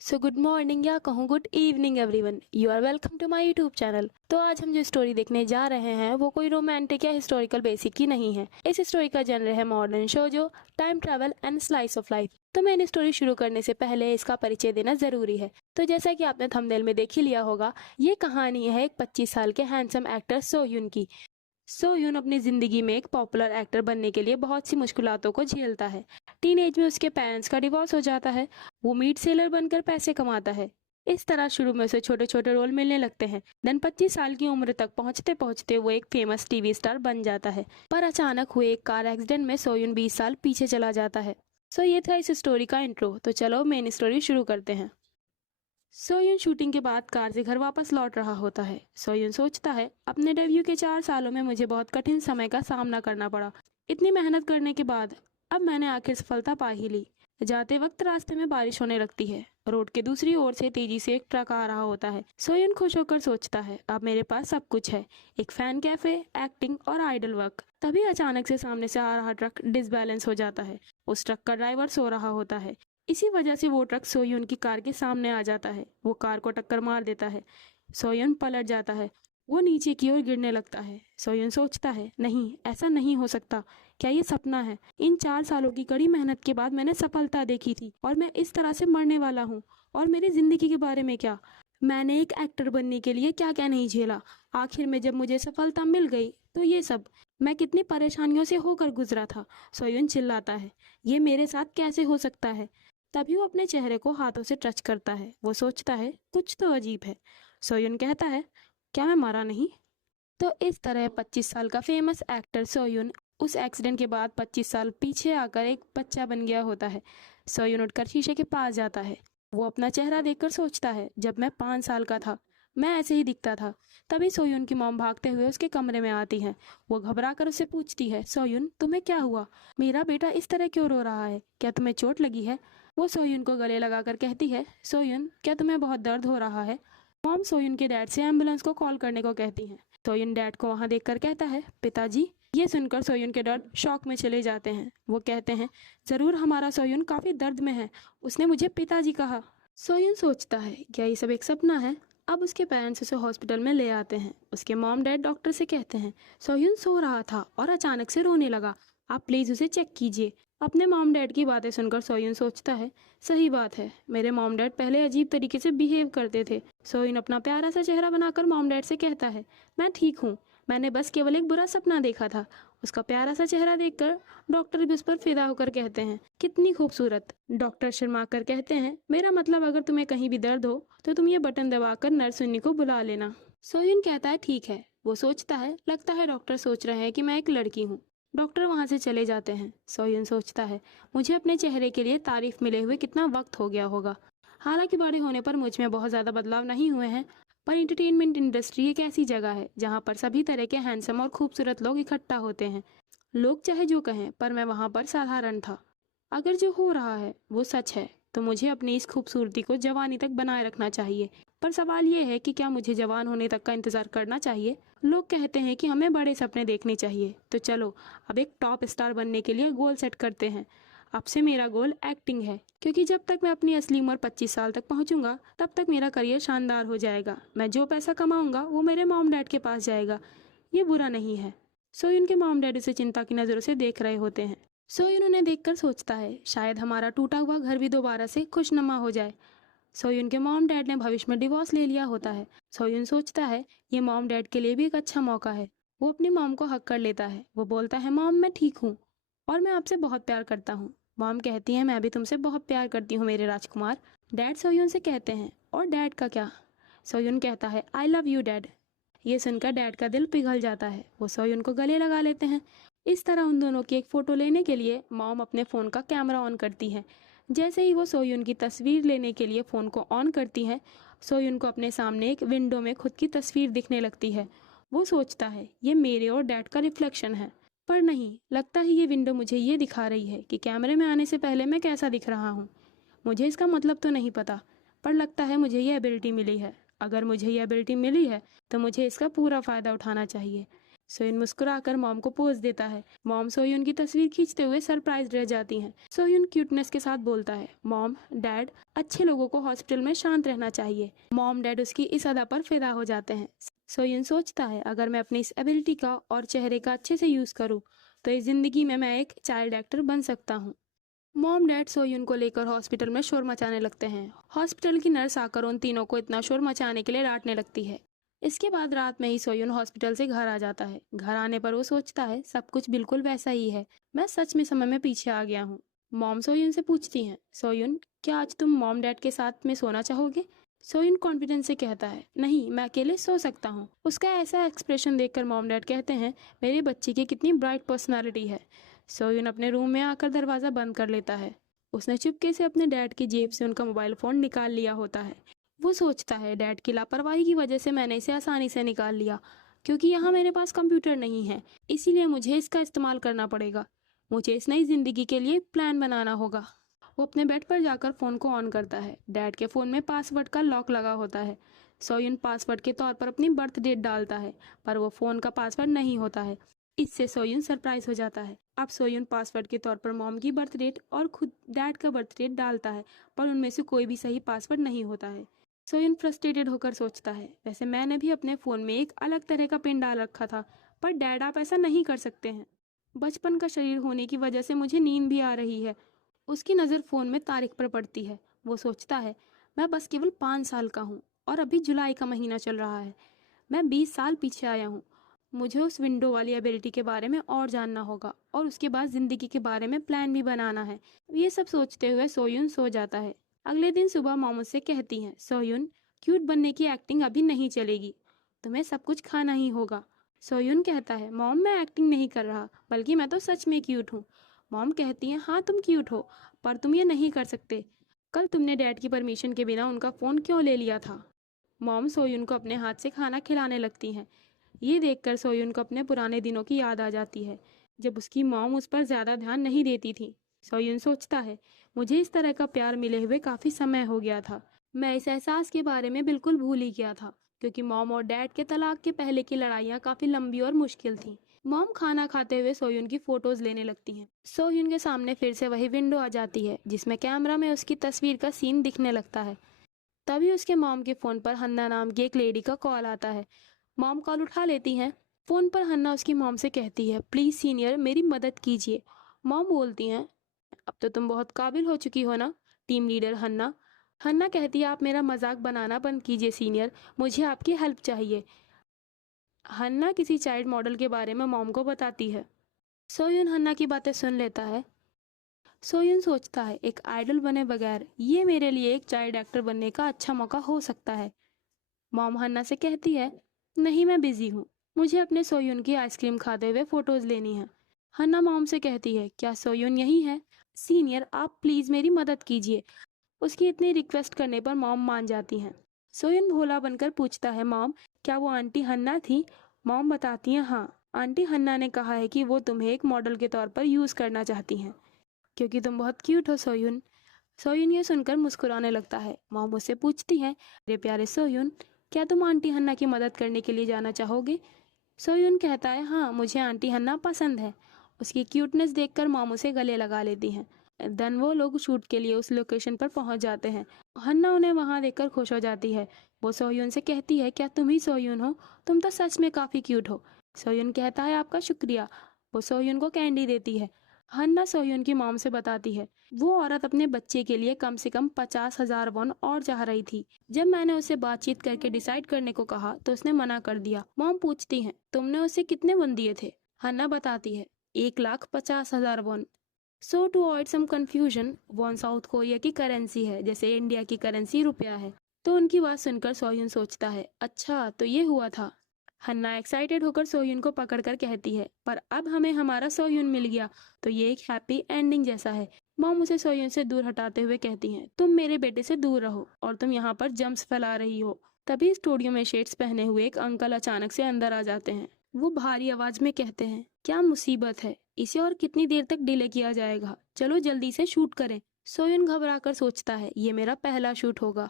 So good morning या कहूँ good evening everyone, you are welcome to my YouTube channel. तो आज हम जो स्टोरी देखने जा रहे हैं वो कोई रोमांटिक या हिस्टोरिकल बेसिक की नहीं है। इस स्टोरी का जनर है modern Shojo, time travel and slice of life. तो मैंने स्टोरी शुरू करने से पहले इसका परिचय देना जरूरी है। तो जैसा कि आपने थंबनेल में देख ही लिया होगा, ये कहानी है एक 25 साल के हैंडसम एक्टर सो यून की। सो यून अपनी जिंदगी में एक पॉपुलर एक्टर बनने के लिए बहुत सी मुश्किलातों को झेलता है। टीनेज में उसके पेरेंट्स का डिवोर्स हो जाता है। वो मीट सेलर बनकर पैसे कमाता है। इस तरह शुरू में उसे छोटे छोटे रोल मिलने लगते हैं। देन 25 साल की उम्र तक पहुंचते पहुंचते वो एक फेमस टीवी स्टार बन जाता है। पर अचानक हुए एक कार एक्सीडेंट में सोयुन 20 साल पीछे चला जाता है। सो ये था इस स्टोरी का इंट्रो। तो चलो मेन स्टोरी शुरू करते हैं। सोयुन शूटिंग के बाद कार से घर वापस लौट रहा होता है। सोयुन सोचता है, अपने डेब्यू के 4 सालों में मुझे बहुत कठिन समय का सामना करना पड़ा। इतनी मेहनत करने के बाद अब मैंने आखिर सफलता पा ही ली। जाते वक्त रास्ते में बारिश होने लगती है। रोड के दूसरी ओर से तेजी से एक ट्रक आ रहा होता है। सोयुन खुश होकर सोचता है, अब मेरे पास सब कुछ है, एक फैन कैफे, एक्टिंग और आइडल वर्क। तभी अचानक से सामने से आ रहा ट्रक डिसबैलेंस हो जाता है। उस ट्रक का ड्राइवर सो रहा होता है। इसी वजह से वो ट्रक सोयुन की कार के सामने आ जाता है। वो कार को टक्कर मार देता है। सोयुन पलट जाता है। वो नीचे की ओर गिरने लगता है। सोयुन सोचता है, नहीं, ऐसा नहीं हो सकता। क्या ये सपना है? इन 4 सालों की कड़ी मेहनत के बाद मैंने सफलता देखी थी और मैं इस तरह से मरने वाला हूँ। और मेरी जिंदगी के बारे में क्या? मैंने एक एक्टर बनने के लिए क्या क्या नहीं झेला। आखिर में जब मुझे सफलता मिल गई तो ये सब, मैं कितनी परेशानियों से होकर गुजरा था। सोयुन चिल्लाता है, ये मेरे साथ कैसे हो सकता है? तभी वो अपने चेहरे को हाथों से टच करता है। वो सोचता है, कुछ तो अजीब है। सोयुन कहता है, क्या मैं मरा नहीं? तो इस तरह 25 साल का फेमस एक्टर सोयुन उस एक्सीडेंट के बाद 25 साल पीछे आकर एक बच्चा बन गया होता है। सोयुन उठकर शीशे के पास जाता है। वो अपना चेहरा देखकर सोचता है, जब मैं 5 साल का था मैं ऐसे ही दिखता था। तभी सोयुन की मॉम भागते हुए उसके कमरे में आती है। वो घबरा कर उससे पूछती है, सोयुन तुम्हें क्या हुआ? मेरा बेटा इस तरह क्यों रो रहा है? क्या तुम्हें चोट लगी है? वो सोयुन को गले लगाकर कहती है, सोयुन क्या तुम्हें बहुत दर्द हो रहा है? मॉम सोयुन के डैड से एम्बुलेंस को कॉल करने को कहती है। सोयुन डैड को वहां देखकर कहता है, पिताजी। ये सुनकर सोयुन के डैड शॉक में चले जाते हैं। वो कहते हैं, जरूर, हमारा सोयुन काफी दर्द में है। उसने मुझे पिताजी कहा। सोयुन सोचता है, क्या ये सब एक सपना है? अब उसके पेरेंट्स उसे हॉस्पिटल में ले आते हैं। उसके मॉम डैड डॉक्टर से कहते हैं, सोयुन सो रहा था और अचानक से रोने लगा, आप प्लीज उसे चेक कीजिए। अपने मॉम डैड की बातें सुनकर सोयुन सोचता है, सही बात है, मेरे मॉम डैड पहले अजीब तरीके से बिहेव करते थे। सोयुन अपना प्यारा सा चेहरा बनाकर मॉम डैड से कहता है, मैं ठीक हूँ, मैंने बस केवल एक बुरा सपना देखा था। उसका प्यारा सा चेहरा देखकर डॉक्टर भी उस पर फिदा होकर कहते हैं, कितनी खूबसूरत। डॉक्टर शर्मा कर कहते हैं, मेरा मतलब अगर तुम्हें कहीं भी दर्द हो तो तुम ये बटन दबाकर नर्स उन्नी को बुला लेना। सोयुन कहता है, ठीक है। वो सोचता है, लगता है डॉक्टर सोच रहे हैं कि मैं एक लड़की हूँ। डॉक्टर वहां से चले जाते हैं। सोयुन सोचता है, मुझे अपने चेहरे के लिए तारीफ मिले हुए कितना वक्त हो गया होगा। हालांकि बड़े होने पर मुझ में बहुत ज्यादा बदलाव नहीं हुए हैं, पर एंटरटेनमेंट इंडस्ट्री एक ऐसी जगह है जहां पर सभी तरह के हैंडसम और खूबसूरत लोग इकट्ठा होते हैं। लोग चाहे जो कहें, पर मैं वहां पर साधारण था। अगर जो हो रहा है वो सच है तो मुझे अपनी इस खूबसूरती को जवानी तक बनाए रखना चाहिए। पर सवाल ये है कि क्या मुझे जवान होने तक का इंतजार करना चाहिए? लोग कहते हैं कि हमें बड़े सपने देखने चाहिए, तो चलो अब एक टॉप स्टार बनने के लिए गोल सेट करते हैं। अब से मेरा गोल एक्टिंग है, क्योंकि जब तक मैं अपनी असली उम्र 25 साल तक पहुंचूंगा तब तक मेरा करियर शानदार हो जाएगा। मैं जो पैसा कमाऊंगा वो मेरे मॉम डैड के पास जाएगा। ये बुरा नहीं है। सोयुन के मॉम डैड उसे चिंता की नजरों से देख रहे होते हैं। सोयुन उन्हें देखकर सोचता है, शायद हमारा टूटा हुआ घर भी दोबारा से खुशनुमा हो जाए। सोयुन के मॉम डैड ने भविष्य में डिवोर्स ले लिया होता है। सोयुन सोचता है, ये मॉम डैड के लिए भी एक अच्छा मौका है। वो अपनी मॉम को हक कर लेता है। वो बोलता है, मॉम मैं ठीक हूँ और मैं आपसे बहुत प्यार करता हूँ। मॉम कहती है, मैं भी तुमसे बहुत प्यार करती हूँ मेरे राजकुमार। डैड सोयुन से कहते हैं, और डैड का क्या? सोयुन कहता है, आई लव यू डैड। ये सुनकर डैड का दिल पिघल जाता है। वो सोयुन को गले लगा लेते हैं। इस तरह उन दोनों की एक फ़ोटो लेने के लिए मॉम अपने फ़ोन का कैमरा ऑन करती है। जैसे ही वो सोयुन की तस्वीर लेने के लिए फ़ोन को ऑन करती है, सोयुन को अपने सामने एक विंडो में खुद की तस्वीर दिखने लगती है। वो सोचता है, ये मेरे और डैड का रिफ्लेक्शन है। पर नहीं, लगता है ये विंडो मुझे ये दिखा रही है कि कैमरे में आने से पहले मैं कैसा दिख रहा हूँ। मुझे इसका मतलब तो नहीं पता, पर लगता है मुझे ये एबिलिटी मिली है। अगर मुझे ये एबिलिटी मिली है तो मुझे इसका पूरा फ़ायदा उठाना चाहिए। सोयुन मुस्कुराकर मॉम को पोज देता है। मॉम सोयुन की तस्वीर खींचते हुए सरप्राइज रह जाती हैं। सोयुन क्यूटनेस के साथ बोलता है, मॉम डैड, अच्छे लोगों को हॉस्पिटल में शांत रहना चाहिए। मॉम डैड उसकी इस अदा पर फिदा हो जाते हैं। सोयुन सोचता है, अगर मैं अपनी इस एबिलिटी का और चेहरे का अच्छे से यूज करूँ तो इस जिंदगी में मैं एक चाइल्ड एक्टर बन सकता हूँ। मॉम डैड सोयुन को लेकर हॉस्पिटल में शोर मचाने लगते हैं। हॉस्पिटल की नर्स आकर उन तीनों को इतना शोर मचाने के लिए डांटने लगती है। इसके बाद रात में ही सोयुन हॉस्पिटल से घर आ जाता है। घर आने पर वो सोचता है, सब कुछ बिल्कुल वैसा ही है, मैं सच में समय में पीछे आ गया हूँ। मॉम सोयुन से पूछती हैं, सोयुन क्या आज तुम मॉम डैड के साथ में सोना चाहोगे? सोयुन कॉन्फिडेंस से कहता है, नहीं, मैं अकेले सो सकता हूँ। उसका ऐसा एक्सप्रेशन देखकर मॉम डैड कहते हैं, मेरे बच्चे की कितनी ब्राइट पर्सनालिटी है। सोयुन अपने रूम में आकर दरवाज़ा बंद कर लेता है। उसने चुपके से अपने डैड की जेब से उनका मोबाइल फ़ोन निकाल लिया होता है। वो सोचता है, डैड की लापरवाही की वजह से मैंने इसे आसानी से निकाल लिया, क्योंकि यहाँ मेरे पास कंप्यूटर नहीं है, इसीलिए मुझे इसका इस्तेमाल करना पड़ेगा। मुझे इस नई ज़िंदगी के लिए प्लान बनाना होगा। वो अपने बेड पर जाकर फ़ोन को ऑन करता है। डैड के फ़ोन में पासवर्ड का लॉक लगा होता है। सोयुन पासवर्ड के तौर पर अपनी बर्थ डेट डालता है, पर वो फ़ोन का पासवर्ड नहीं होता है। इससे सोयुन सरप्राइज हो जाता है। अब सोयुन पासवर्ड के तौर पर मॉम की बर्थ डेट और खुद डैड का बर्थ डेट डालता है, पर उनमें से कोई भी सही पासवर्ड नहीं होता है। सोयुन फ्रस्ट्रेटेड होकर सोचता है, वैसे मैंने भी अपने फ़ोन में एक अलग तरह का पिन डाल रखा था, पर डैड आप ऐसा नहीं कर सकते हैं। बचपन का शरीर होने की वजह से मुझे नींद भी आ रही है। उसकी नज़र फ़ोन में तारीख पर पड़ती है। वो सोचता है, मैं बस केवल 5 साल का हूँ और अभी जुलाई का महीना चल रहा है। मैं 20 साल पीछे आया हूँ। मुझे उस विंडो वाली एबिलिटी के बारे में और जानना होगा और उसके बाद ज़िंदगी के बारे में प्लान भी बनाना है। ये सब सोचते हुए सोयुन सो जाता है। अगले दिन सुबह मॉम उससे कहती हैं, सोयुन क्यूट बनने की एक्टिंग अभी नहीं चलेगी, तुम्हें सब कुछ खाना ही होगा। सोयुन कहता है, मॉम मैं एक्टिंग नहीं कर रहा, बल्कि मैं तो सच में क्यूट हूँ। मॉम कहती हैं, हाँ तुम क्यूट हो, पर तुम ये नहीं कर सकते। कल तुमने डैड की परमिशन के बिना उनका फ़ोन क्यों ले लिया था? मॉम सोयुन को अपने हाथ से खाना खिलाने लगती हैं। ये देखकर सोयुन को अपने पुराने दिनों की याद आ जाती है, जब उसकी मॉम उस पर ज़्यादा ध्यान नहीं देती थी। सोयुन सोचता है, मुझे इस तरह का प्यार मिले हुए काफ़ी समय हो गया था। मैं इस एहसास के बारे में बिल्कुल भूल ही गया था, क्योंकि मॉम और डैड के तलाक के पहले की लड़ाइयाँ काफ़ी लंबी और मुश्किल थीं। मॉम खाना खाते हुए सोयुन की फ़ोटोज़ लेने लगती हैं। सोयुन के सामने फिर से वही विंडो आ जाती है, जिसमें कैमरा में उसकी तस्वीर का सीन दिखने लगता है। तभी उसके मॉम के फ़ोन पर हन्ना नाम की एक लेडी का कॉल आता है। मॉम कॉल उठा लेती हैं। फ़ोन पर हन्ना उसकी मॉम से कहती है, प्लीज़ सीनियर मेरी मदद कीजिए। मॉम बोलती हैं, अब तो तुम बहुत काबिल हो चुकी हो ना, टीम लीडर हन्ना। हन्ना कहती है, आप मेरा मजाक बनाना बंद कीजिए सीनियर, मुझे आपकी हेल्प चाहिए। हन्ना किसी चाइल्ड मॉडल के बारे में मॉम को बताती है। सोयुन हन्ना की बातें सुन लेता है। सोयुन सोचता है, एक आइडल बने बगैर ये मेरे लिए एक चाइल्ड एक्टर बनने का अच्छा मौका हो सकता है। मॉम हन्ना से कहती है, नहीं मैं बिजी हूँ, मुझे अपने सोयुन की आइसक्रीम खाते हुए फोटोज लेनी है। हन्ना मॉम से कहती है, क्या सोयुन यही है? सीनियर आप प्लीज़ मेरी मदद कीजिए। उसकी इतनी रिक्वेस्ट करने पर मॉम मान जाती हैं। सोयुन भोला बनकर पूछता है, मॉम क्या वो आंटी हन्ना थी? मॉम बताती हैं, हाँ, आंटी हन्ना ने कहा है कि वो तुम्हें एक मॉडल के तौर पर यूज़ करना चाहती हैं, क्योंकि तुम बहुत क्यूट हो सोयुन। सोयुन ये सुनकर मुस्कुराने लगता है। मॉम उससे पूछती है, मेरे प्यारे सोयुन, क्या तुम आंटी हन्ना की मदद करने के लिए जाना चाहोगे? सोयुन कहता है, हाँ मुझे आंटी हन्ना पसंद है। उसकी क्यूटनेस देखकर मॉम उसे गले लगा लेती हैं। देन वो लोग शूट के लिए उस लोकेशन पर पहुंच जाते हैं। हन्ना उन्हें वहां देखकर खुश हो जाती है। वो सोयुन से कहती है, क्या तुम ही सोयुन हो? तुम तो सच में काफ़ी क्यूट हो। सोयुन कहता है, आपका शुक्रिया। वो सोयुन को कैंडी देती है। हन्ना सोयुन की मॉम से बताती है, वो औरत अपने बच्चे के लिए कम से कम 50,000 वॉन और चाह रही थी। जब मैंने उससे बातचीत करके डिसाइड करने को कहा तो उसने मना कर दिया। मॉम पूछती हैं, तुमने उसे कितने वॉन दिए थे? हन्ना बताती है, 1,50,000 won. So to avoid some confusion, won South Korea की करेंसी है, जैसे इंडिया की करेंसी रुपया है। तो उनकी बात सुनकर सोयुन सोचता है, अच्छा तो ये हुआ था। हन्ना एक्साइटेड होकर सोयुन को पकड़कर कहती है, पर अब हमें हमारा सोयुन मिल गया, तो ये एक हैप्पी एंडिंग जैसा है। मॉम उसे सोयुन से दूर हटाते हुए कहती हैं, तुम मेरे बेटे से दूर रहो और तुम यहाँ पर जम्स फैला रही हो। तभी स्टूडियो में शेड्स पहने हुए एक अंकल अचानक से अंदर आ जाते हैं। वो भारी आवाज में कहते हैं, क्या मुसीबत है, इसे और कितनी देर तक डिले किया जाएगा, चलो जल्दी से शूट करें। सोयुन घबराकर सोचता है, ये मेरा पहला शूट होगा।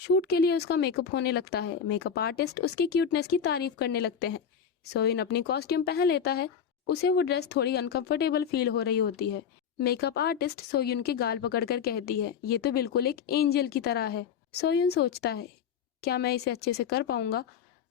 शूट के लिए उसका मेकअप होने लगता है। मेकअप आर्टिस्ट उसकी क्यूटनेस की तारीफ करने लगते हैं। सोयून अपनी कॉस्ट्यूम पहन लेता है। उसे वो ड्रेस थोड़ी अनकंफर्टेबल फील हो रही होती है। मेकअप आर्टिस्ट सोयून के गाल पकड़कर कहती है, ये तो बिल्कुल एक एंजल की तरह है। सोयून सोचता है, क्या मैं इसे अच्छे से कर पाऊंगा?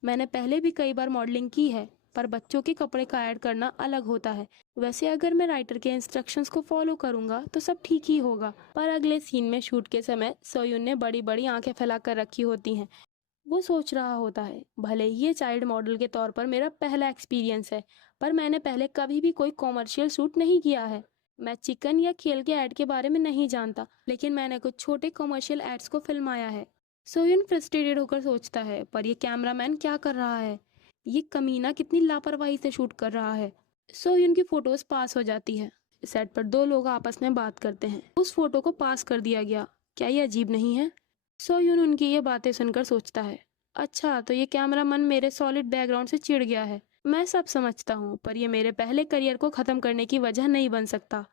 मैंने पहले भी कई बार मॉडलिंग की है, पर बच्चों के कपड़े का ऐड करना अलग होता है। वैसे अगर मैं राइटर के इंस्ट्रक्शंस को फॉलो करूंगा तो सब ठीक ही होगा। पर अगले सीन में शूट के समय सोयून ने बड़ी बड़ी आंखें फैलाकर रखी होती हैं। वो सोच रहा होता है, भले ही ये चाइल्ड मॉडल के तौर पर मेरा पहला एक्सपीरियंस है, पर मैंने पहले कभी भी कोई कॉमर्शियल शूट नहीं किया है। मैं चिकन या खेल के ऐड के बारे में नहीं जानता, लेकिन मैंने कुछ छोटे कॉमर्शियल एड्स को फिल्माया है। सोयन फ्रस्ट्रेटेड होकर सोचता है, पर ये कैमरामैन क्या कर रहा है? ये कमीना कितनी लापरवाही से शूट कर रहा है। सोयन की फोटोज पास हो जाती है। सेट पर दो लोग आपस में बात करते हैं। उस फोटो को पास कर दिया गया, क्या ये अजीब नहीं है? सोयून उनकी ये बातें सुनकर सोचता है, अच्छा तो ये कैमरामैन मेरे सॉलिड बैकग्राउंड से चिढ़ गया है। मैं सब समझता हूँ, पर ये मेरे पहले करियर को खत्म करने की वजह नहीं बन सकता।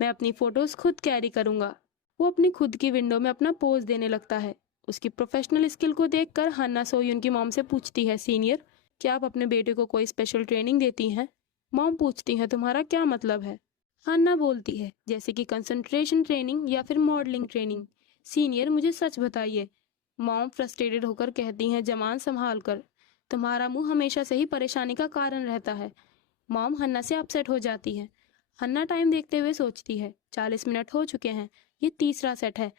मैं अपनी फोटोज खुद कैरी करूंगा। वो अपनी खुद की विंडो में अपना पोज देने लगता है। उसकी प्रोफेशनल स्किल को देखकर हन्ना सोयून की मॉम से पूछती है, सीनियर क्या आप अपने बेटे को कोई स्पेशल ट्रेनिंग देती हैं? मॉम पूछती है, तुम्हारा क्या मतलब है? हन्ना बोलती है, जैसे कि कंसंट्रेशन ट्रेनिंग या फिर मॉडलिंग ट्रेनिंग। सीनियर मुझे सच बताइए। मॉम फ्रस्ट्रेटेड होकर कहती हैं, जमान संभाल कर, तुम्हारा मुंह हमेशा से ही परेशानी का कारण रहता है। मॉम हन्ना से अपसेट हो जाती है। हन्ना टाइम देखते हुए सोचती है, 40 मिनट हो चुके हैं, ये तीसरा सेट है।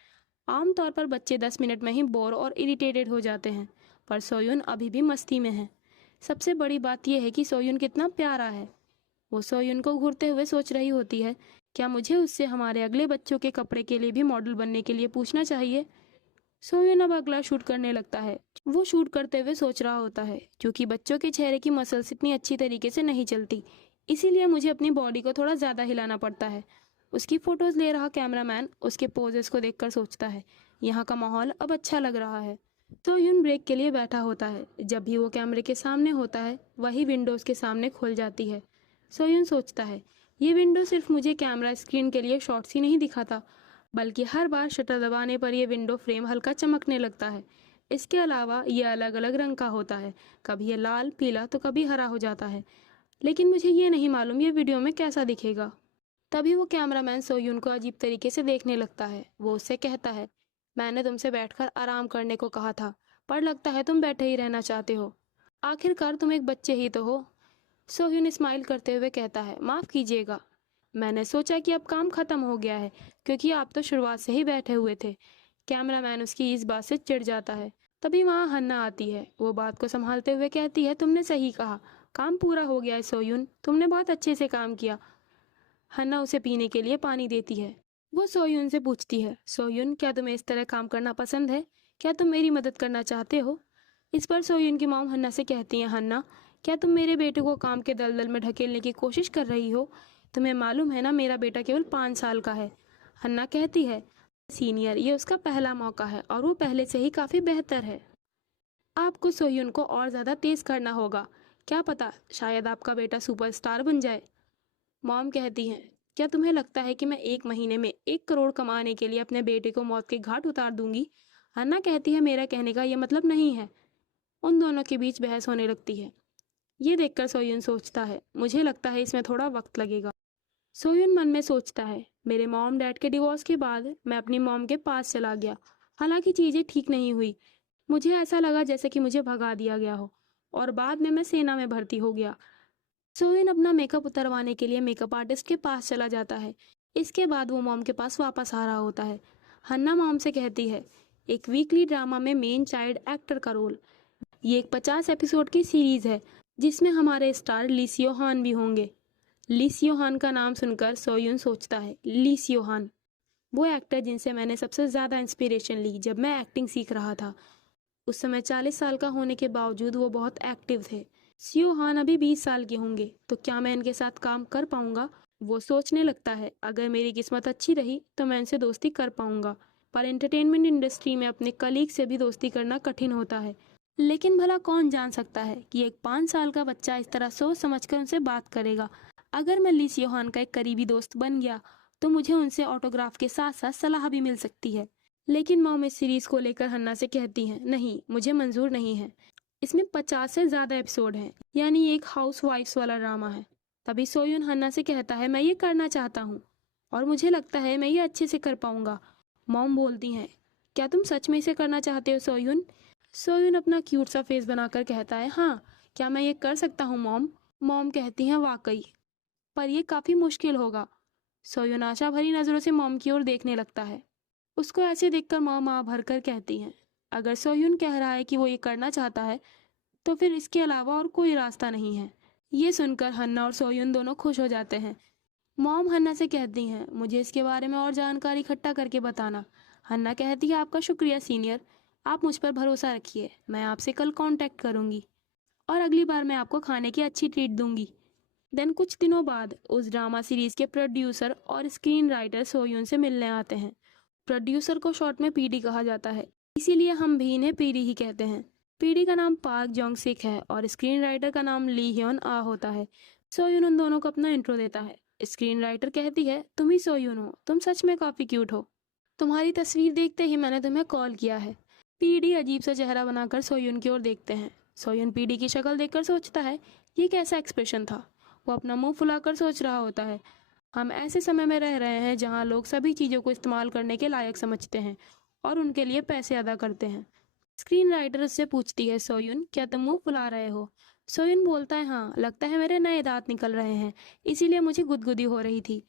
आमतौर पर बच्चे 10 मिनट में ही बोर और इरिटेटेड हो जाते हैं, पर सोयून अभी भी मस्ती में है। सबसे बड़ी बात यह है कि सोयून कितना प्यारा है। वो सोयून को घूरते हुए सोच रही होती है, क्या मुझे उससे हमारे अगले बच्चों के कपड़े के लिए भी मॉडल बनने के लिए पूछना चाहिए? सोयून अब अगला शूट करने लगता है। वो शूट करते हुए सोच रहा होता है, क्योंकि बच्चों के चेहरे की मसल्स इतनी अच्छी तरीके से नहीं चलती, इसीलिए मुझे अपनी बॉडी को थोड़ा ज्यादा हिलाना पड़ता है। उसकी फोटोज ले रहा कैमरामैन उसके पोजेस को देखकर सोचता है, यहाँ का माहौल अब अच्छा लग रहा है। सोयून ब्रेक के लिए बैठा होता है। जब भी वो कैमरे के सामने होता है, वही विंडोज के सामने खुल जाती है। सोयून सोचता है, ये विंडो सिर्फ मुझे कैमरा स्क्रीन के लिए शॉट्स ही नहीं दिखाता, बल्कि हर बार शटर दबाने पर यह विंडो फ्रेम हल्का चमकने लगता है। इसके अलावा यह अलग अलग रंग का होता है, कभी यह लाल, पीला तो कभी हरा हो जाता है। लेकिन मुझे ये नहीं मालूम ये वीडियो में कैसा दिखेगा। तभी वो कैमरामैन सोयून को अजीब तरीके से देखने लगता है। वो उससे कहता है, मैंने तुमसे बैठकर आराम करने को कहा था, पर लगता है तुम बैठे ही रहना चाहते हो। आखिरकार तुम एक बच्चे ही तो हो। सोयून स्माइल करते हुए कहता है, माफ कीजिएगा, मैंने सोचा कि अब काम खत्म हो गया है, क्योंकि आप तो शुरुआत से ही बैठे हुए थे। कैमरामैन उसकी इस बात से चिढ़ जाता है। तभी वहाँ हन्ना आती है। वो बात को संभालते हुए कहती है, तुमने सही कहा, काम पूरा हो गया है सोयून, तुमने बहुत अच्छे से काम किया। हन्ना उसे पीने के लिए पानी देती है। वो सोयून से पूछती है, सोयून क्या तुम्हें इस तरह काम करना पसंद है? क्या तुम मेरी मदद करना चाहते हो? इस पर सोयून की मॉम हन्ना से कहती है, हन्ना क्या तुम मेरे बेटे को काम के दलदल में ढकेलने की कोशिश कर रही हो? तुम्हें मालूम है ना, मेरा बेटा केवल 5 साल का है। हन्ना कहती है, सीनियर ये उसका पहला मौका है और वो पहले से ही काफी बेहतर है। आपको सोयून को और ज्यादा तेज करना होगा, क्या पता शायद आपका बेटा सुपरस्टार बन जाए। मॉम कहती हैं, क्या तुम्हें लगता है कि मैं 1 महीने में 1 करोड़ कमाने के लिए अपने बेटे को मौत के घाट उतार दूंगी? हन्ना कहती है, मेरा कहने का यह मतलब नहीं है। उन दोनों के बीच बहस होने लगती है। ये देखकर सोयून सोचता है, मुझे लगता है इसमें थोड़ा वक्त लगेगा। सोयून मन में सोचता है, मेरे मॉम डैड के डिवोर्स के बाद मैं अपनी मॉम के पास चला गया। हालांकि चीजें ठीक नहीं हुई, मुझे ऐसा लगा जैसे कि मुझे भगा दिया गया हो, और बाद में मैं सेना में भर्ती हो गया। सोयून अपना मेकअप उतरवाने के लिए मेकअप आर्टिस्ट के पास चला जाता है। इसके बाद वो मॉम के पास वापस आ रहा होता है। हन्ना मॉम से कहती है, एक वीकली ड्रामा में मेन चाइल्ड एक्टर का रोल। ये एक 50 एपिसोड की सीरीज है, जिसमें हमारे स्टार ली सियो हान भी होंगे। ली सियो हान का नाम सुनकर सोयून सोचता है, ली सियो हान वो एक्टर जिनसे मैंने सबसे ज्यादा इंस्पिरेशन ली जब मैं एक्टिंग सीख रहा था। उस समय 40 साल का होने के बावजूद वो बहुत एक्टिव थे। सियो हान अभी 20 साल के होंगे, तो क्या मैं इनके साथ काम कर पाऊंगा? वो सोचने लगता है, अगर मेरी किस्मत अच्छी रही तो मैं इनसे दोस्ती कर पाऊंगा। पर एंटरटेनमेंट इंडस्ट्री में अपने कलीग से भी दोस्ती करना कठिन होता है। लेकिन भला कौन जान सकता है कि एक 5 साल का बच्चा इस तरह सोच समझकर उनसे बात करेगा। अगर मैं ली सियो हान का एक करीबी दोस्त बन गया तो मुझे उनसे ऑटोग्राफ के साथ साथ सलाह भी मिल सकती है। लेकिन मॉम इस सीरीज को लेकर हन्ना से कहती हैं, नहीं मुझे मंजूर नहीं है। इसमें 50 से ज़्यादा एपिसोड हैं, यानी एक हाउस वाइफ्स वाला ड्रामा है। तभी सोयून हन्ना से कहता है, मैं ये करना चाहता हूँ और मुझे लगता है मैं ये अच्छे से कर पाऊंगा। मॉम बोलती हैं, क्या तुम सच में इसे करना चाहते हो सोयून? सोयून अपना क्यूट सा फेस बनाकर कहता है, हाँ, क्या मैं ये कर सकता हूँ मॉम? मॉम कहती हैं, वाकई, पर यह काफ़ी मुश्किल होगा। सोयून आशा भरी नज़रों से मॉम की ओर देखने लगता है। उसको ऐसे देखकर मॉम आ भरकर कहती हैं, अगर सोयून कह रहा है कि वो ये करना चाहता है तो फिर इसके अलावा और कोई रास्ता नहीं है। ये सुनकर हन्ना और सोयून दोनों खुश हो जाते हैं। मॉम हन्ना से कहती हैं, मुझे इसके बारे में और जानकारी इकट्ठा करके बताना। हन्ना कहती है, आपका शुक्रिया सीनियर, आप मुझ पर भरोसा रखिए, मैं आपसे कल कांटेक्ट करूंगी और अगली बार मैं आपको खाने की अच्छी ट्रीट दूंगी। देन कुछ दिनों बाद उस ड्रामा सीरीज के प्रोड्यूसर और स्क्रीन राइटर सोयून से मिलने आते हैं। प्रोड्यूसर को शॉर्ट में पीडी कहा जाता है, इसीलिए हम भी इन्हें पीडी ही कहते हैं। पीडी का नाम पार्क जोंग सिक है और स्क्रीन राइटर का नाम ली ह्योन आ होता है। सोयून उन दोनों को अपना इंट्रो देता है। स्क्रीन राइटर कहती है, तुम ही सोयून हो, तुम सच में काफ़ी क्यूट हो, तुम्हारी तस्वीर देखते ही मैंने तुम्हें कॉल किया है। पीडी अजीब सा चेहरा बनाकर सोयून की ओर देखते हैं। सोयून पीडी की शक्ल देखकर सोचता है, ये कैसा एक्सप्रेशन था। वो अपना मुंह फुलाकर सोच रहा होता है, हम ऐसे समय में रह रहे हैं जहाँ लोग सभी चीज़ों को इस्तेमाल करने के लायक समझते हैं और उनके लिए पैसे अदा करते हैं। स्क्रीन राइटर उससे पूछती है, सोयून, क्या तुम मुंह फुला रहे हो? सोयून बोलता है, हाँ, लगता है मेरे नए दांत निकल रहे हैं, इसीलिए मुझे गुदगुदी हो रही थी।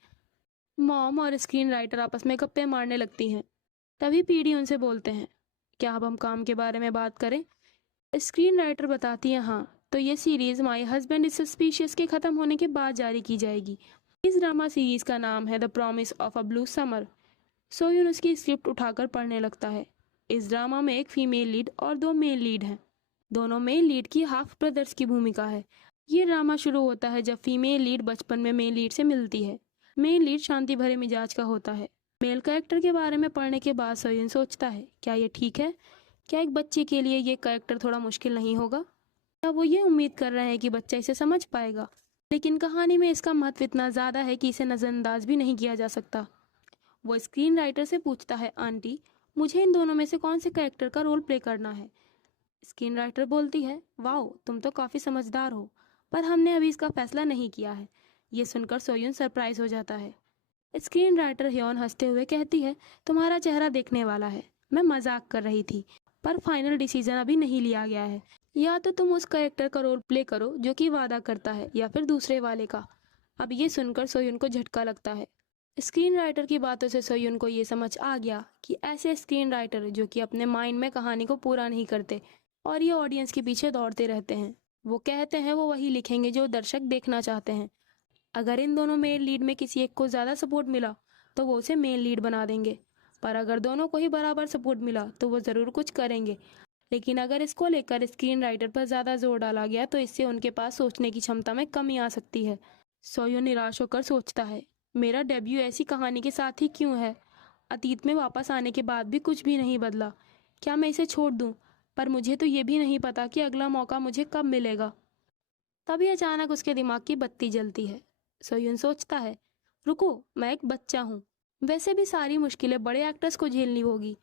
मॉम और स्क्रीन राइटर आपस में गप्पे मारने लगती हैं। तभी पीडी उनसे बोलते हैं, क्या अब हम काम के बारे में बात करें? स्क्रीन राइटर बताती है, हाँ, तो ये series my husband is suspicious के ख़त्म होने के बाद जारी की जाएगी। इस ड्रामा सीरीज का नाम है the promise of a blue summer. Soyun उसकी स्क्रिप्ट उठाकर पढ़ने लगता है। इस ड्रामा में एक फीमेल लीड और 2 मेल लीड हैं। दोनों मेल लीड की हाफ ब्रदर्स की भूमिका है। ये ड्रामा शुरू होता है जब फीमेल लीड बचपन में मेल लीड से मिलती है। मेल लीड शांति भरे मिजाज का होता है। मेल कैरेक्टर के बारे में पढ़ने के बाद सोयून सोचता है, क्या ये ठीक है? क्या एक बच्चे के लिए ये कैरेक्टर थोड़ा मुश्किल नहीं होगा? क्या वो ये उम्मीद कर रहे हैं कि बच्चा इसे समझ पाएगा? लेकिन कहानी में इसका महत्व इतना ज़्यादा है कि इसे नज़रअंदाज भी नहीं किया जा सकता। वो स्क्रीन राइटर से पूछता है, आंटी, मुझे इन दोनों में से कौन से कैरेक्टर का रोल प्ले करना है? स्क्रीन राइटर बोलती है, वाओ, तुम तो काफ़ी समझदार हो, पर हमने अभी इसका फैसला नहीं किया है। ये सुनकर सोयून सरप्राइज हो जाता है। स्क्रीन राइटर ह्योन हंसते हुए कहती है, तुम्हारा चेहरा देखने वाला है, मैं मजाक कर रही थी, पर फाइनल डिसीजन अभी नहीं लिया गया है। या तो तुम उस कैरेक्टर का रोल प्ले करो जो कि वादा करता है, या फिर दूसरे वाले का। अब ये सुनकर सोयून को झटका लगता है। स्क्रीन राइटर की बातों से सोयून को ये समझ आ गया कि ऐसे स्क्रीन राइटर जो कि अपने माइंड में कहानी को पूरा नहीं करते और ये ऑडियंस के पीछे दौड़ते रहते हैं, वो कहते हैं वो वही लिखेंगे जो दर्शक देखना चाहते हैं। अगर इन दोनों मेल लीड में किसी एक को ज़्यादा सपोर्ट मिला तो वो उसे मेल लीड बना देंगे, पर अगर दोनों को ही बराबर सपोर्ट मिला तो वो ज़रूर कुछ करेंगे। लेकिन अगर इसको लेकर स्क्रीन राइटर पर ज़्यादा जोर डाला गया तो इससे उनके पास सोचने की क्षमता में कमी आ सकती है। सोयून निराश होकर सोचता है, मेरा डेब्यू ऐसी कहानी के साथ ही क्यों है? अतीत में वापस आने के बाद भी कुछ भी नहीं बदला। क्या मैं इसे छोड़ दूं? पर मुझे तो ये भी नहीं पता कि अगला मौका मुझे कब मिलेगा। तभी अचानक उसके दिमाग की बत्ती जलती है। सोयून सोचता है, रुको, मैं एक बच्चा हूँ, वैसे भी सारी मुश्किलें बड़े एक्टर्स को झेलनी होगी,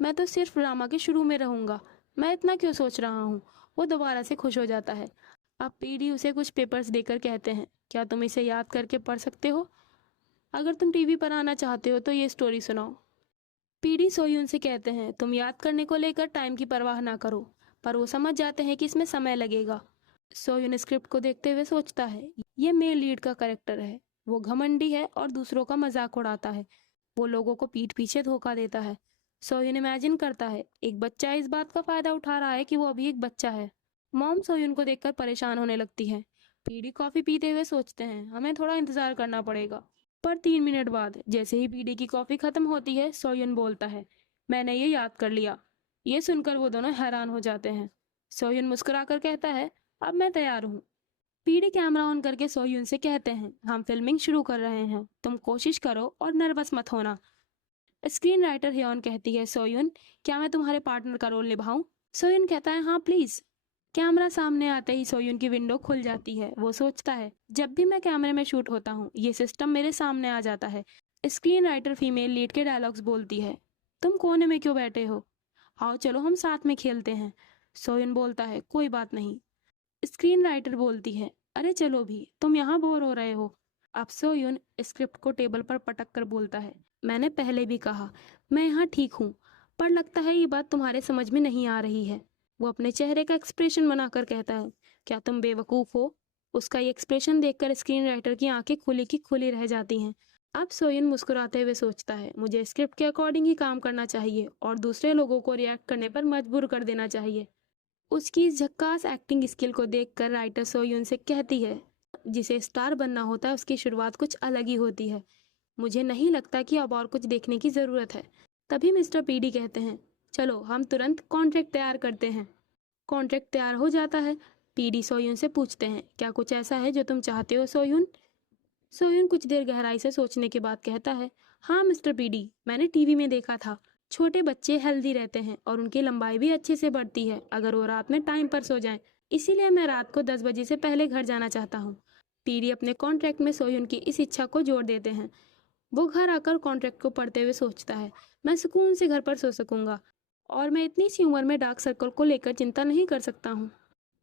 मैं तो सिर्फ ड्रामा के शुरू में रहूँगा, मैं इतना क्यों सोच रहा हूँ। वो दोबारा से खुश हो जाता है। अब पीडी उसे कुछ पेपर्स देकर कहते हैं, क्या तुम इसे याद करके पढ़ सकते हो? अगर तुम टीवी पर आना चाहते हो तो ये स्टोरी सुनाओ। पीडी सोयून से कहते हैं, तुम याद करने को लेकर टाइम की परवाह ना करो, पर वो समझ जाते हैं कि इसमें समय लगेगा। सोयून स्क्रिप्ट को देखते हुए सोचता है, ये मेल लीड का कैरेक्टर है, वो घमंडी है और दूसरों का मजाक उड़ाता है, वो लोगों को पीठ पीछे धोखा देता है। सोयून इमेजिन करता है, एक बच्चा इस बात का फायदा उठा रहा है कि वो अभी एक बच्चा है। मॉम सोयून को देखकर परेशान होने लगती है। पीडी कॉफी पीते हुए सोचते हैं, हमें थोड़ा इंतजार करना पड़ेगा। पर 3 मिनट बाद जैसे ही पीडी की कॉफी खत्म होती है, सोयून बोलता है, मैंने ये याद कर लिया। ये सुनकर वो दोनों हैरान हो जाते हैं। सोयून मुस्कुराकर कहता है, अब मैं तैयार हूँ। पीडी कैमरा ऑन करके सोयून से कहते हैं, हम फिल्मिंग शुरू कर रहे हैं, तुम कोशिश करो और नर्वस मत होना। स्क्रीन राइटर ह्योन कहती है, सोयून, क्या मैं तुम्हारे पार्टनर का रोल निभाऊं? सोयून कहता है, हाँ प्लीज। कैमरा सामने आते ही सोयून की विंडो खुल जाती है। वो सोचता है, जब भी मैं कैमरे में शूट होता हूँ ये सिस्टम मेरे सामने आ जाता है। स्क्रीन राइटर फीमेल लीड के डायलॉग्स बोलती है, तुम कोने में क्यों बैठे हो, आओ चलो हम साथ में खेलते हैं। सोयन बोलता है कोई बात नहीं। स्क्रीन राइटर बोलती है अरे चलो भी, तुम यहाँ बोर हो रहे हो। अब सोयुन स्क्रिप्ट को टेबल पर पटक कर बोलता है मैंने पहले भी कहा मैं यहाँ ठीक हूँ, पर लगता है ये बात तुम्हारे समझ में नहीं आ रही है। वो अपने चेहरे का एक्सप्रेशन बनाकर कहता है क्या तुम बेवकूफ़ हो। उसका ये एक्सप्रेशन देखकर स्क्रीन राइटर की आंखें खुली की खुली रह जाती हैं। अब सोयन मुस्कुराते हुए सोचता है मुझे स्क्रिप्ट के अकॉर्डिंग ही काम करना चाहिए और दूसरे लोगों को रिएक्ट करने पर मजबूर कर देना चाहिए। उसकी इस झक्कास एक्टिंग स्किल को देखकर राइटर सोयुन से कहती है जिसे स्टार बनना होता है उसकी शुरुआत कुछ अलग ही होती है। मुझे नहीं लगता कि अब और कुछ देखने की ज़रूरत है। तभी मिस्टर पीडी कहते हैं चलो हम तुरंत कॉन्ट्रैक्ट तैयार करते हैं। कॉन्ट्रैक्ट तैयार हो जाता है। पीडी सोयुन से पूछते हैं क्या कुछ ऐसा है जो तुम चाहते हो सोयुन। सोयुन कुछ देर गहराई से सोचने के बाद कहता है हाँ मिस्टर पीडी, मैंने टीवी में देखा था छोटे बच्चे हेल्दी रहते हैं और उनकी लंबाई भी अच्छे से बढ़ती है अगर वो रात में टाइम पर सो जाएं। इसीलिए मैं रात को 10 बजे से पहले घर जाना चाहता हूँ। पीडी अपने कॉन्ट्रैक्ट में सोयुन की इस इच्छा को जोड़ देते हैं। वो घर आकर कॉन्ट्रैक्ट को पढ़ते हुए सोचता है मैं सुकून से घर पर सो सकूंगा और मैं इतनी सी उम्र में डार्क सर्कल को लेकर चिंता नहीं कर सकता हूँ।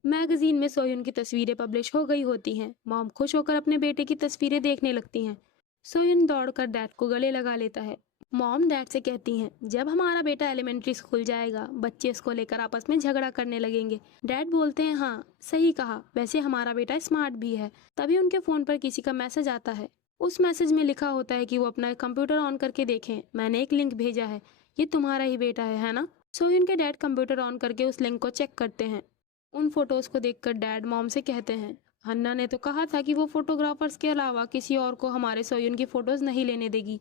मैगजीन में सोयुन की तस्वीरें पब्लिश हो गई होती हैं। मॉम खुश होकर अपने बेटे की तस्वीरें देखने लगती हैं। सोयुन दौड़कर डैड को गले लगा लेता है। मॉम डैड से कहती हैं जब हमारा बेटा एलिमेंट्री स्कूल जाएगा बच्चे इसको लेकर आपस में झगड़ा करने लगेंगे। डैड बोलते हैं हाँ सही कहा, वैसे हमारा बेटा स्मार्ट भी है। तभी उनके फ़ोन पर किसी का मैसेज आता है। उस मैसेज में लिखा होता है कि वो अपना कंप्यूटर ऑन करके देखें, मैंने एक लिंक भेजा है, ये तुम्हारा ही बेटा है ना। सोयुन के डैड कंप्यूटर ऑन करके उस लिंक को चेक करते हैं। उन फोटोज़ को देखकर डैड मॉम से कहते हैं हन्ना ने तो कहा था कि वो फोटोग्राफर्स के अलावा किसी और को हमारे सोयुन की फ़ोटोज़ नहीं लेने देगी।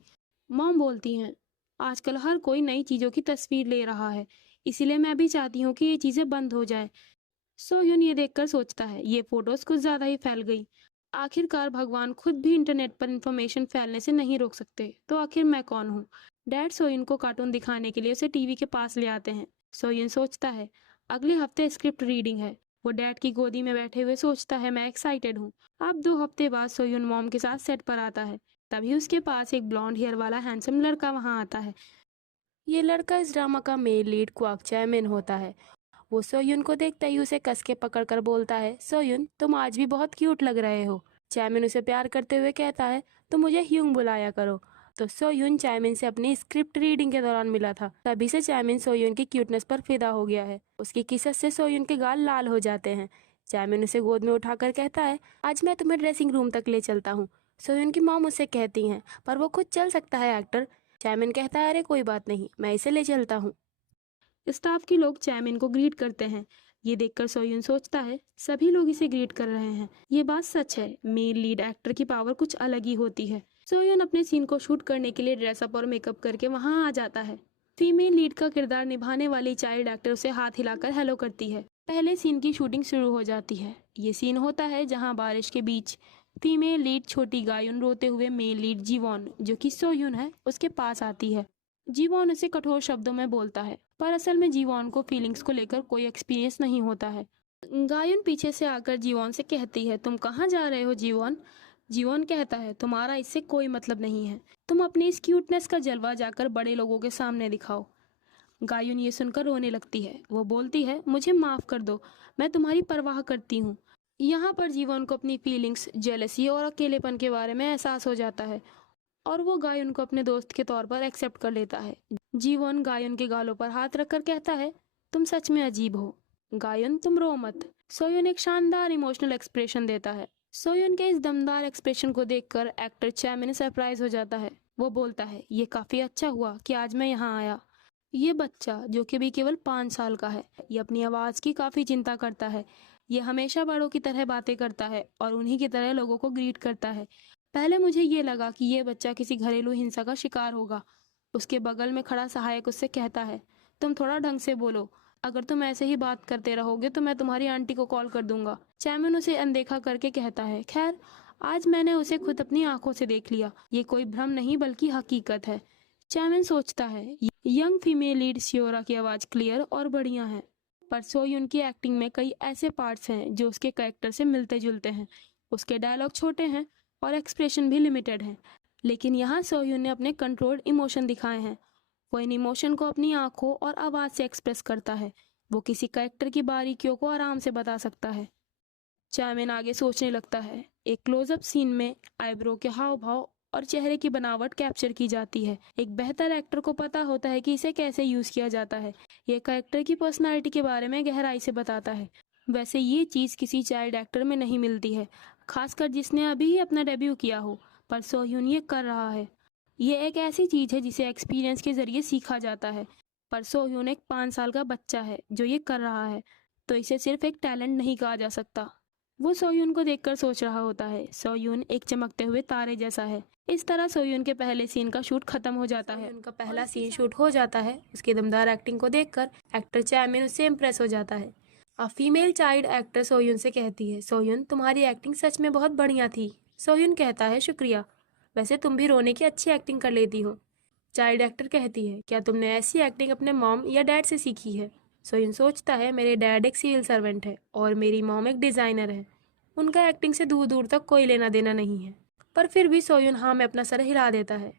मॉम बोलती हैं आजकल हर कोई नई चीज़ों की तस्वीर ले रहा है, इसीलिए मैं भी चाहती हूँ कि ये चीज़ें बंद हो जाए। सोयुन ये देखकर सोचता है ये फ़ोटोज़ कुछ ज़्यादा ही फैल गई। आखिरकार भगवान खुद भी इंटरनेट पर इंफॉर्मेशन फैलने से नहीं रोक सकते, तो आखिर मैं कौन हूँ। डैड सोयुन को कार्टून दिखाने के लिए उसे टीवी के पास ले आते हैं। सोयुन सोचता है अगले हफ्ते स्क्रिप्ट रीडिंग है। वो डैड की गोदी में बैठे हुए सोचता है मैं एक्साइटेड हूँ। अब 2 हफ्ते बाद सोयुन मॉम के साथ सेट पर आता है। तभी उसके पास एक ब्लॉन्ड हेयर वाला हैंडसम लड़का वहाँ आता है। ये लड़का इस ड्रामा का मेन लीड क्वाक चैमिन होता है। वो सोयुन को देखते ही उसे कस के पकड़कर बोलता है सोयुन तुम आज भी बहुत क्यूट लग रहे हो। चैमिन उसे प्यार करते हुए कहता है तो मुझे ह्यूंग बुलाया करो। तो सोयुन चैमिन से अपनी स्क्रिप्ट रीडिंग के दौरान मिला था, तभी से चैमिन सोयुन की क्यूटनेस पर फिदा हो गया है। उसकी किसस से सोयुन के गाल लाल हो जाते हैं। चैमिन उसे गोद में उठाकर कहता है आज मैं तुम्हें ड्रेसिंग रूम तक ले चलता हूँ। सोयुन की मॉम उसे कहती हैं पर वो खुद चल सकता है एक्टर। चैमिन कहता है अरे कोई बात नहीं, मैं इसे ले चलता हूँ। स्टाफ के लोग चैमिन को ग्रीट करते हैं। ये देखकर सोयुन सोचता है सभी लोग इसे ग्रीट कर रहे हैं, ये बात सच है। मेल लीड एक्टर की पावर कुछ अलग ही होती है। सोयुन अपने सीन को शूट करने के लिए ड्रेसअप और मेकअप करके वहाँ आ जाता है। फीमेल लीड का किरदार निभाने वाली चाइल्ड एक्टर उसे हाथ हिलाकर हेलो करती है। पहले सीन की शूटिंग शुरू हो जाती है। ये सीन होता है जहाँ बारिश के बीच फीमेल लीड छोटी गायुन रोते हुए मेल लीड जीवॉन जो कि सोयुन है उसके पास आती है। जीवॉन उसे कठोर शब्दों में बोलता है पर असल में जीवॉन को फीलिंग्स को लेकर कोई एक्सपीरियंस नहीं होता है। गायुन पीछे से आकर जीवॉन से कहती है तुम कहाँ जा रहे हो जीवॉन। जीवॉन कहता है तुम्हारा इससे कोई मतलब नहीं है, तुम अपनी इस क्यूटनेस का जलवा जाकर बड़े लोगों के सामने दिखाओ। गायुन ये सुनकर रोने लगती है। वो बोलती है मुझे माफ़ कर दो, मैं तुम्हारी परवाह करती हूँ। यहाँ पर जीवॉन को अपनी फीलिंग्स, जेलसी और अकेलेपन के बारे में एहसास हो जाता है और वो गायुन को अपने दोस्त के तौर पर एक्सेप्ट कर लेता है। जीवॉन गायुन के गालों पर हाथ रखकर कहता है तुम सच में अजीब हो। गायुन तुम रो मत। सोयुन एक शानदार इमोशनल एक्सप्रेशन देता है। सोयुन के इस दमदार एक्सप्रेशन को देखकर एक्टर चैमिन सरप्राइज हो जाता है। वो बोलता है ये काफ़ी अच्छा हुआ कि आज मैं यहाँ आया। ये बच्चा जो कि भी केवल 5 साल का है, ये अपनी आवाज़ की काफ़ी चिंता करता है। ये हमेशा बड़ों की तरह बातें करता है और उन्हीं की तरह लोगों को ग्रीट करता है। पहले मुझे ये लगा कि ये बच्चा किसी घरेलू हिंसा का शिकार होगा। उसके बगल में खड़ा सहायक उससे कहता है तुम थोड़ा ढंग से बोलो, अगर तुम ऐसे ही बात करते रहोगे तो मैं तुम्हारी आंटी को कॉल कर दूंगा। चैमिन उसे अनदेखा करके कहता है खैर आज मैंने उसे खुद अपनी आंखों से देख लिया, ये कोई भ्रम नहीं बल्कि हकीकत है। चैमिन सोचता है यंग फीमेल लीड सियोरा की आवाज़ क्लियर और बढ़िया है, पर सोयुन की एक्टिंग में कई ऐसे पार्ट्स हैं जो उसके कैरेक्टर से मिलते जुलते हैं। उसके डायलॉग छोटे हैं और एक्सप्रेशन भी लिमिटेड हैं, लेकिन यहाँ सोयुन ने अपने कंट्रोल्ड इमोशन दिखाए हैं। वो इन इमोशन को अपनी आंखों और आवाज़ से एक्सप्रेस करता है। वो किसी कैरेक्टर की बारीकियों को आराम से बता सकता है। चायमिन आगे सोचने लगता है। एक क्लोजअप सीन में आईब्रो के हाव भाव और चेहरे की बनावट कैप्चर की जाती है। एक बेहतर एक्टर को पता होता है कि इसे कैसे यूज किया जाता है। ये कैरेक्टर की पर्सनालिटी के बारे में गहराई से बताता है। वैसे ये चीज़ किसी चाइल्ड एक्टर में नहीं मिलती है, खासकर जिसने अभी ही अपना डेब्यू किया हो, पर सोह्यून ये कर रहा है। ये एक ऐसी चीज़ है जिसे एक्सपीरियंस के जरिए सीखा जाता है, पर सोह्यून एक 5 साल का बच्चा है जो ये कर रहा है, तो इसे सिर्फ एक टैलेंट नहीं कहा जा सकता। वो सोह्यून को देखकर सोच रहा होता है, सोह्यून एक चमकते हुए तारे जैसा है। इस तरह सोह्यून के पहले सीन का शूट खत्म हो जाता है। उनका पहला सीन शूट हो जाता है। उसकी दमदार एक्टिंग को देखकर एक्टर चायमिन उससे इम्प्रेस हो जाता है। फीमेल चाइल्ड एक्टर सोह्यून से कहती है, सोह्यून तुम्हारी एक्टिंग सच में बहुत बढ़िया थी। सोह्यून कहता है, शुक्रिया, वैसे तुम भी रोने की अच्छी एक्टिंग कर लेती हो। चाइल्ड एक्टर कहती है, क्या तुमने ऐसी एक्टिंग अपने मॉम या डैड से सीखी है? सोह्यून सोचता है, मेरे डैड एक सिविल सर्वेंट है और मेरी मॉम एक डिज़ाइनर है। उनका एक्टिंग से दूर दूर तक कोई लेना देना नहीं है। पर फिर भी सोह्यून हाँ में अपना सर हिला देता है।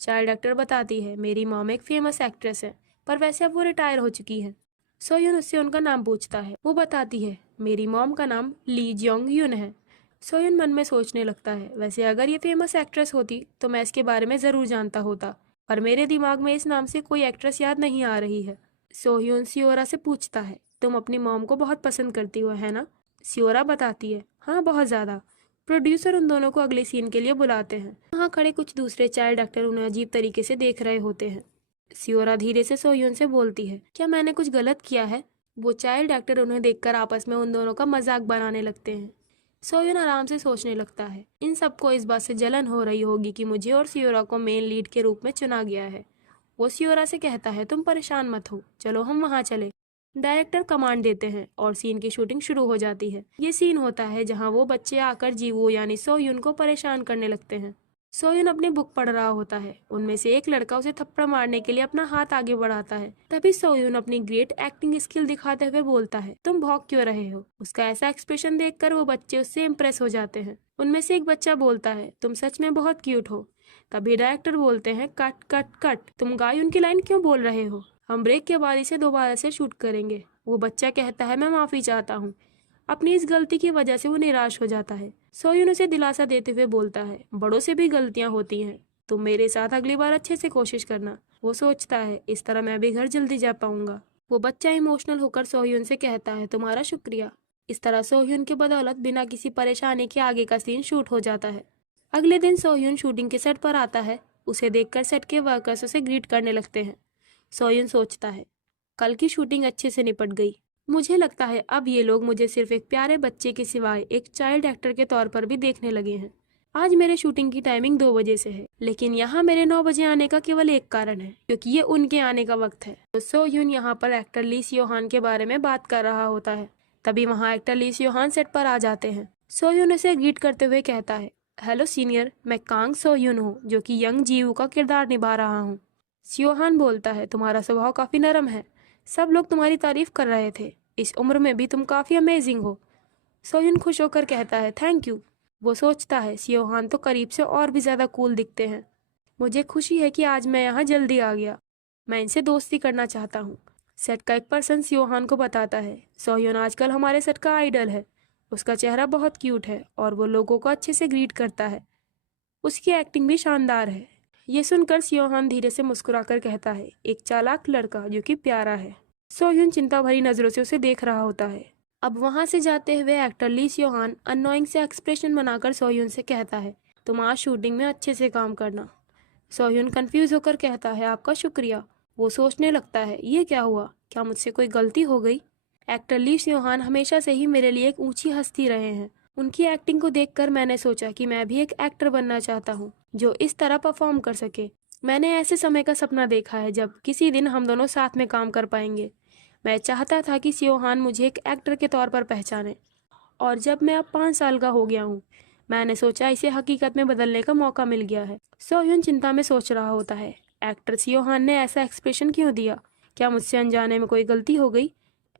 चाइल्ड एक्टर बताती है, मेरी मॉम एक फेमस एक्ट्रेस है, पर वैसे अब वो रिटायर हो चुकी है। सोह्यून उससे उनका नाम पूछता है। वो बताती है, मेरी मॉम का नाम ली जियोंग यून है। सोह्यून मन में सोचने लगता है, वैसे अगर ये फेमस एक्ट्रेस होती तो मैं इसके बारे में ज़रूर जानता होता, पर मेरे दिमाग में इस नाम से कोई एक्ट्रेस याद नहीं आ रही है। सोह्यून सियोरा से पूछता है, तुम अपनी मॉम को बहुत पसंद करती हो, है ना? सियोरा बताती है, हाँ बहुत ज़्यादा। प्रोड्यूसर उन दोनों को अगले सीन के लिए बुलाते हैं। वहाँ खड़े कुछ दूसरे चाइल्ड एक्टर उन्हें अजीब तरीके से देख रहे होते हैं। सियोरा धीरे से सोह्यून से बोलती है, क्या मैंने कुछ गलत किया है? वो चाइल्ड एक्टर उन्हें देखकर आपस में उन दोनों का मजाक बनाने लगते हैं। सोह्यून आराम से सोचने लगता है, इन सबको इस बात से जलन हो रही होगी कि मुझे और सियोरा को मेन लीड के रूप में चुना गया है। वो सियोरा से कहता है, तुम परेशान मत हो, चलो हम वहाँ चले। डायरेक्टर कमांड देते हैं और सीन की शूटिंग शुरू हो जाती है। ये सीन होता है जहाँ वो बच्चे आकर जीवो यानी सोह्यून को परेशान करने लगते हैं। सोह्यून अपनी बुक पढ़ रहा होता है। उनमें से एक लड़का उसे थप्पड़ मारने के लिए अपना हाथ आगे बढ़ाता है। तभी सोह्यून अपनी ग्रेट एक्टिंग स्किल दिखाते हुए बोलता है, तुम भौंक क्यों रहे हो? उसका ऐसा एक्सप्रेशन देखकर वो बच्चे उससे इम्प्रेस हो जाते हैं। उनमें से एक बच्चा बोलता है, तुम सच में बहुत क्यूट हो। तभी डायरेक्टर बोलते हैं, कट कट कट, तुम गाय उनकी लाइन क्यों बोल रहे हो? हम ब्रेक के बाद इसे दोबारा से शूट करेंगे। वो बच्चा कहता है, मैं माफी चाहता हूँ। अपनी इस गलती की वजह से वो निराश हो जाता है। सोह्यून उसे दिलासा देते हुए बोलता है, बड़ों से भी गलतियां होती हैं, तुम मेरे साथ अगली बार अच्छे से कोशिश करना। वो सोचता है, इस तरह मैं भी घर जल्दी जा पाऊंगा। वो बच्चा इमोशनल होकर सोह्यून से कहता है, तुम्हारा शुक्रिया। इस तरह सोह्यून की बदौलत बिना किसी परेशानी के आगे का सीन शूट हो जाता है। अगले दिन सोह्यून शूटिंग के सेट पर आता है। उसे देखकर सेट के वर्कर्स उसे ग्रीट करने लगते हैं। सोह्यून सोचता है, कल की शूटिंग अच्छे से निपट गई। मुझे लगता है अब ये लोग मुझे सिर्फ एक प्यारे बच्चे के सिवाय एक चाइल्ड एक्टर के तौर पर भी देखने लगे हैं। आज मेरे शूटिंग की टाइमिंग 2 बजे से है, लेकिन यहाँ मेरे 9 बजे आने का केवल एक कारण है, क्योंकि ये उनके आने का वक्त है। तो सोह्यून यहाँ पर एक्टर ली सियोहान के बारे में बात कर रहा होता है। तभी वहाँ एक्टर ली सियोहान सेट पर आ जाते हैं। सोह्यून उसे ग्रीट करते हुए कहता है, हेलो सीनियर, मैं कांग सोह्यून हूँ, जो कि यंग जीवू का किरदार निभा रहा हूँ। सियोहान बोलता है, तुम्हारा स्वभाव काफी नरम है, सब लोग तुम्हारी तारीफ कर रहे थे, इस उम्र में भी तुम काफी अमेजिंग हो। सोह्यून खुश होकर कहता है, थैंक यू। वो सोचता है, सियोहान तो करीब से और भी ज्यादा कूल दिखते हैं। मुझे खुशी है कि आज मैं यहाँ जल्दी आ गया, मैं इनसे दोस्ती करना चाहता हूँ। सेट का एक पर्सन सियोहान को बताता है, सोह्यून आजकल हमारे सेट का आइडल है। उसका चेहरा बहुत क्यूट है और वो लोगों को अच्छे से ग्रीट करता है। उसकी एक्टिंग भी शानदार है। ये सुनकर सियोहान धीरे से मुस्कुराकर कहता है, एक चालाक लड़का जो कि प्यारा है। सोह्यून चिंता भरी नजरों से उसे देख रहा होता है। अब वहां से जाते हुए एक्टर ली सियोहान अननोइंग से एक्सप्रेशन बनाकर सोह्यून से कहता है, तुम आज शूटिंग में अच्छे से काम करना। सोह्यून कंफ्यूज होकर कहता है, आपका शुक्रिया। वो सोचने लगता है, ये क्या हुआ, क्या मुझसे कोई गलती हो गई? एक्टर ली सियोहान हमेशा से ही मेरे लिए एक ऊंची हस्ती रहे हैं। उनकी एक्टिंग को देखकर मैंने सोचा कि मैं भी एक एक्टर बनना चाहता हूँ जो इस तरह परफॉर्म कर सके। मैंने ऐसे समय का सपना देखा है जब किसी दिन हम दोनों साथ में काम कर पाएंगे। मैं चाहता था कि सियोहान मुझे एक एक्टर के तौर पर पहचाने, और जब मैं अब 5 साल का हो गया हूँ, मैंने सोचा इसे हकीकत में बदलने का मौका मिल गया है। सोह्यून चिंता में सोच रहा होता है, एक्टर सियोहान ने ऐसा एक्सप्रेशन क्यों दिया? क्या मुझसे अनजाने में कोई गलती हो गई,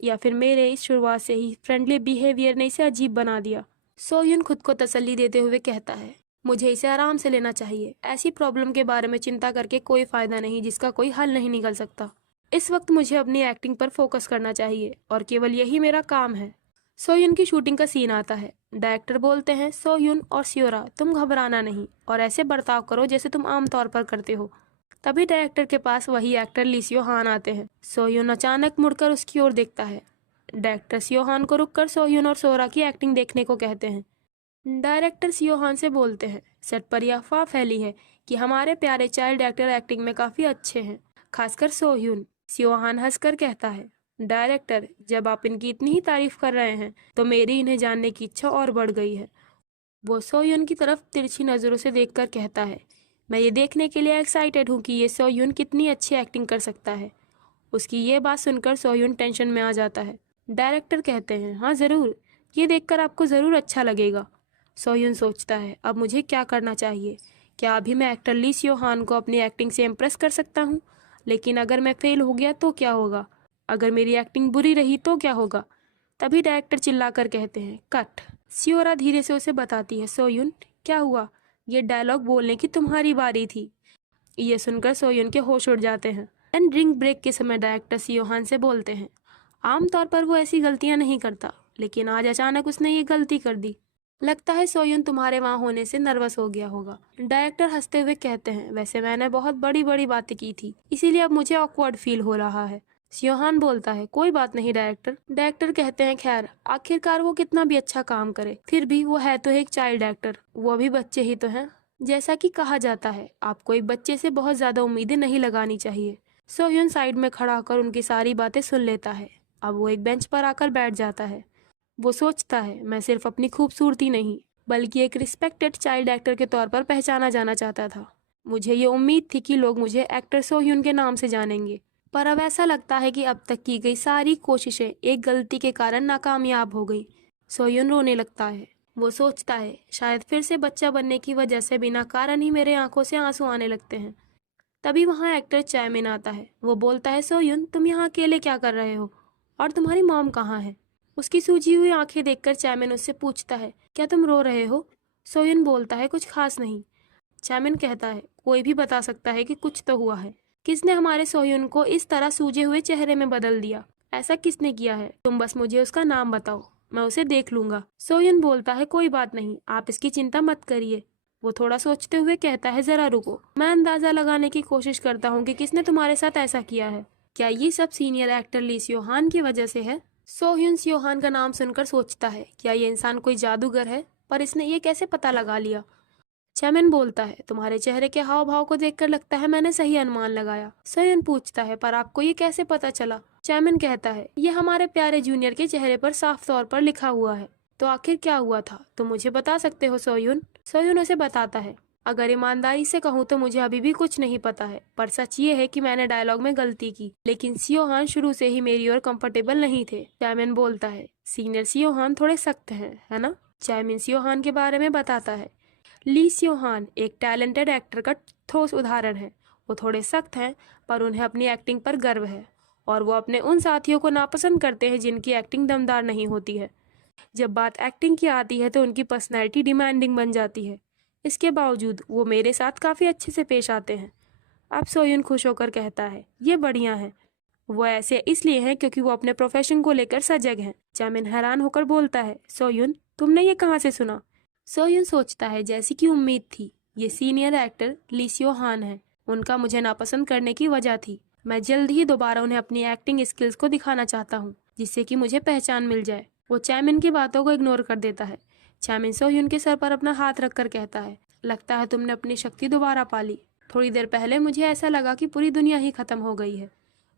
या फिर मेरे इस शुरुआत से ही फ्रेंडली बिहेवियर ने इसे अजीब बना दिया? सोह्यून खुद को तसल्ली देते हुए कहता है, मुझे इसे आराम से लेना चाहिए। ऐसी प्रॉब्लम के बारे में चिंता करके कोई फायदा नहीं जिसका कोई हल नहीं निकल सकता। इस वक्त मुझे अपनी एक्टिंग पर फोकस करना चाहिए और केवल यही मेरा काम है। सोयुन की शूटिंग का सीन आता है। डायरेक्टर बोलते हैं, सोयुन और सियोरा, तुम घबराना नहीं और ऐसे बर्ताव करो जैसे तुम आमतौर पर करते हो। तभी डायरेक्टर के पास वही एक्टर ली सियो हान आते हैं। सोयुन अचानक मुड़कर उसकी ओर देखता है। डायरेक्टर सियो हान को रुककर सोयुन और सोरा की एक्टिंग देखने को कहते हैं। डायरेक्टर सियो हान से बोलते हैं, सेट पर यह अफवाह फैली है कि हमारे प्यारे चाइल्ड एक्टर एक्टिंग में काफी अच्छे हैं, खासकर सोयुन। सियो हान हंसकर कहता है, डायरेक्टर, जब आप इनकी इतनी ही तारीफ कर रहे हैं तो मेरी इन्हें जानने की इच्छा और बढ़ गई है। वो सोयुन की तरफ तिरछी नजरों से देखकर कहता है, मैं ये देखने के लिए एक्साइटेड हूँ कि ये सोयुन कितनी अच्छी एक्टिंग कर सकता है। उसकी ये बात सुनकर सोयुन टेंशन में आ जाता है। डायरेक्टर कहते हैं, हाँ ज़रूर, ये देखकर आपको ज़रूर अच्छा लगेगा। सोयुन सोचता है, अब मुझे क्या करना चाहिए? क्या अभी मैं एक्टर ली सियो हान को अपनी एक्टिंग से इम्प्रेस कर सकता हूँ? लेकिन अगर मैं फेल हो गया तो क्या होगा? अगर मेरी एक्टिंग बुरी रही तो क्या होगा? तभी डायरेक्टर चिल्लाकर कहते हैं, कट। सियोरा धीरे से उसे बताती है, सोयुन क्या हुआ? ये डायलॉग बोलने की तुम्हारी बारी थी। ये सुनकर सोयुन के होश उड़ जाते हैं। एंड ड्रिंक ब्रेक के समय डायरेक्टर सियो हान से बोलते हैं, आमतौर पर वो ऐसी गलतियां नहीं करता, लेकिन आज अचानक उसने ये गलती कर दी। लगता है सोयुन तुम्हारे वहाँ होने से नर्वस हो गया होगा। डायरेक्टर हंसते हुए कहते हैं, वैसे मैंने बहुत बड़ी बड़ी बातें की थी, इसीलिए अब मुझे ऑकवर्ड फील हो रहा है। सियोहान बोलता है, कोई बात नहीं डायरेक्टर। डायरेक्टर कहते हैं, खैर आखिरकार वो कितना भी अच्छा काम करे, फिर भी वो है तो एक चाइल्ड एक्टर, वो भी बच्चे ही तो हैं। जैसा कि कहा जाता है, आपको एक बच्चे से बहुत ज्यादा उम्मीदें नहीं लगानी चाहिए। सोयुन साइड में खड़ा होकर उनकी सारी बातें सुन लेता है। अब वो एक बेंच पर आकर बैठ जाता है। वो सोचता है, मैं सिर्फ अपनी खूबसूरती नहीं बल्कि एक रिस्पेक्टेड चाइल्ड एक्टर के तौर पर पहचाना जाना चाहता था। मुझे ये उम्मीद थी कि लोग मुझे एक्टर सोह्यून के नाम से जानेंगे, पर अब ऐसा लगता है कि अब तक की गई सारी कोशिशें एक गलती के कारण नाकामयाब हो गई। सोह्यून रोने लगता है। वो सोचता है, शायद फिर से बच्चा बनने की वजह से बिना कारण ही मेरे आंखों से आंसू आने लगते हैं। तभी वहाँ एक्टर चैमिन आता है। वो बोलता है, सोह्यून तुम यहाँ अकेले क्या कर रहे हो और तुम्हारी मॉम कहाँ है? उसकी सूजी हुई आंखें देखकर चैमिन उससे पूछता है, क्या तुम रो रहे हो? सोह्यून बोलता है, कुछ खास नहीं। चैमिन कहता है, कोई भी बता सकता है कि कुछ तो हुआ है। किसने हमारे सोह्यून को इस तरह सूजे हुए चेहरे में बदल दिया? ऐसा किसने किया है? तुम बस मुझे उसका नाम बताओ, मैं उसे देख लूंगा। सोह्यून बोलता है, कोई बात नहीं, आप इसकी चिंता मत करिए। वो थोड़ा सोचते हुए कहता है, जरा रुको, मैं अंदाजा लगाने की कोशिश करता हूँ कि किसने तुम्हारे साथ ऐसा किया है। क्या ये सब सीनियर एक्टर ली सियो हान की वजह से है? सोह्यून सियो हान का नाम सुनकर सोचता है, क्या ये इंसान कोई जादूगर है? पर इसने ये कैसे पता लगा लिया? चैमिन बोलता है, तुम्हारे चेहरे के हाव भाव को देखकर लगता है मैंने सही अनुमान लगाया। सोह्यून पूछता है, पर आपको ये कैसे पता चला? चैमिन कहता है, ये हमारे प्यारे जूनियर के चेहरे पर साफ तौर पर लिखा हुआ है। तो आखिर क्या हुआ था, तुम मुझे बता सकते हो सोह्यून? सोह्यून उसे बताता है, अगर ईमानदारी से कहूँ तो मुझे अभी भी कुछ नहीं पता है, पर सच ये है कि मैंने डायलॉग में गलती की, लेकिन सियो हान शुरू से ही मेरी ओर कंफर्टेबल नहीं थे। चैमिन बोलता है, सीनियर सियो हान थोड़े सख्त हैं, है ना? चैमिन सियो हान के बारे में बताता है, ली सियो हान एक टैलेंटेड एक्टर का ठोस उदाहरण है। वो थोड़े सख्त हैं, पर उन्हें अपनी एक्टिंग पर गर्व है और वो अपने उन साथियों को नापसंद करते हैं जिनकी एक्टिंग दमदार नहीं होती है। जब बात एक्टिंग की आती है तो उनकी पर्सनैलिटी डिमांडिंग बन जाती है। इसके बावजूद वो मेरे साथ काफ़ी अच्छे से पेश आते हैं। अब सोह्यून खुश होकर कहता है, ये बढ़िया है। वो ऐसे इसलिए हैं क्योंकि वो अपने प्रोफेशन को लेकर सजग हैं। चैमिन हैरान होकर बोलता है, सोह्यून तुमने ये कहाँ से सुना? सोह्यून सोचता है, जैसी कि उम्मीद थी, ये सीनियर एक्टर ली सियो हान है। उनका मुझे नापसंद करने की वजह थी। मैं जल्द ही दोबारा उन्हें अपनी एक्टिंग स्किल्स को दिखाना चाहता हूँ, जिससे कि मुझे पहचान मिल जाए। वो चैमिन की बातों को इग्नोर कर देता है। चैमिन सोह्यून के सर पर अपना हाथ रखकर कहता है, लगता है तुमने अपनी शक्ति दोबारा पाली। थोड़ी देर पहले मुझे ऐसा लगा कि पूरी दुनिया ही खत्म हो गई है।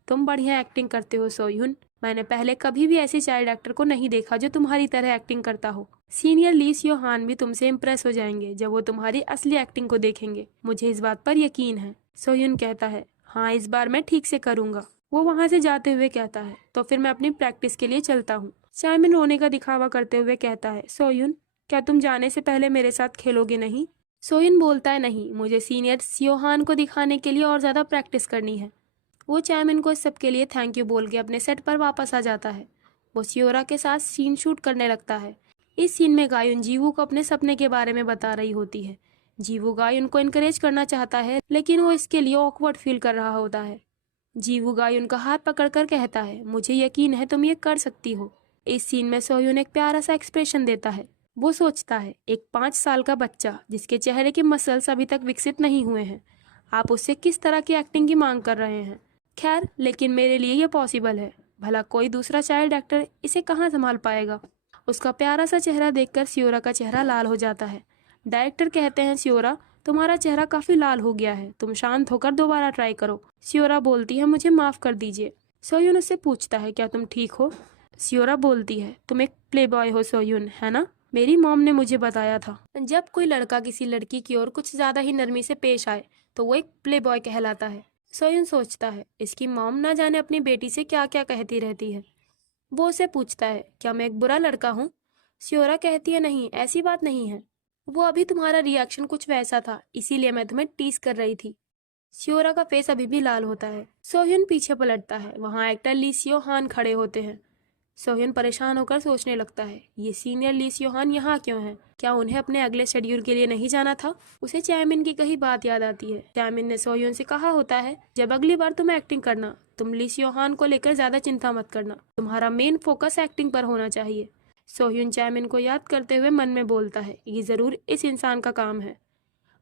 तुम बढ़िया एक्टिंग करते हो सोह्यून। मैंने पहले कभी भी ऐसे चाइल्ड एक्टर को नहीं देखा जो तुम्हारी तरह एक्टिंग करता हो। सीनियर ली सियो हान भी तुमसे इम्प्रेस हो जाएंगे जब वो तुम्हारी असली एक्टिंग को देखेंगे। मुझे इस बात पर यकीन है। सोह्यून कहता है, हाँ इस बार मैं ठीक से करूंगा। वो वहाँ से जाते हुए कहता है, तो फिर मैं अपनी प्रैक्टिस के लिए चलता हूँ। चैमिन रोने का दिखावा करते हुए कहता है, सोह्यून क्या तुम जाने से पहले मेरे साथ खेलोगे नहीं? सोह्यून बोलता है, नहीं, मुझे सीनियर सियो हान को दिखाने के लिए और ज्यादा प्रैक्टिस करनी है। वो चैमिन को इस सब के लिए थैंक यू बोल के अपने सेट पर वापस आ जाता है। वो सियोरा के साथ सीन शूट करने लगता है। इस सीन में गायुन जीवू को अपने सपने के बारे में बता रही होती है। जीवू गायुन को इनकरेज करना चाहता है, लेकिन वो इसके लिए ऑकवर्ड फील कर रहा होता है। जीवू गाय उनका हाथ पकड़कर कहता है, मुझे यकीन है तुम ये कर सकती हो। इस सीन में सोह्यून एक प्यारा सा एक्सप्रेशन देता है। वो सोचता है, एक 5 साल का बच्चा जिसके चेहरे के मसल्स अभी तक विकसित नहीं हुए हैं, आप उससे किस तरह की एक्टिंग की मांग कर रहे हैं। खैर, लेकिन मेरे लिए ये पॉसिबल है। भला कोई दूसरा चाइल्ड एक्टर इसे कहाँ संभाल पाएगा। उसका प्यारा सा चेहरा देखकर सियोरा का चेहरा लाल हो जाता है। डायरेक्टर कहते हैं, सियोरा तुम्हारा चेहरा काफी लाल हो गया है, तुम शांत होकर दोबारा ट्राई करो। सियोरा बोलती है, मुझे माफ कर दीजिए। सोह्यून उससे पूछता है, क्या तुम ठीक हो। सियोरा बोलती है, तुम एक प्ले बॉय हो सोह्यून, है ना। मेरी मॉम ने मुझे बताया था जब कोई लड़का किसी लड़की की ओर कुछ ज्यादा ही नरमी से पेश आए तो वो एक प्ले बॉय कहलाता है। सोह्यून सोचता है, इसकी मॉम ना जाने अपनी बेटी से क्या क्या कहती रहती है। वो उसे पूछता है, क्या मैं एक बुरा लड़का हूँ। सियोरा कहती है, नहीं, ऐसी बात नहीं है। वो अभी तुम्हारा रिएक्शन कुछ वैसा था, इसीलिए मैं तुम्हें टीज कर रही थी। सियोरा का फेस अभी भी लाल होता है। सोह्यून पीछे पलटता है, वहाँ एक्टर ली सियो हान खड़े होते हैं। सोह्यून परेशान होकर सोचने लगता है, ये सीनियर ली सियो हान यहाँ क्यों है। क्या उन्हें अपने अगले शेड्यूल के लिए नहीं जाना था। उसे चैमिन की कही बात याद आती है। चैमिन ने सोह्यून से कहा होता है, जब अगली बार तुम एक्टिंग करना, तुम ली सियो हान को लेकर ज्यादा चिंता मत करना, तुम्हारा मेन फोकस एक्टिंग पर होना चाहिए। सोह्यून चैमिन को याद करते हुए मन में बोलता है, ये जरूर इस इंसान का काम है,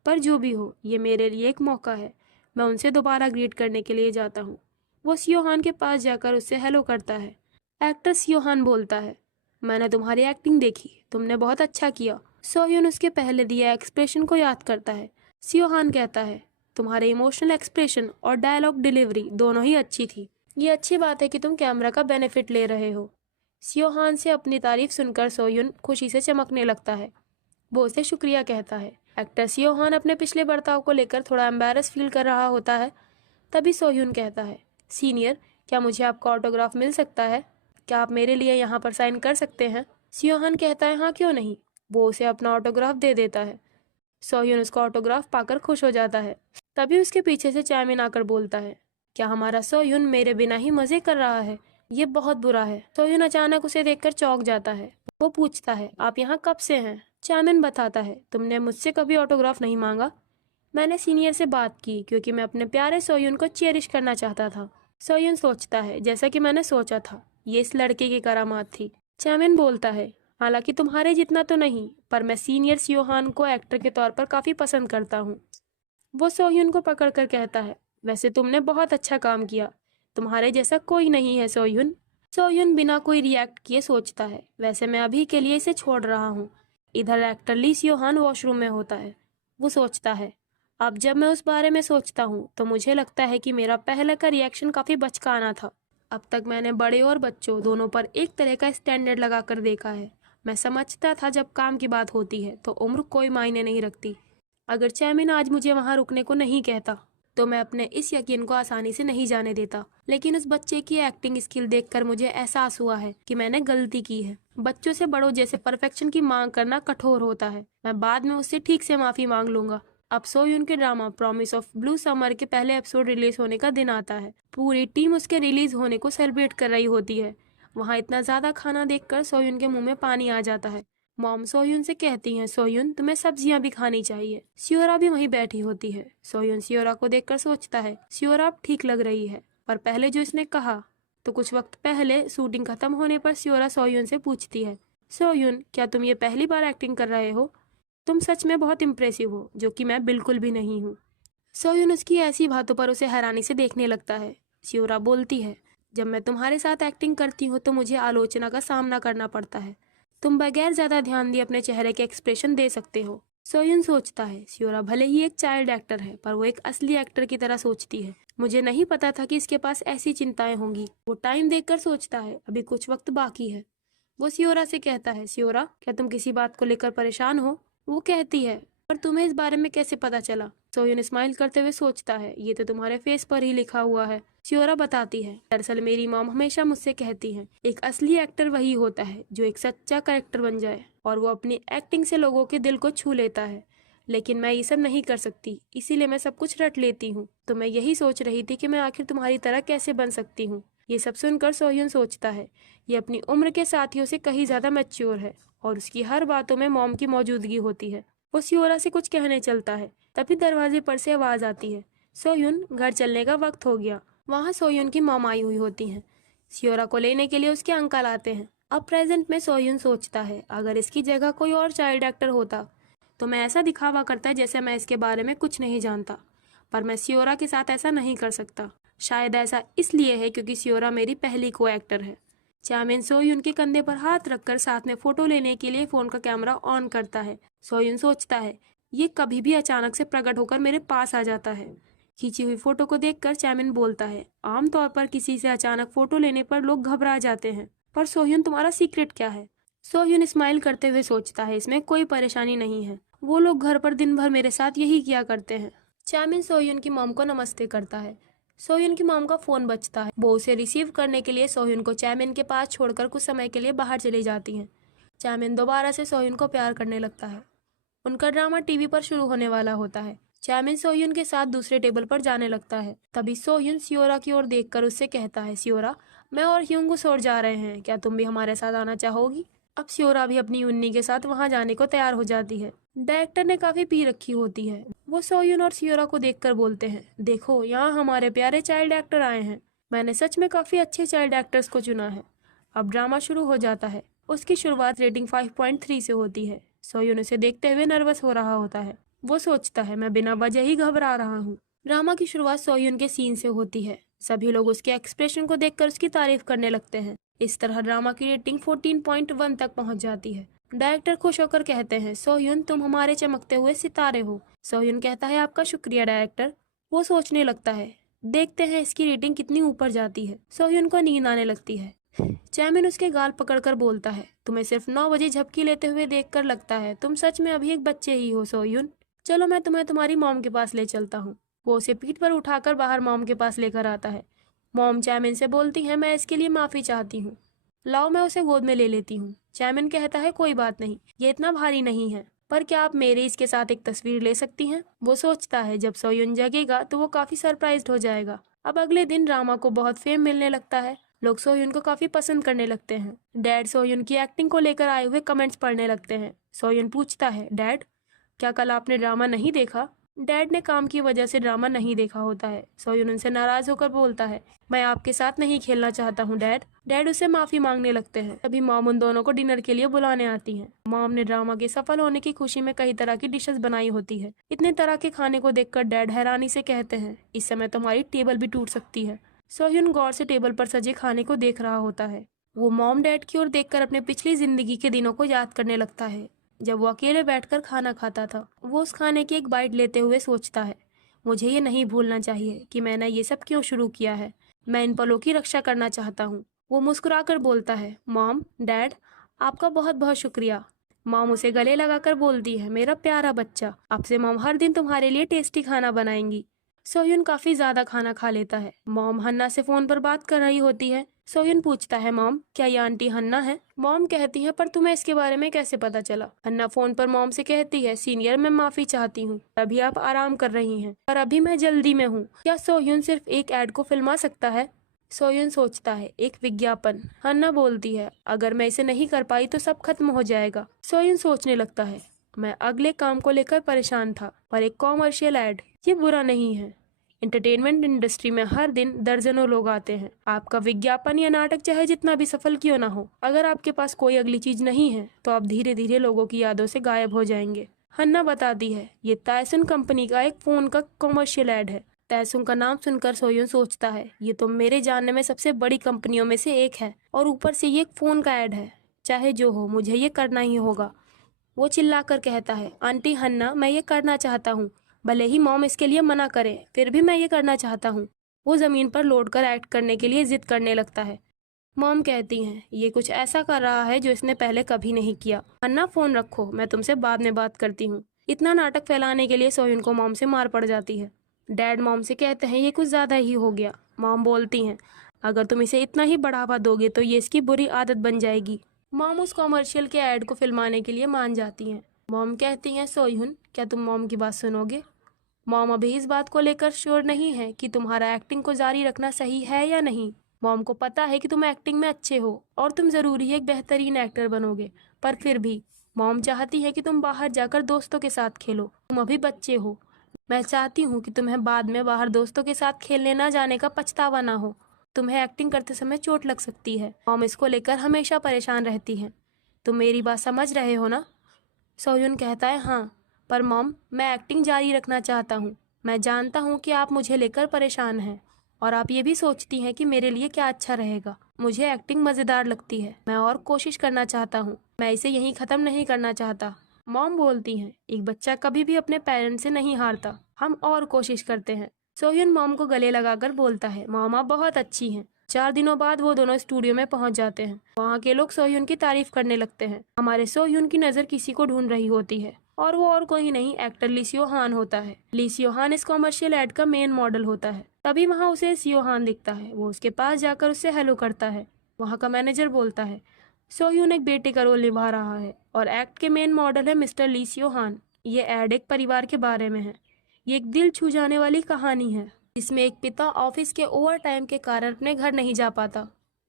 पर जो भी हो, ये मेरे लिए एक मौका है। मैं उनसे दोबारा ग्रीट करने के लिए जाता हूँ। वो सियोहान के पास जाकर उससे हेलो करता है। एक्टर सियोहान बोलता है, मैंने तुम्हारी एक्टिंग देखी, तुमने बहुत अच्छा किया। सोह्यून उसके पहले दिया एक्सप्रेशन को याद करता है। सियोहान कहता है, तुम्हारे इमोशनल एक्सप्रेशन और डायलॉग डिलीवरी दोनों ही अच्छी थी। ये अच्छी बात है कि तुम कैमरा का बेनिफिट ले रहे हो। सियोहान से अपनी तारीफ सुनकर सोह्यून खुशी से चमकने लगता है। वो उसे शुक्रिया कहता है। एक्टर सियोहान अपने पिछले बर्ताव को लेकर थोड़ा एम्बैरस फील कर रहा होता है। तभी सोह्यून कहता है, सीनियर, क्या मुझे आपका ऑटोग्राफ मिल सकता है। क्या आप मेरे लिए यहाँ पर साइन कर सकते हैं। सियोहान कहता है, हाँ क्यों नहीं। वो उसे अपना ऑटोग्राफ दे देता है। सोह्यून उसका ऑटोग्राफ पाकर खुश हो जाता है। तभी उसके पीछे से चैमिन आकर बोलता है, क्या हमारा सोह्यून मेरे बिना ही मजे कर रहा है। ये बहुत बुरा है। सोह्यून अचानक उसे देखकर चौंक जाता है। वो पूछता है, आप यहाँ कब से हैं। चैमिन बताता है, तुमने मुझसे कभी ऑटोग्राफ नहीं मांगा। मैंने सीनियर से बात की क्योंकि मैं अपने प्यारे सोह्यून को चेरिश करना चाहता था। सोह्यून सोचता है, जैसा कि मैंने सोचा था, ये इस लड़के की करामात थी। चैमिन बोलता है, हालांकि तुम्हारे जितना तो नहीं, पर मैं सीनियर सियोहान को एक्टर के तौर पर काफी पसंद करता हूँ। वो सोह्यून को पकड़कर कहता है, वैसे तुमने बहुत अच्छा काम किया, तुम्हारे जैसा कोई नहीं है सोह्यून। सोह्यून बिना कोई रिएक्ट किए सोचता है, वैसे मैं अभी के लिए इसे छोड़ रहा हूँ। इधर एक्टर ली सियोहान वॉशरूम में होता है। वो सोचता है, अब जब मैं उस बारे में सोचता हूँ तो मुझे लगता है कि मेरा पहले का रिएक्शन काफी बचकाना था। अब तक मैंने बड़े और बच्चों दोनों पर एक तरह का स्टैंडर्ड लगाकर देखा है। मैं समझता था जब काम की बात होती है तो उम्र कोई मायने नहीं रखती। अगर चैमिन आज मुझे वहां रुकने को नहीं कहता तो मैं अपने इस यकीन को आसानी से नहीं जाने देता। लेकिन उस बच्चे की एक्टिंग स्किल देखकर मुझे एहसास हुआ है कि मैंने गलती की है। बच्चों से बड़ों जैसे परफेक्शन की मांग करना कठोर होता है। मैं बाद में उससे ठीक से माफी मांग लूंगा। अब सोह्यून के drama promise of blue summer के पहले एपिसोड रिलीज होने का दिन आता है। पूरी टीम उसके रिलीज होने को सेलिब्रेट कर रही होती है। वहाँ इतना ज्यादा खाना देखकर सोह्यून के मुंह में पानी आ जाता है। मॉम सोह्यून से कहती हैं, सोह्यून तुम्हें सब्जियां भी खानी चाहिए। सियोरा भी वहीं बैठी होती है। सोह्यून सियोरा को देखकर सोचता है, सियोरा अब ठीक लग रही है। पर पहले जो इसने कहा, तो कुछ वक्त पहले शूटिंग खत्म होने पर सियोरा सोह्यून से पूछती है, सोह्यून क्या तुम ये पहली बार एक्टिंग कर रहे हो। तुम सच में बहुत इम्प्रेसिव हो, जो कि मैं बिल्कुल भी नहीं हूँ। सोह्यून उसकी ऐसी बातों पर उसे हैरानी से देखने लगता है। सियोरा बोलती है, जब मैं तुम्हारे साथ एक्टिंग करती हूँ तो मुझे आलोचना का सामना करना पड़ता है। तुम बगैर ज्यादा ध्यान दिए अपने चेहरे के एक्सप्रेशन दे सकते हो। सोह्यून सोचता है, सियोरा भले ही एक चाइल्ड एक्टर है, पर वो एक असली एक्टर की तरह सोचती है। मुझे नहीं पता था कि इसके पास ऐसी चिंताएं होंगी। वो टाइम देखकर सोचता है, अभी कुछ वक्त बाकी है। वो सियोरा से कहता है, सियोरा क्या तुम किसी बात को लेकर परेशान हो। वो कहती है, पर तुम्हें इस बारे में कैसे पता चला। सोह्यून स्माइल करते हुए सोचता है, ये तो तुम्हारे फेस पर ही लिखा हुआ है। सियोरा बताती है, दरअसल मेरी मॉम हमेशा मुझसे कहती है, एक असली एक्टर वही होता है जो एक सच्चा कैरेक्टर बन जाए और वो अपनी एक्टिंग से लोगों के दिल को छू लेता है। लेकिन मैं ये सब नहीं कर सकती, इसीलिए मैं सब कुछ रट लेती हूँ। तो मैं यही सोच रही थी कि मैं आखिर तुम्हारी तरह कैसे बन सकती हूँ। ये सब सुनकर सोह्यून सोचता है, ये अपनी उम्र के साथियों से कहीं ज्यादा मैच्योर है और उसकी हर बातों में मॉम की मौजूदगी होती है। वो सियोरा से कुछ कहने चलता है, तभी दरवाजे पर से आवाज आती है, सोह्यून घर चलने का वक्त हो गया। वहाँ सोयून की मॉम आई हुई होती हैं। सियोरा को लेने के लिए उसके अंकल आते हैं। अब प्रेजेंट में सोयून सोचता है, अगर इसकी जगह कोई और चाइल्ड एक्टर होता तो मैं ऐसा दिखावा करता जैसे मैं इसके बारे में कुछ नहीं जानता, पर मैं सियोरा के साथ ऐसा नहीं कर सकता। शायद ऐसा इसलिए है क्योंकि सियोरा मेरी पहली को एक्टर है। चामिन सोयून के कंधे पर हाथ रखकर साथ में फोटो लेने के लिए फोन का कैमरा ऑन करता है। सोयून सोचता है, ये कभी भी अचानक से प्रकट होकर मेरे पास आ जाता है। खींची हुई फोटो को देखकर चामिन बोलता है, आमतौर पर किसी से अचानक फोटो लेने पर लोग घबरा जाते हैं, पर सोयून तुम्हारा सीक्रेट क्या है? सोयून स्माइल करते हुए सोचता है, इसमें कोई परेशानी नहीं है, वो लोग घर पर दिन भर मेरे साथ यही किया करते हैं। चामिन सोयून की मॉम को नमस्ते करता है। सोयून की मॉम का फोन बजता है। वो उसे रिसीव करने के लिए सोयून को चामिन के पास छोड़कर कुछ समय के लिए बाहर चली जाती हैं। चामिन दोबारा से सोयून को प्यार करने लगता है। उनका ड्रामा टीवी पर शुरू होने वाला होता है। चामिन सोयून के साथ दूसरे टेबल पर जाने लगता है। तभी सोयून सियोरा की ओर देखकर उससे कहता है, सियोरा, मैं और ह्यूंगुसोर जा रहे हैं, क्या तुम भी हमारे साथ आना चाहोगी? अब सियोरा भी अपनी उन्नी के साथ वहां जाने को तैयार हो जाती है। डायरेक्टर ने काफी पी रखी होती है। वो सोयून और सियोरा को देखकर बोलते हैं, देखो यहाँ हमारे प्यारे चाइल्ड एक्टर आए हैं। मैंने सच में काफी अच्छे चाइल्ड एक्टर्स को चुना है। अब ड्रामा शुरू हो जाता है। उसकी शुरुआत रेटिंग 5.3 से होती है। सोयून उसे देखते हुए नर्वस हो रहा होता है। वो सोचता है, मैं बिना वजह ही घबरा रहा हूँ। ड्रामा की शुरुआत सोयून के सीन से होती है। सभी लोग उसके एक्सप्रेशन को देखकर उसकी तारीफ करने लगते हैं। इस तरह ड्रामा की रेटिंग 14.1 तक पहुंच जाती है। डायरेक्टर खुश होकर कहते हैं, सोयून तुम हमारे चमकते हुए सितारे हो। सोयून कहता है, आपका शुक्रिया डायरेक्टर। वो सोचने लगता है, देखते हैं इसकी रेटिंग कितनी ऊपर जाती है। सोयून को नींद आने लगती है। चैमिन उसके गाल पकड़कर बोलता है, तुम्हें सिर्फ 9 बजे झपकी लेते हुए देखकर लगता है तुम सच में अभी एक बच्चे ही हो सोयून। चलो मैं तुम्हें तुम्हारी मॉम के पास ले चलता हूँ। वो उसे पीठ पर उठाकर बाहर मॉम के पास लेकर आता है। मॉम चैमिन से बोलती है, मैं इसके लिए माफी चाहती हूँ, लाओ मैं उसे गोद में ले लेती हूँ। चैमिन कहता है, कोई बात नहीं, ये इतना भारी नहीं है, पर क्या आप मेरे इसके साथ एक तस्वीर ले सकती हैं? वो सोचता है, जब सोयून जगेगा तो वो काफी सरप्राइज्ड हो जाएगा। अब अगले दिन ड्रामा को बहुत फेम मिलने लगता है। लोग सोयून को काफी पसंद करने लगते हैं। डैड सोयून की एक्टिंग को लेकर आए हुए कमेंट्स पढ़ने लगते हैं। सोयून पूछता है, डैड क्या कल आपने ड्रामा नहीं देखा? डैड ने काम की वजह से ड्रामा नहीं देखा होता है। सोयून उनसे नाराज होकर बोलता है, मैं आपके साथ नहीं खेलना चाहता हूँ डैड। डैड उससे माफी मांगने लगते हैं। तभी मॉम उन दोनों को डिनर के लिए बुलाने आती हैं। मॉम ने ड्रामा के सफल होने की खुशी में कई तरह की डिशेस बनाई होती है। इतने तरह के खाने को देखकर डैड हैरानी से कहते हैं, इस समय तुम्हारी टेबल भी टूट सकती है। सोयून गौर से टेबल पर सजे खाने को देख रहा होता है। वो मॉम डैड की ओर देखकर अपने पिछली जिंदगी के दिनों को याद करने लगता है, जब वो अकेले बैठकर खाना खाता था। वो उस खाने की एक बाइट लेते हुए सोचता है, मुझे ये नहीं भूलना चाहिए कि मैंने ये सब क्यों शुरू किया है। मैं इन पलों की रक्षा करना चाहता हूँ। वो मुस्कुराकर बोलता है, मॉम डैड आपका बहुत बहुत शुक्रिया। मॉम उसे गले लगाकर बोलती है, मेरा प्यारा बच्चा, अब से मॉम हर दिन तुम्हारे लिए टेस्टी खाना बनाएंगी। सोयून काफी ज्यादा खाना खा लेता है। मॉम हन्ना से फोन पर बात कर रही होती है। सोयून पूछता है, मॉम क्या ये आंटी हन्ना है? मॉम कहती है, पर तुम्हें इसके बारे में कैसे पता चला? हन्ना फोन पर मॉम से कहती है, सीनियर मैं माफी चाहती हूँ, अभी आप आराम कर रही हैं, पर अभी मैं जल्दी में हूँ। क्या सोयून सिर्फ एक एड को फिल्मा सकता है? सोयून सोचता है, एक विज्ञापन। हन्ना बोलती है, अगर मैं इसे नहीं कर पाई तो सब खत्म हो जाएगा। सोयून सोचने लगता है, मैं अगले काम को लेकर परेशान था, पर एक कॉमर्शियल एड ये बुरा नहीं है। एंटरटेनमेंट इंडस्ट्री में हर दिन दर्जनों लोग आते हैं। आपका विज्ञापन या नाटक चाहे जितना भी सफल क्यों ना हो, अगर आपके पास कोई अगली चीज नहीं है तो आप धीरे धीरे लोगों की यादों से गायब हो जाएंगे। हन्ना बताती है, ये तायसुन कंपनी का एक फोन का कॉमर्शियल एड है। तायसुन का नाम सुनकर सोयून सोचता है, ये तो मेरे जानने में सबसे बड़ी कंपनियों में से एक है, और ऊपर से ये एक फोन का एड है। चाहे जो हो, मुझे ये करना ही होगा। वो चिल्लाकर कहता है, आंटी हन्ना मैं ये करना चाहता हूँ, भले ही मॉम इसके लिए मना करे, फिर भी मैं ये करना चाहता हूँ। वो जमीन पर लौट कर एक्ट करने के लिए जिद करने लगता है। मॉम कहती हैं, ये कुछ ऐसा कर रहा है जो इसने पहले कभी नहीं किया। अन्ना फोन रखो, मैं तुमसे बाद में बात करती हूँ। इतना नाटक फैलाने के लिए सोयून को मॉम से मार पड़ जाती है। डैड मॉम से कहते हैं, ये कुछ ज्यादा ही हो गया। मॉम बोलती हैं, अगर तुम इसे इतना ही बढ़ावा दोगे तो ये इसकी बुरी आदत बन जाएगी। मॉम उस कॉमर्शियल के एड को फिल्माने के लिए मान जाती हैं। मॉम कहती हैं, सोयून क्या तुम मॉम की बात सुनोगे? मॉम अभी इस बात को लेकर श्योर नहीं है कि तुम्हारा एक्टिंग को जारी रखना सही है या नहीं। मॉम को पता है कि तुम एक्टिंग में अच्छे हो और तुम जरूरी एक बेहतरीन एक्टर बनोगे, पर फिर भी मॉम चाहती है कि तुम बाहर जाकर दोस्तों के साथ खेलो। तुम अभी बच्चे हो, मैं चाहती हूँ कि तुम्हें बाद में बाहर दोस्तों के साथ खेलने ना जाने का पछतावा ना हो। तुम्हें एक्टिंग करते समय चोट लग सकती है। मॉम इसको लेकर हमेशा परेशान रहती हैं। तुम मेरी बात समझ रहे हो ना? सोह्युन कहता है हाँ, पर मॉम मैं एक्टिंग जारी रखना चाहता हूँ। मैं जानता हूँ कि आप मुझे लेकर परेशान हैं और आप ये भी सोचती हैं कि मेरे लिए क्या अच्छा रहेगा। मुझे एक्टिंग मज़ेदार लगती है। मैं और कोशिश करना चाहता हूँ। मैं इसे यहीं ख़त्म नहीं करना चाहता। मॉम बोलती हैं, एक बच्चा कभी भी अपने पेरेंट्स से नहीं हारता। हम और कोशिश करते हैं। सोह्युन मॉम को गले लगाकर बोलता है, मॉम आप बहुत अच्छी हैं। 4 दिनों बाद वो दोनों स्टूडियो में पहुंच जाते हैं। वहाँ के लोग सोह्युन की तारीफ करने लगते हैं। हमारे सोह्युन की नज़र किसी को ढूंढ रही होती है और वो और कोई नहीं, एक्टर ली सियो हान होता है। ली सियो हान इस कॉमर्शियल एड का मेन मॉडल होता है। तभी वहाँ उसे सियो हान दिखता है। वो उसके पास जाकर उससे हेलो करता है। वहाँ का मैनेजर बोलता है, सोह्युन एक बेटे का रोल निभा रहा है और एक्ट के मेन मॉडल है मिस्टर ली सियो हान। ये एड एक परिवार के बारे में है। ये एक दिल छू जाने वाली कहानी है जिसमें एक पिता ऑफिस के ओवर टाइम के कारण अपने घर नहीं जा पाता।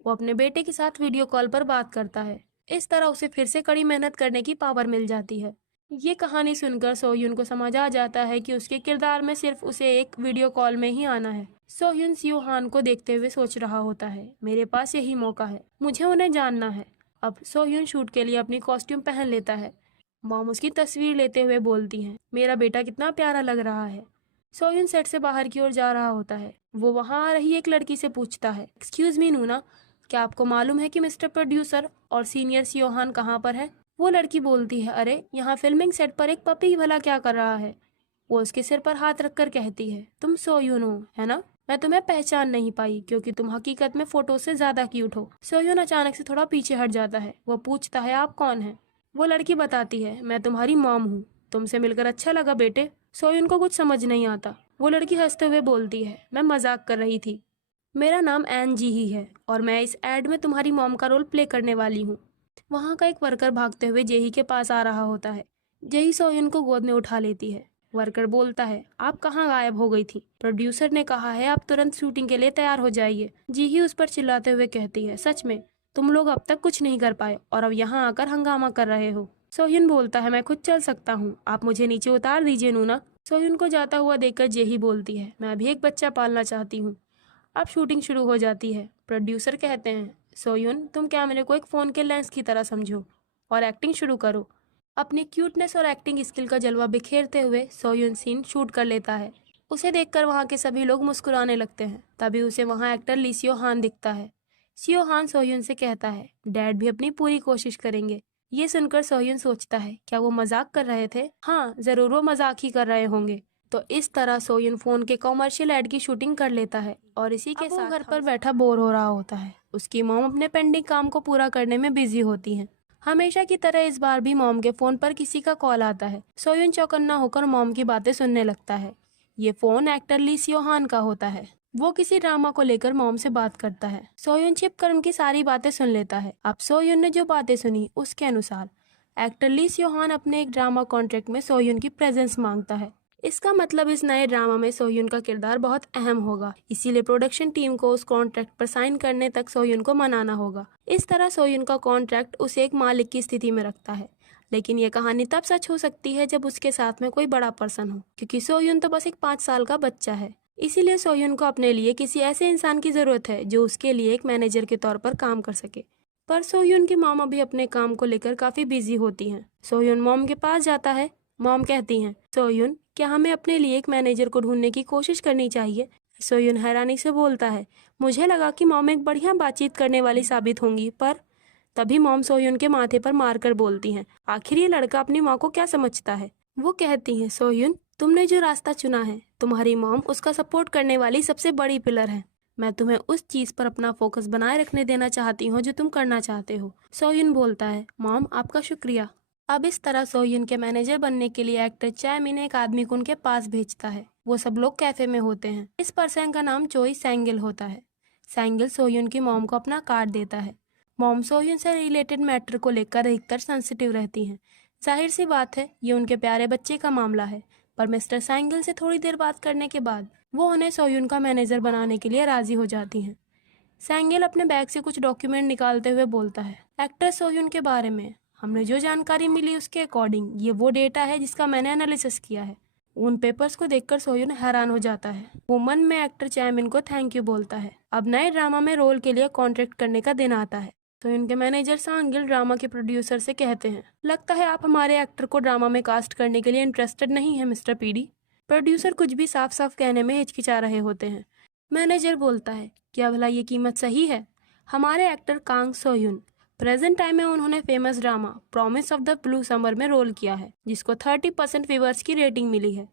वो अपने बेटे के साथ वीडियो कॉल पर बात करता है। इस तरह उसे फिर से कड़ी मेहनत करने की पावर मिल जाती है। ये कहानी सुनकर सोह्युन को समझ आ जाता है कि उसके किरदार में सिर्फ उसे एक वीडियो कॉल में ही आना है। सोह्युन सियो हान को देखते हुए सोच रहा होता है, मेरे पास यही मौका है, मुझे उन्हें जानना है। अब सोह्युन शूट के लिए अपनी कॉस्ट्यूम पहन लेता है। मॉम उसकी तस्वीर लेते हुए बोलती हैं, मेरा बेटा कितना प्यारा लग रहा है। सोह्युन सेट से बाहर की ओर जा रहा होता है। वो वहाँ आ रही एक लड़की से पूछता है, एक्सक्यूज मी नूना, क्या आपको मालूम है कि मिस्टर प्रोड्यूसर और सीनियर सियो हान कहाँ पर है? वो लड़की बोलती है, अरे यहाँ फिल्मिंग सेट पर एक पपी भला क्या कर रहा है? वो उसके सिर पर हाथ रखकर कहती है, तुम सोह्युन हो, है ना? मैं तुम्हें पहचान नहीं पाई क्योंकि तुम हकीकत में फोटो से ज्यादा क्यूट हो। सोह्युन अचानक से थोड़ा पीछे हट जाता है। वो पूछता है, आप कौन है? वो लड़की बताती है, मैं तुम्हारी मॉम हूँ। तुमसे मिलकर अच्छा लगा बेटे। सोह्युन को कुछ समझ नहीं आता। वो लड़की हंसते हुए बोलती है, मैं मजाक कर रही थी। मेरा नाम एन जी ही है और मैं इस एड में तुम्हारी मॉम का रोल प्ले करने वाली हूँ। वहाँ का एक वर्कर भागते हुए जेही के पास आ रहा होता है। जेही सोह्युन को गोद में उठा लेती है। वर्कर बोलता है, आप कहाँ गायब हो गई थी? प्रोड्यूसर ने कहा है आप तुरंत शूटिंग के लिए तैयार हो जाइए। जेही उस पर चिल्लाते हुए कहती है, सच में तुम लोग अब तक कुछ नहीं कर पाए और अब यहाँ आकर हंगामा कर रहे हो। सोह्युन बोलता है, मैं खुद चल सकता हूँ, आप मुझे नीचे उतार दीजिए नूना। सोह्युन को जाता हुआ देखकर जेही बोलती है, मैं अभी एक बच्चा पालना चाहती हूँ। अब शूटिंग शुरू हो जाती है। प्रोड्यूसर कहते हैं, सोह्युन तुम कैमरे को एक फ़ोन के लेंस की तरह समझो और एक्टिंग शुरू करो। अपनी क्यूटनेस और एक्टिंग स्किल का जलवा बिखेरते हुए सोह्युन सीन शूट कर लेता है। उसे देखकर वहाँ के सभी लोग मुस्कुराने लगते हैं। तभी उसे वहाँ एक्टर ली सियो हान दिखता है। सियो हान सोह्युन से कहता है, डैड भी अपनी पूरी कोशिश करेंगे। ये सुनकर सोह्युन सोचता है, क्या वो मजाक कर रहे थे? हाँ, जरूर वो मजाक ही कर रहे होंगे। तो इस तरह सोह्युन फोन के कॉमर्शियल एड की शूटिंग कर लेता है और इसी के साथ घर पर बैठा बोर हो रहा होता है। उसकी मॉम अपने पेंडिंग काम को पूरा करने में बिजी होती हैं। हमेशा की तरह इस बार भी मॉम के फोन पर किसी का कॉल आता है। सोह्युन चौकन्ना होकर मॉम की बातें सुनने लगता है। ये फोन एक्टर ली सियो हान का होता है। वो किसी ड्रामा को लेकर मॉम से बात करता है। सोह्युन छिप कर उनकी सारी बातें सुन लेता है। अब सोह्युन ने जो बातें सुनी उसके अनुसार एक्टर ली सियो हान अपने एक ड्रामा कॉन्ट्रैक्ट में सोह्युन की प्रेजेंस मांगता है। इसका मतलब इस नए ड्रामा में सोह्युन का किरदार बहुत अहम होगा, इसीलिए प्रोडक्शन टीम को उस कॉन्ट्रैक्ट पर साइन करने तक सोह्युन को मनाना होगा। इस तरह सोह्युन का कॉन्ट्रैक्ट उसे एक मालिक की स्थिति में रखता है। लेकिन ये कहानी तब सच हो सकती है जब उसके साथ में कोई बड़ा पर्सन हो, क्योंकि सोह्युन तो बस एक 5 साल का बच्चा है। इसीलिए सोह्युन को अपने लिए किसी ऐसे इंसान की जरूरत है जो उसके लिए एक मैनेजर के तौर पर काम कर सके। पर सोह्युन की मॉम अभी अपने काम को लेकर काफी बिजी होती हैं। सोह्युन मॉम के पास जाता है। मॉम कहती हैं, सोह्युन क्या हमें अपने लिए एक मैनेजर को ढूंढने की कोशिश करनी चाहिए? सोह्युन हैरानी से बोलता है, मुझे लगा कि मॉम एक बढ़िया बातचीत करने वाली साबित होंगी, पर तभी मॉम सोह्युन के माथे पर मारकर बोलती हैं, आखिर ये लड़का अपनी माँ को क्या समझता है? वो कहती हैं, सोह्युन तुमने जो रास्ता चुना है, तुम्हारी मॉम उसका सपोर्ट करने वाली सबसे बड़ी पिलर है। मैं तुम्हें उस चीज पर अपना फोकस बनाए रखने देना चाहती हूँ जो तुम करना चाहते हो। सोह्युन बोलता है, मॉम आपका शुक्रिया। अब इस तरह सोह्युन के मैनेजर बनने के लिए एक्टर चाय मिन एक आदमी को उनके पास भेजता है। वो सब लोग कैफे में होते हैं। इस पर्सन का नाम चोई सेंगिल होता है। सेंगिल सोह्युन की मॉम को अपना कार्ड देता है। मॉम सोह्युन से रिलेटेड मैटर को लेकर अधिकतर सेंसिटिव रहती हैं। जाहिर सी बात है, ये उनके प्यारे बच्चे का मामला है। पर मिस्टर सेंगिल से थोड़ी देर बात करने के बाद वो उन्हें सोह्युन का मैनेजर बनाने के लिए राजी हो जाती हैं। सेंगिल अपने बैग से कुछ डॉक्यूमेंट निकालते हुए बोलता है, एक्टर सोह्युन के बारे में हमने जो जानकारी मिली उसके अकॉर्डिंग ये वो डेटा है जिसका मैंने एनालिसिस किया है। उन पेपर्स को देखकर सोयुन हैरान हो जाता है। वो मन में एक्टर चैमिन को थैंक यू बोलता है। अब नए ड्रामा में रोल के लिए कॉन्ट्रैक्ट करने का दिन आता है तो इनके मैनेजर सांगिल ड्रामा के प्रोड्यूसर से कहते हैं, लगता है आप हमारे एक्टर को ड्रामा में कास्ट करने के लिए इंटरेस्टेड नहीं है मिस्टर पीडी। प्रोड्यूसर कुछ भी साफ साफ कहने में हिचकिचा रहे होते हैं। मैनेजर बोलता है, क्या भला ये कीमत सही है? हमारे एक्टर कांग सोयुन, प्रेजेंट टाइम में उन्होंने famous drama promise of the blue summer में रोल किया है जिसको 30% व्यूअर्स की रेटिंग मिली है।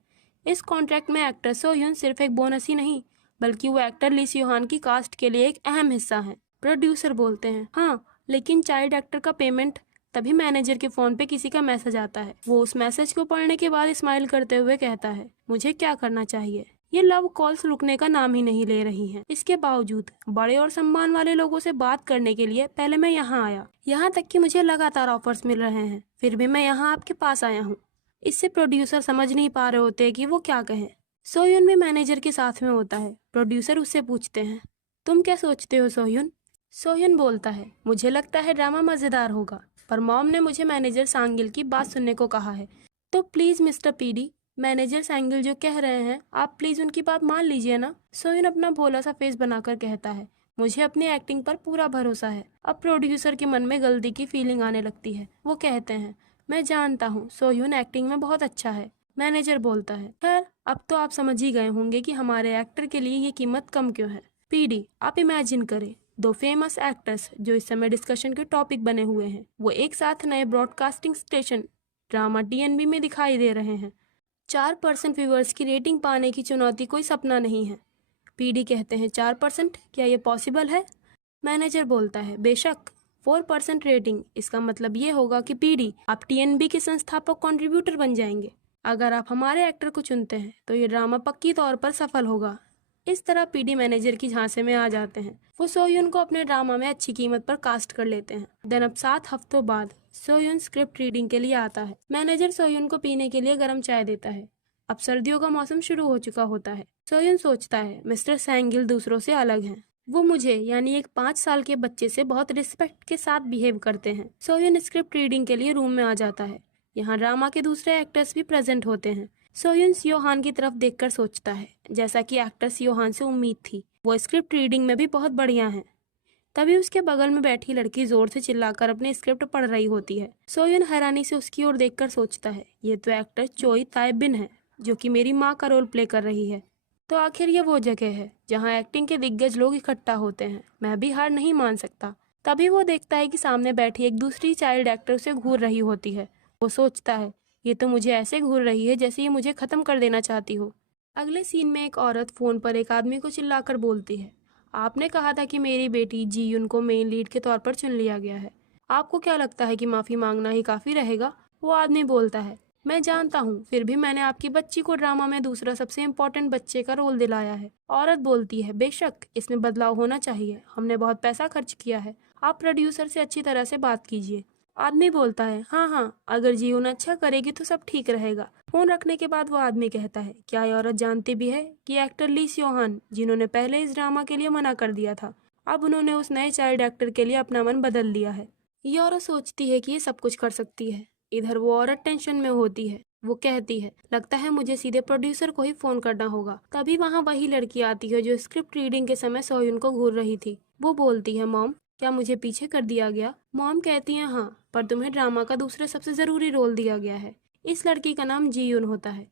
इस कॉन्ट्रैक्ट में एक्टर सोयुन सिर्फ एक बोनस ही नहीं बल्कि वो एक्टर ली सियोहान की कास्ट के लिए एक अहम हिस्सा है। प्रोड्यूसर बोलते हैं, हाँ लेकिन चाइल्ड एक्टर का पेमेंट। तभी मैनेजर के फोन पे किसी का मैसेज आता है। वो उस मैसेज को पढ़ने के बाद स्माइल करते हुए कहता है, मुझे क्या करना चाहिए? ये लव कॉल्स रुकने का नाम ही नहीं ले रही हैं। इसके बावजूद बड़े और सम्मान वाले लोगों से बात करने के लिए पहले मैं यहाँ आया, यहाँ तक कि मुझे लगातार ऑफर्स मिल रहे हैं, फिर भी मैं यहाँ आपके पास आया हूँ। इससे प्रोड्यूसर समझ नहीं पा रहे होते कि वो क्या कहें। सोयुन भी मैनेजर के साथ में होता है। प्रोड्यूसर उससे पूछते हैं, तुम क्या सोचते हो सोयुन? सोयुन बोलता है, मुझे लगता है ड्रामा मजेदार होगा, पर मॉम ने मुझे मैनेजर सांगिल की बात सुनने को कहा है, तो प्लीज मिस्टर पीडी, मैनेजर सांगिल जो कह रहे हैं आप प्लीज उनकी बात मान लीजिए ना। सोयुन अपना भोला सा फेस बनाकर कहता है, मुझे अपनी एक्टिंग पर पूरा भरोसा है। अब प्रोड्यूसर के मन में गलती की फीलिंग आने लगती है। वो कहते हैं, मैं जानता हूँ सोयुन एक्टिंग में बहुत अच्छा है। मैनेजर बोलता है, खैर अब तो आप समझ ही गए होंगे कि हमारे एक्टर के लिए ये कीमत कम क्यों है। पीडी, आप इमेजिन करें, दो फेमस एक्टर्स जो इस समय डिस्कशन के टॉपिक बने हुए हैं, वो एक साथ नए ब्रॉडकास्टिंग स्टेशन ड्रामा टीएनबी में दिखाई दे रहे हैं। 4% व्यूअर्स की रेटिंग पाने की चुनौती कोई सपना नहीं है। पीडी कहते हैं, 4%? क्या ये पॉसिबल है? मैनेजर बोलता है, बेशक। 4% रेटिंग, इसका मतलब ये होगा कि पीडी आप टीएनबी के संस्थापक कंट्रीब्यूटर बन जाएंगे। अगर आप हमारे एक्टर को चुनते हैं तो ये ड्रामा पक्की तौर पर सफल होगा। इस तरह पीडी मैनेजर की झांसे में आ जाते हैं। वो सोयुन को अपने ड्रामा में अच्छी कीमत पर कास्ट कर लेते हैं। देन अब 7 हफ्तों बाद सोयुन स्क्रिप्ट रीडिंग के लिए आता है। मैनेजर सोयुन को पीने के लिए गर्म चाय देता है। अब सर्दियों का मौसम शुरू हो चुका होता है। सोयुन सोचता है, मिस्टर सैंगिल दूसरों से अलग हैं। वो मुझे यानी एक 5 साल के बच्चे से बहुत रिस्पेक्ट के साथ बिहेव करते हैं। सोयुन स्क्रिप्ट रीडिंग के लिए रूम में आ जाता है। यहाँ ड्रामा के दूसरे एक्टर्स भी प्रेजेंट होते हैं। सोयुन सियोहान की तरफ देखकर सोचता है, जैसा कि एक्टर सियोहान से उम्मीद थी, वो स्क्रिप्ट रीडिंग में भी बहुत बढ़िया हैं। तभी उसके बगल में बैठी लड़की जोर से चिल्लाकर अपनी स्क्रिप्ट पढ़ रही होती है। सोयुन हैरानी से उसकी ओर देखकर सोचता है, ये तो एक्टर चोई ताई बिन है जो कि मेरी माँ का रोल प्ले कर रही है। तो आखिर ये वो जगह है जहाँ एक्टिंग के दिग्गज लोग इकट्ठा होते हैं। मैं भी हार नहीं मान सकता। तभी वो देखता है कि सामने बैठी एक दूसरी चाइल्ड एक्टर उसे घूर रही होती है। वो सोचता है, ये तो मुझे ऐसे घूर रही है जैसे ये मुझे खत्म कर देना चाहती हो। अगले सीन में एक औरत फोन पर एक आदमी को चिल्लाकर बोलती है, आपने कहा था कि मेरी बेटी जीयुन को मेन लीड के तौर पर चुन लिया गया है। आपको क्या लगता है कि माफी मांगना ही काफी रहेगा? वो आदमी बोलता है, मैं जानता हूँ, फिर भी मैंने आपकी बच्ची को ड्रामा में दूसरा सबसे इम्पोर्टेंट बच्चे का रोल दिलाया है। औरत बोलती है, बेशक इसमें बदलाव होना चाहिए, हमने बहुत पैसा खर्च किया है, आप प्रोड्यूसर से अच्छी तरह से बात कीजिए। आदमी बोलता है, हाँ हाँ, अगर जीवन अच्छा करेगी तो सब ठीक रहेगा। फोन रखने के बाद वो आदमी कहता है, क्या ये औरत जानती भी है कि एक्टर ली सियोहान, जिन्होंने पहले इस ड्रामा के लिए मना कर दिया था, अब उन्होंने उस नए चाइल्ड एक्टर के लिए अपना मन बदल लिया है। ये औरत सोचती है कि ये सब कुछ कर सकती है। इधर वो औरत टेंशन में होती है। वो कहती है, लगता है मुझे सीधे प्रोड्यूसर को ही फोन करना होगा। तभी वहाँ वही लड़की आती है जो स्क्रिप्ट रीडिंग के समय सोयुन को घूर रही थी। वो बोलती है, मॉम, क्या मुझे पीछे कर दिया गया? मॉम कहती है, हाँ, पर तुम्हें ड्रामा का दूसरा सबसे जरूरी रोल दिया गया है। इस लड़की का नाम जीयुन होता है।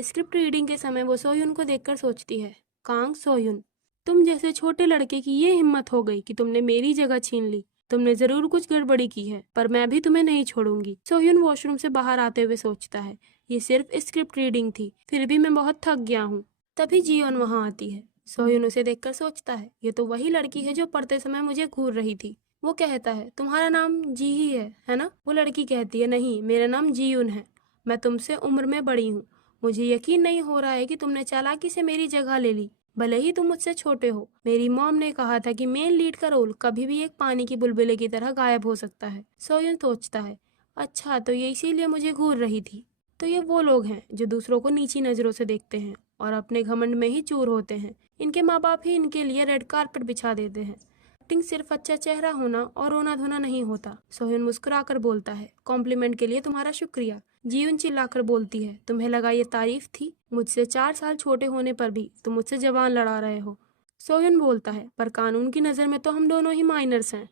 स्क्रिप्ट रीडिंग के समय वो सोयुन को देखकर सोचती है, कांग सोयुन, तुम जैसे छोटे लड़के की ये हिम्मत हो गई कि तुमने मेरी जगह छीन ली। तुमने जरूर कुछ गड़बड़ी की है, पर मैं भी तुम्हें नहीं छोड़ूंगी। सोयुन वॉशरूम से बाहर आते हुए सोचता है, ये सिर्फ स्क्रिप्ट रीडिंग थी, फिर भी मैं बहुत थक गया हूँ। तभी जीयुन वहाँ आती है। सोयुन उसे देखकर सोचता है, ये तो वही लड़की है जो पढ़ते समय मुझे घूर रही थी। वो कहता है, तुम्हारा नाम जी ही है ना? वो लड़की कहती है, नहीं, मेरा नाम जीयुन है, मैं तुमसे उम्र में बड़ी हूँ। मुझे यकीन नहीं हो रहा है कि तुमने चालाकी से मेरी जगह ले ली, भले ही तुम मुझसे छोटे हो। मेरी मॉम ने कहा था कि मेन लीड का रोल कभी भी एक पानी की बुलबुले की तरह गायब हो सकता है। सोयुन सोचता है, अच्छा, तो ये इसीलिए मुझे घूर रही थी। तो ये वो लोग हैं जो दूसरों को नीची नजरों से देखते हैं और अपने घमंड में ही चूर होते हैं। इनके माँ बाप ही इनके लिए रेड कारपेट बिछा देते हैं। एक्टिंग सिर्फ अच्छा चेहरा होना और रोना धोना नहीं होता। सोहिन मुस्कुराकर बोलता है, कॉम्प्लीमेंट के लिए तुम्हारा शुक्रिया। जीवन चिल्लाकर बोलती है, तुम्हें लगा ये तारीफ थी? मुझसे 4 साल छोटे होने पर भी तुम मुझसे जबान लड़ा रहे हो। सोयन बोलता है, पर कानून की नज़र में तो हम दोनों ही माइनर्स हैं।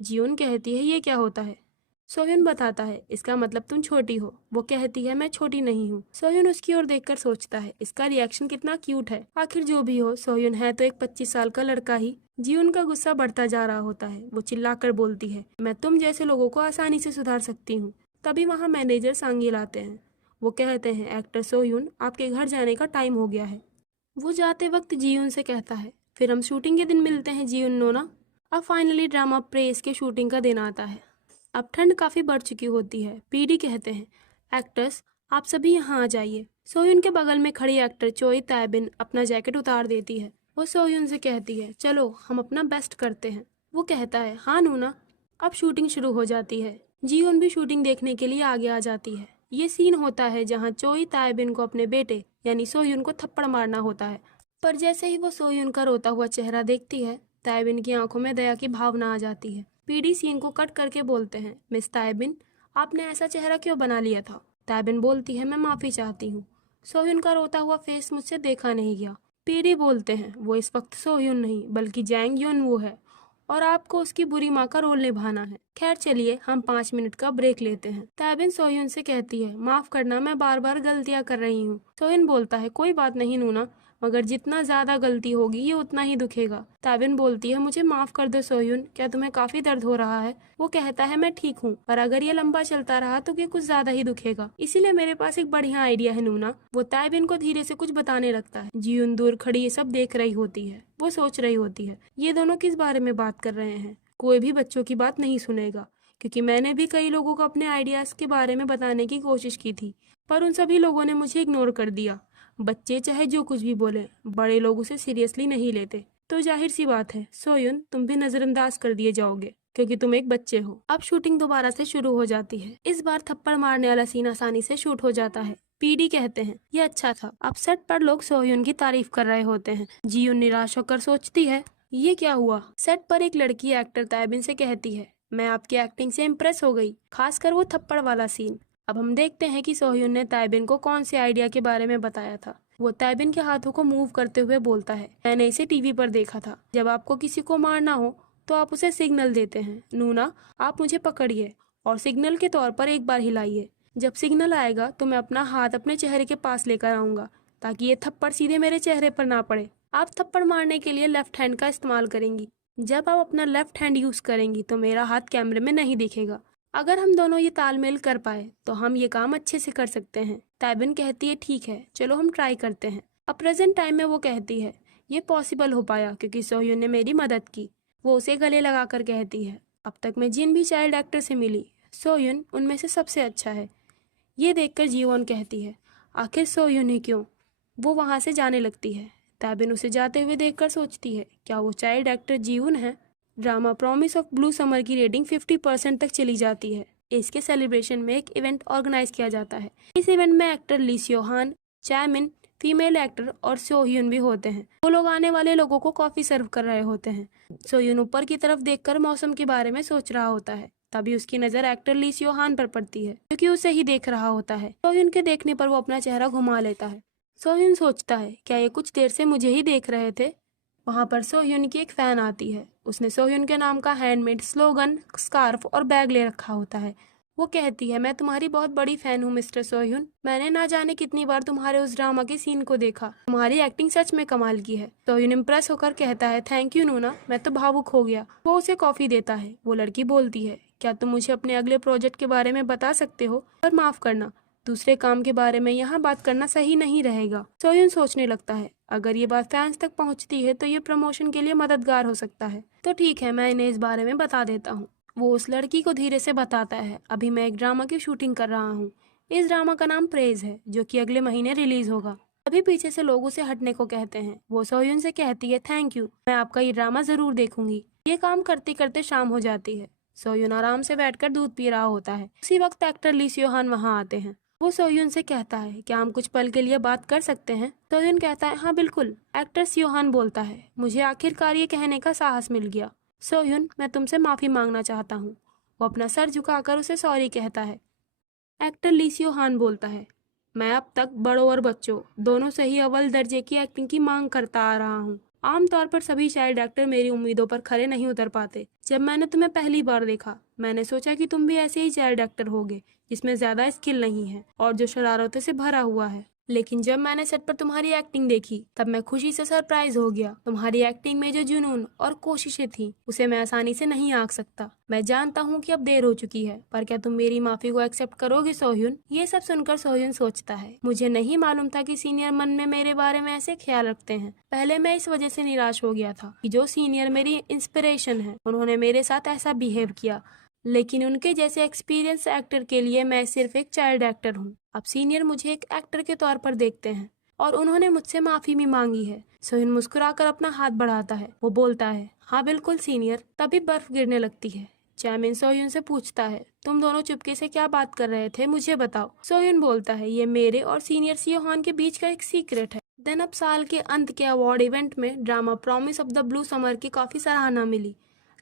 जीवन कहती है, ये क्या होता है? सोयन बताता है, इसका मतलब तुम छोटी हो। वो कहती है, मैं छोटी नहीं हूँ। सोयन उसकी ओर देखकर सोचता है, इसका रिएक्शन कितना क्यूट है। आखिर जो भी हो, सोयन है तो एक 25 साल का लड़का ही। जीवन का गुस्सा बढ़ता जा रहा होता है। वो चिल्लाकर बोलती है, मैं तुम जैसे लोगों को आसानी से सुधार सकती हूँ। तभी वहाँ मैनेजर सांगिल आते हैं। वो कहते हैं, एक्टर सोयून, आपके घर जाने का टाइम हो गया है। वो जाते वक्त जीवन से कहता है, फिर हम शूटिंग के दिन मिलते हैं जीवन नोना। अब फाइनली ड्रामा प्रेस के शूटिंग का दिन आता है। अब ठंड काफ़ी बढ़ चुकी होती है। पीडी कहते हैं, एक्टर्स आप सभी यहाँ आ जाइए। सोयून के बगल में खड़ी एक्टर चोई तायबिन अपना जैकेट उतार देती है। वो सोयून से कहती है, चलो हम अपना बेस्ट करते हैं। वो कहता है, हाँ नूना। अब शूटिंग शुरू हो जाती है। जीवन भी शूटिंग देखने के लिए आगे आ जाती है। ये सीन होता है जहाँ चोई तायबिन को अपने बेटे यानी सोयून को थप्पड़ मारना होता है। पर जैसे ही वो सोयून का रोता हुआ चेहरा देखती है, तायबिन की आंखों में दया की भावना आ जाती है। पीडी सीन को कट करके बोलते हैं, मिस तायबिन, आपने ऐसा चेहरा क्यों बना लिया था? तायबिन बोलती है, मैं माफ़ी चाहती हूँ। सोयून का रोता हुआ फेस मुझसे देखा नहीं गया। पीडी बोलते हैं, वो इस वक्त सोयून नहीं बल्कि जैंग योन वो है और आपको उसकी बुरी माँ का रोल निभाना है। खैर चलिए हम 5 मिनट का ब्रेक लेते हैं। तायबिन सोयून से कहती है, माफ करना, मैं बार बार गलतियाँ कर रही हूँ। सोयून बोलता है, कोई बात नहीं नूना, मगर जितना ज्यादा गलती होगी ये उतना ही दुखेगा। ताबिन बोलती है, मुझे माफ कर दो सोयून, क्या तुम्हें काफी दर्द हो रहा है? वो कहता है, मैं ठीक हूँ, पर अगर ये लंबा चलता रहा तो ये कुछ ज्यादा ही दुखेगा। इसीलिए मेरे पास एक बढ़िया आइडिया है नूना। वो ताबिन को धीरे से कुछ बताने लगता है। जीवन दूर खड़ी ये सब देख रही होती है। वो सोच रही होती है, ये दोनों किस बारे में बात कर रहे हैं? कोई भी बच्चों की बात नहीं सुनेगा, क्योंकि मैंने भी कई लोगों को अपने आइडियाज के बारे में बताने की कोशिश की थी, पर उन सभी लोगों ने मुझे इग्नोर कर दिया। बच्चे चाहे जो कुछ भी बोले, बड़े लोग उसे सीरियसली नहीं लेते। तो जाहिर सी बात है सोयुन, तुम भी नजरअंदाज कर दिए जाओगे क्योंकि तुम एक बच्चे हो। अब शूटिंग दोबारा से शुरू हो जाती है। इस बार थप्पड़ मारने वाला सीन आसानी से शूट हो जाता है। पीडी कहते हैं, ये अच्छा था। अब सेट पर लोग सोयुन की तारीफ कर रहे होते हैं। जीयुन निराश होकर सोचती है, ये क्या हुआ? सेट पर एक लड़की एक्टर तायबिन से कहती है, मैं आपकी एक्टिंग से इम्प्रेस हो गई, खासकर वो थप्पड़ वाला सीन। अब हम देखते हैं कि सोह्युन ने तायबिन को कौन से आइडिया के बारे में बताया था। वो तायबिन के हाथों को मूव करते हुए बोलता है, मैंने इसे टीवी पर देखा था। जब आपको किसी को मारना हो तो आप उसे सिग्नल देते हैं। नूना, आप मुझे पकड़िए और सिग्नल के तौर पर एक बार हिलाइए। जब सिग्नल आएगा तो मैं अपना हाथ अपने चेहरे के पास लेकर आऊंगा ताकि ये थप्पड़ सीधे मेरे चेहरे पर ना पड़े। आप थप्पड़ मारने के लिए लेफ्ट हैंड का इस्तेमाल करेंगी। जब आप अपना लेफ्ट हैंड यूज करेंगी तो मेरा हाथ कैमरे में नहीं दिखेगा। अगर हम दोनों ये तालमेल कर पाए तो हम ये काम अच्छे से कर सकते हैं। तायबिन कहती है, ठीक है, चलो हम ट्राई करते हैं। अब प्रेजेंट टाइम में वो कहती है, ये पॉसिबल हो पाया क्योंकि सोह्युन ने मेरी मदद की। वो उसे गले लगाकर कहती है, अब तक मैं जिन भी चाइल्ड एक्टर से मिली, सोह्युन उनमें से सबसे अच्छा है। ये देखकर जीवोन कहती है, आखिर सोह्युन ही क्यों? वो वहाँ से जाने लगती है। तायबिन उसे जाते हुए देखकर सोचती है, क्या वो चाइल्ड एक्टर जीवन है? Drama promise of blue summer की रेटिंग 50% तक चली जाती है। इसके सेलिब्रेशन में एक इवेंट ऑर्गेनाइज किया जाता है। इस इवेंट में एक्टर ली स्योहान, चैमिन, फीमेल एक्टर और सोह्युन भी होते हैं। वो लोग आने वाले लोगों को कॉफी सर्व कर रहे होते हैं। सोह्युन ऊपर की तरफ देखकर मौसम के बारे में सोच रहा होता है। तभी उसकी नजर एक्टर ली स्योहान पर पड़ती है, क्योंकि उसे ही देख रहा होता है। सोह्युन के देखने पर वो अपना चेहरा घुमा लेता है। सोह्युन सोचता है, क्या ये कुछ देर से मुझे ही देख रहे थे? वहाँ पर सोह्युन की एक फैन आती है। उसने सोह्युन के नाम का हैंडमेड स्लोगन, स्कार्फ और बैग ले रखा होता है। वो कहती है, मैं तुम्हारी बहुत बड़ी फैन हूँ मिस्टर सोह्युन। मैंने ना जाने कितनी बार तुम्हारे उस ड्रामा के सीन को देखा। तुम्हारी एक्टिंग सच में कमाल की है। सोह्युन इम्प्रेस होकर कहता है, थैंक यू नूना, मैं तो भावुक हो गया। वो उसे कॉफी देता है। वो लड़की बोलती है, क्या तुम मुझे अपने अगले प्रोजेक्ट के बारे में बता सकते हो? पर माफ करना, दूसरे काम के बारे में यहाँ बात करना सही नहीं रहेगा। सोह्युन सोचने लगता है, अगर ये बात फैंस तक पहुँचती है तो ये प्रमोशन के लिए मददगार हो सकता है। तो ठीक है, मैं इन्हें इस बारे में बता देता हूँ। वो उस लड़की को धीरे से बताता है, अभी मैं एक ड्रामा की शूटिंग कर रहा हूँ। इस ड्रामा का नाम प्रेज है, जो कि अगले महीने रिलीज होगा। अभी पीछे से लोग उसे हटने को कहते हैं। वो सोह्युन से कहती है, थैंक यू, मैं आपका ये ड्रामा जरूर देखूंगी। ये काम करते करते शाम हो जाती है। सोह्युन आराम से बैठकर दूध पी रहा होता है। उसी वक्त एक्टर ली स्योहान वहाँ आते हैं। वो सोह्युन से कहता है, क्या हम कुछ पल के लिए बात कर सकते हैं? सोह्युन कहता है, हाँ बिल्कुल। एक्टर स्योहान बोलता है, मुझे आखिरकार ये कहने का साहस मिल गया। सोह्युन, मैं तुमसे माफी मांगना चाहता हूँ। वो अपना सर झुकाकर उसे सॉरी कहता है। एक्टर ली सियो हान बोलता है, मैं अब तक बड़ों और बच्चों दोनों से ही अव्वल दर्जे की एक्टिंग की मांग करता आ रहा हूँ। आमतौर पर सभी चाइल्ड एक्टर मेरी उम्मीदों पर खरे नहीं उतर पाते। जब मैंने तुम्हें पहली बार देखा, मैंने सोचा कि तुम भी ऐसे ही चाइल्ड एक्टर होगे, जिसमें ज्यादा स्किल नहीं है और जो शरारतों से भरा हुआ है। लेकिन जब मैंने सेट पर तुम्हारी एक्टिंग देखी, तब मैं खुशी से सरप्राइज हो गया। तुम्हारी एक्टिंग में जो जुनून और कोशिशें थी, उसे मैं आसानी से नहीं आंक सकता। मैं जानता हूँ कि अब देर हो चुकी है, पर क्या तुम मेरी माफी को एक्सेप्ट करोगे सोह्युन? ये सब सुनकर सोह्युन सोचता है, मुझे नहीं मालूम था कि सीनियर मन में मेरे बारे में ऐसे ख्याल रखते हैं। पहले मैं इस वजह से निराश हो गया था कि जो सीनियर मेरी इंस्पिरेशन है, उन्होंने मेरे साथ ऐसा बिहेव किया। लेकिन उनके जैसे एक्सपीरियंस एक्टर के लिए मैं सिर्फ एक चाइल्ड एक्टर हूँ। अब सीनियर मुझे एक एक्टर के तौर पर देखते हैं और उन्होंने मुझसे माफी भी मांगी है। सोहिन मुस्कुराकर अपना हाथ बढ़ाता है। वो बोलता है, हाँ बिल्कुल सीनियर। तभी बर्फ गिरने लगती है। चैमिन सोह्युन से पूछता है, तुम दोनों चुपके से क्या बात कर रहे थे, मुझे बताओ। सोह्युन बोलता है, ये मेरे और सीनियर सियो हान के बीच का एक सीक्रेट है। देन अब साल के अंत के अवार्ड इवेंट में drama promise of the blue summer की काफी सराहना मिली।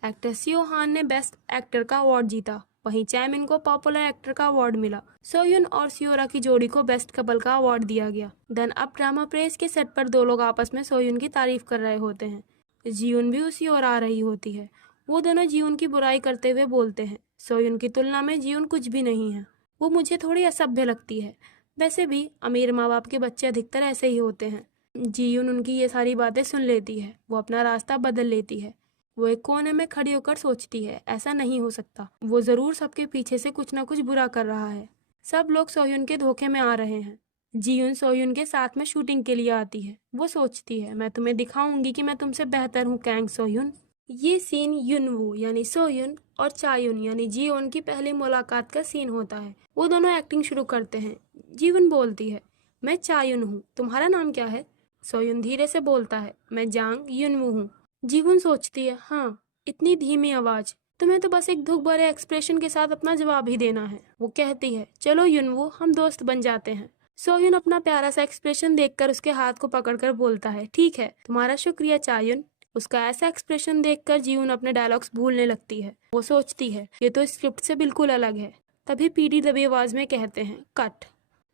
एक्टर सियो हान ने बेस्ट एक्टर का अवार्ड जीता, वहीं चैमिन को पॉपुलर एक्टर का अवार्ड मिला। सोह्युन और सियोरा की जोड़ी को बेस्ट कपल का अवार्ड दिया गया। देन अब ड्रामा प्रेस के सेट पर दो लोग आपस में सोह्युन की तारीफ कर रहे होते हैं। जियून भी उसी ओर आ रही होती है। वो दोनों जियून की बुराई करते हुए बोलते हैं, सोह्युन की तुलना में जियून कुछ भी नहीं है। वो मुझे थोड़ी असभ्य लगती है। वैसे भी अमीर माँ बाप के बच्चे अधिकतर ऐसे ही होते हैं। जियून उनकी ये सारी बातें सुन लेती है। वो अपना रास्ता बदल लेती है। वो एक कोने में खड़ी होकर सोचती है, ऐसा नहीं हो सकता। वो जरूर सबके पीछे से कुछ ना कुछ बुरा कर रहा है। सब लोग सोह्युन के धोखे में आ रहे हैं। जियून सोह्युन के साथ में शूटिंग के लिए आती है। वो सोचती है, मैं तुम्हें दिखाऊंगी कि मैं तुमसे बेहतर हूँ कैंग सोह्युन। ये सीन युनवू यानी सोह्युन और चायुन यानी जियोन की पहली मुलाकात का सीन होता है। वो दोनों एक्टिंग शुरू करते हैं। जीवन बोलती है, मैं चायुन हूँ, तुम्हारा नाम क्या है? सोह्युन धीरे से बोलता है, मैं जांग युनवू हूँ। जीवन सोचती है, हाँ, इतनी धीमी आवाज, तुम्हें तो बस एक दुख भरे एक्सप्रेशन के साथ अपना जवाब ही देना है। वो कहती है, चलो युनवू, हम दोस्त बन जाते हैं। सोह्युन अपना प्यारा सा एक्सप्रेशन देखकर उसके हाथ को पकड़कर बोलता है, ठीक है, तुम्हारा शुक्रिया चायुन। उसका ऐसा एक्सप्रेशन देखकर जीवन अपने डायलॉग्स भूलने लगती है। वो सोचती है, ये तो स्क्रिप्ट से बिल्कुल अलग है। तभी पीडी दबी आवाज में कहते हैं, कट।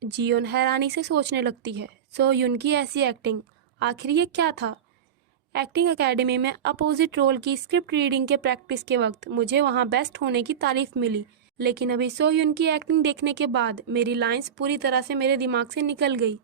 जियोन हैरानी से सोचने लगती है, सोह्युन की ऐसी एक्टिंग, आखिर ये क्या था? एक्टिंग एकेडमी में अपोजिट रोल की स्क्रिप्ट रीडिंग के प्रैक्टिस के वक्त मुझे वहाँ बेस्ट होने की तारीफ मिली, लेकिन अभी सोह्युन की एक्टिंग देखने के बाद मेरी लाइंस पूरी तरह से मेरे दिमाग से निकल गई।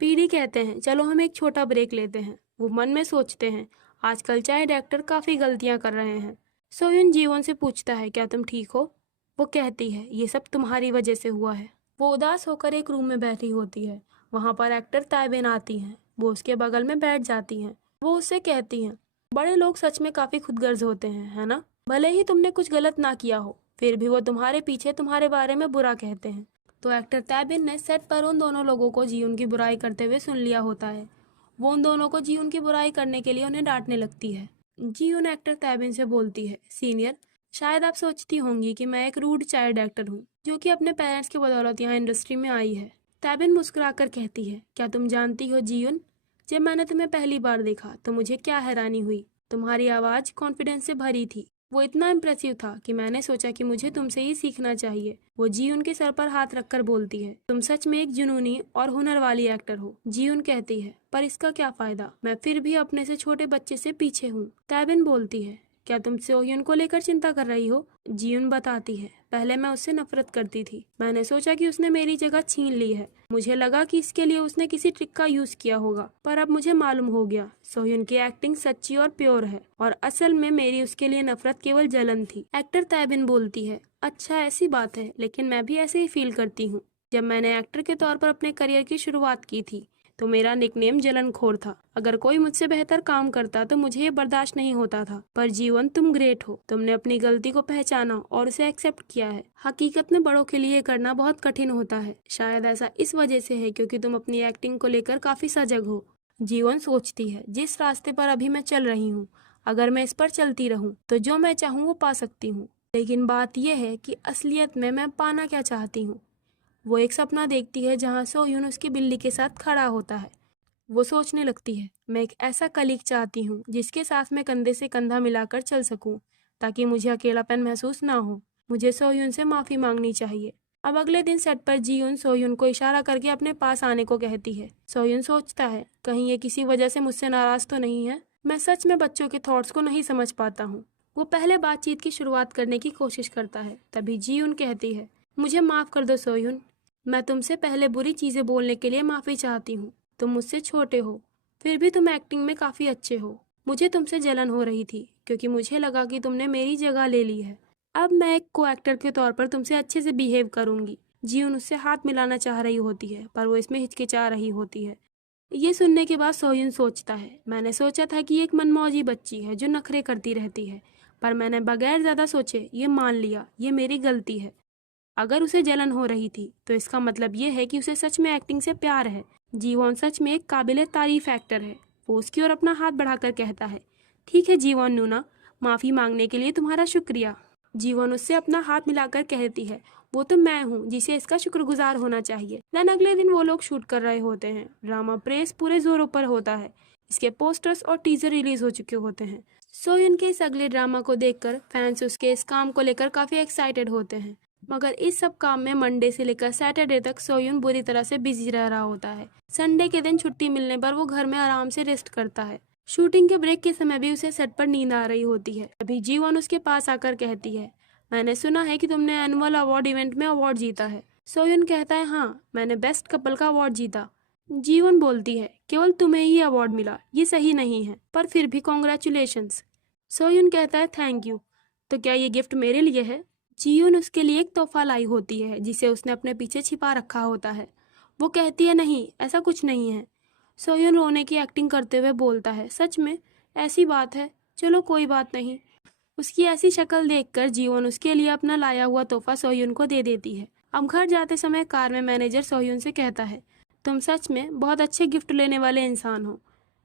पीडी कहते हैं, चलो हम एक छोटा ब्रेक लेते हैं। वो मन में सोचते हैं, आजकल चाइल्ड एक्टर काफ़ी गलतियाँ कर रहे हैं। सोह्युन जीवन से पूछता है, क्या तुम ठीक हो? वो कहती है, ये सब तुम्हारी वजह से हुआ है। वो उदास होकर एक रूम में बैठी होती है। वहाँ पर एक्टर ताइबेन आती हैं। वो उसके बगल में बैठ जाती हैं। वो उससे कहती हैं, बड़े लोग सच में काफी खुदगर्ज होते हैं, है ना? भले ही तुमने कुछ गलत ना किया हो, फिर भी वो तुम्हारे पीछे तुम्हारे बारे में बुरा कहते हैं। तो एक्टर ताबिन ने सेट पर उन दोनों लोगों को जीवन की बुराई करते हुए सुन लिया होता है। वो उन दोनों को जीवन की बुराई करने के लिए उन्हें डांटने लगती है। जीवन एक्टर ताबिन से बोलती है, सीनियर, शायद आप सोचती होंगी कि मैं एक रूड चाइल्ड एक्टर हूँ, जो कि अपने पेरेंट्स की बदौलत यहाँ इंडस्ट्री में आई है। ताबिन मुस्कुराकर कहती है, क्या तुम जानती हो जीवन, जब मैंने तुम्हें पहली बार देखा तो मुझे क्या हैरानी हुई। तुम्हारी आवाज़ कॉन्फिडेंस से भरी थी। वो इतना इम्प्रेसिव था कि मैंने सोचा कि मुझे तुमसे ही सीखना चाहिए। वो जीवन के सर पर हाथ रखकर बोलती है, तुम सच में एक जुनूनी और हुनर वाली एक्टर हो। जीवन कहती है, पर इसका क्या फायदा, मैं फिर भी अपने से छोटे बच्चे से पीछे हूँ। ताबिन बोलती है, क्या तुम सोह्युन को लेकर चिंता कर रही हो? जीवन बताती है, पहले मैं उससे नफरत करती थी। मैंने सोचा कि उसने मेरी जगह छीन ली है। मुझे लगा कि इसके लिए उसने किसी ट्रिक का यूज किया होगा, पर अब मुझे मालूम हो गया सोह्युन की एक्टिंग सच्ची और प्योर है, और असल में मेरी उसके लिए नफरत केवल जलन थी। एक्टर ताबिन बोलती है, अच्छा ऐसी बात है, लेकिन मैं भी ऐसे ही फील करती हूँ। जब मैंने एक्टर के तौर पर अपने करियर की शुरुआत की थी तो मेरा निकनेम जलनखोर था। अगर कोई मुझसे बेहतर काम करता तो मुझे ये बर्दाश्त नहीं होता था। पर जीवन, तुम ग्रेट हो। तुमने अपनी गलती को पहचाना और उसे एक्सेप्ट किया है। हकीकत में बड़ों के लिए करना बहुत कठिन होता है। शायद ऐसा इस वजह से है क्योंकि तुम अपनी एक्टिंग को लेकर काफी सजग हो। जीवन सोचती है, जिस रास्ते पर अभी मैं चल रही हूँ, अगर मैं इस पर चलती रहूँ तो जो मैं चाहूँ वो पा सकती हूँ। लेकिन बात यह है कि असलियत में मैं पाना क्या चाहती हूँ। वो एक सपना देखती है जहाँ सोह्युन उसकी बिल्ली के साथ खड़ा होता है। वो सोचने लगती है, मैं एक ऐसा कलीग चाहती हूँ जिसके साथ मैं कंधे से कंधा मिलाकर चल सकूं, ताकि मुझे अकेलापन महसूस ना हो। मुझे सोह्युन से माफ़ी मांगनी चाहिए। अब अगले दिन सेट पर जीयून सोह्युन को इशारा करके अपने पास आने को कहती है। सोह्युन सोचता है कहीं ये किसी वजह से मुझसे नाराज तो नहीं है। मैं सच में बच्चों के थॉट्स को नहीं समझ पाता हूँ। वो पहले बातचीत की शुरुआत करने की कोशिश करता है। तभी जीयून कहती है, मुझे माफ कर दो सोह्युन, मैं तुमसे पहले बुरी चीजें बोलने के लिए माफी चाहती हूँ। तुम मुझसे छोटे हो, फिर भी तुम एक्टिंग में काफी अच्छे हो। मुझे तुमसे जलन हो रही थी क्योंकि मुझे लगा कि तुमने मेरी जगह ले ली है। अब मैं एक को एक्टर के तौर पर तुमसे अच्छे से बिहेव करूंगी। जीवन उससे हाथ मिलाना चाह रही होती है पर वो इसमें हिचकिचा रही होती है। ये सुनने के बाद सोह्युन सोचता है, मैंने सोचा था कि ये एक मनमौजी बच्ची है जो नखरे करती रहती है, पर मैंने बगैर ज्यादा सोचे ये मान लिया ये मेरी गलती है। अगर उसे जलन हो रही थी तो इसका मतलब ये है कि उसे सच में एक्टिंग से प्यार है। जीवोन सच में एक काबिले तारीफ एक्टर है। वो उसकी ओर अपना हाथ बढ़ाकर कहता है, ठीक है जीवोन नूना, माफी मांगने के लिए तुम्हारा शुक्रिया। जीवन उससे अपना हाथ मिलाकर कहती है, वो तो मैं हूँ जिसे इसका शुक्रगुजार होना चाहिए। देन अगले दिन वो लोग शूट कर रहे होते हैं। ड्रामा प्रेस पूरे जोरों पर होता है। इसके पोस्टर्स और टीजर रिलीज हो चुके होते हैं। सोह्युन के इस अगले ड्रामा को देखकर फैंस उसके इस काम को लेकर काफी एक्साइटेड होते हैं। मगर इस सब काम में मंडे से लेकर सैटरडे तक सोह्युन बुरी तरह से बिजी रह रहा होता है। संडे के दिन छुट्टी मिलने पर वो घर में आराम से रेस्ट करता है। शूटिंग के ब्रेक के समय भी उसे सेट पर नींद आ रही होती है। अभी जीवन उसके पास आकर कहती है, मैंने सुना है कि तुमने एनुअल अवार्ड इवेंट में अवार्ड जीता है। सोह्युन कहता है, हाँ, मैंने बेस्ट कपल का अवार्ड जीता। जीवन बोलती है, केवल तुम्हें ही अवार्ड मिला, ये सही नहीं है, पर फिर भी कॉन्ग्रेचुलेशंस। सोह्युन कहता है, थैंक यू। तो क्या ये गिफ्ट मेरे लिए है? जीवन उसके लिए एक तोहफा लाई होती है जिसे उसने अपने पीछे छिपा रखा होता है। वो कहती है, नहीं, ऐसा कुछ नहीं है। सोह्युन रोने की एक्टिंग करते हुए बोलता है, सच में ऐसी बात है, चलो कोई बात नहीं। उसकी ऐसी शक्ल देखकर जीवन उसके लिए अपना लाया हुआ तोहफा सोह्युन को दे देती है। अब घर जाते समय कार में मैनेजर सोह्युन से कहता है, तुम सच में बहुत अच्छे गिफ्ट लेने वाले इंसान हो।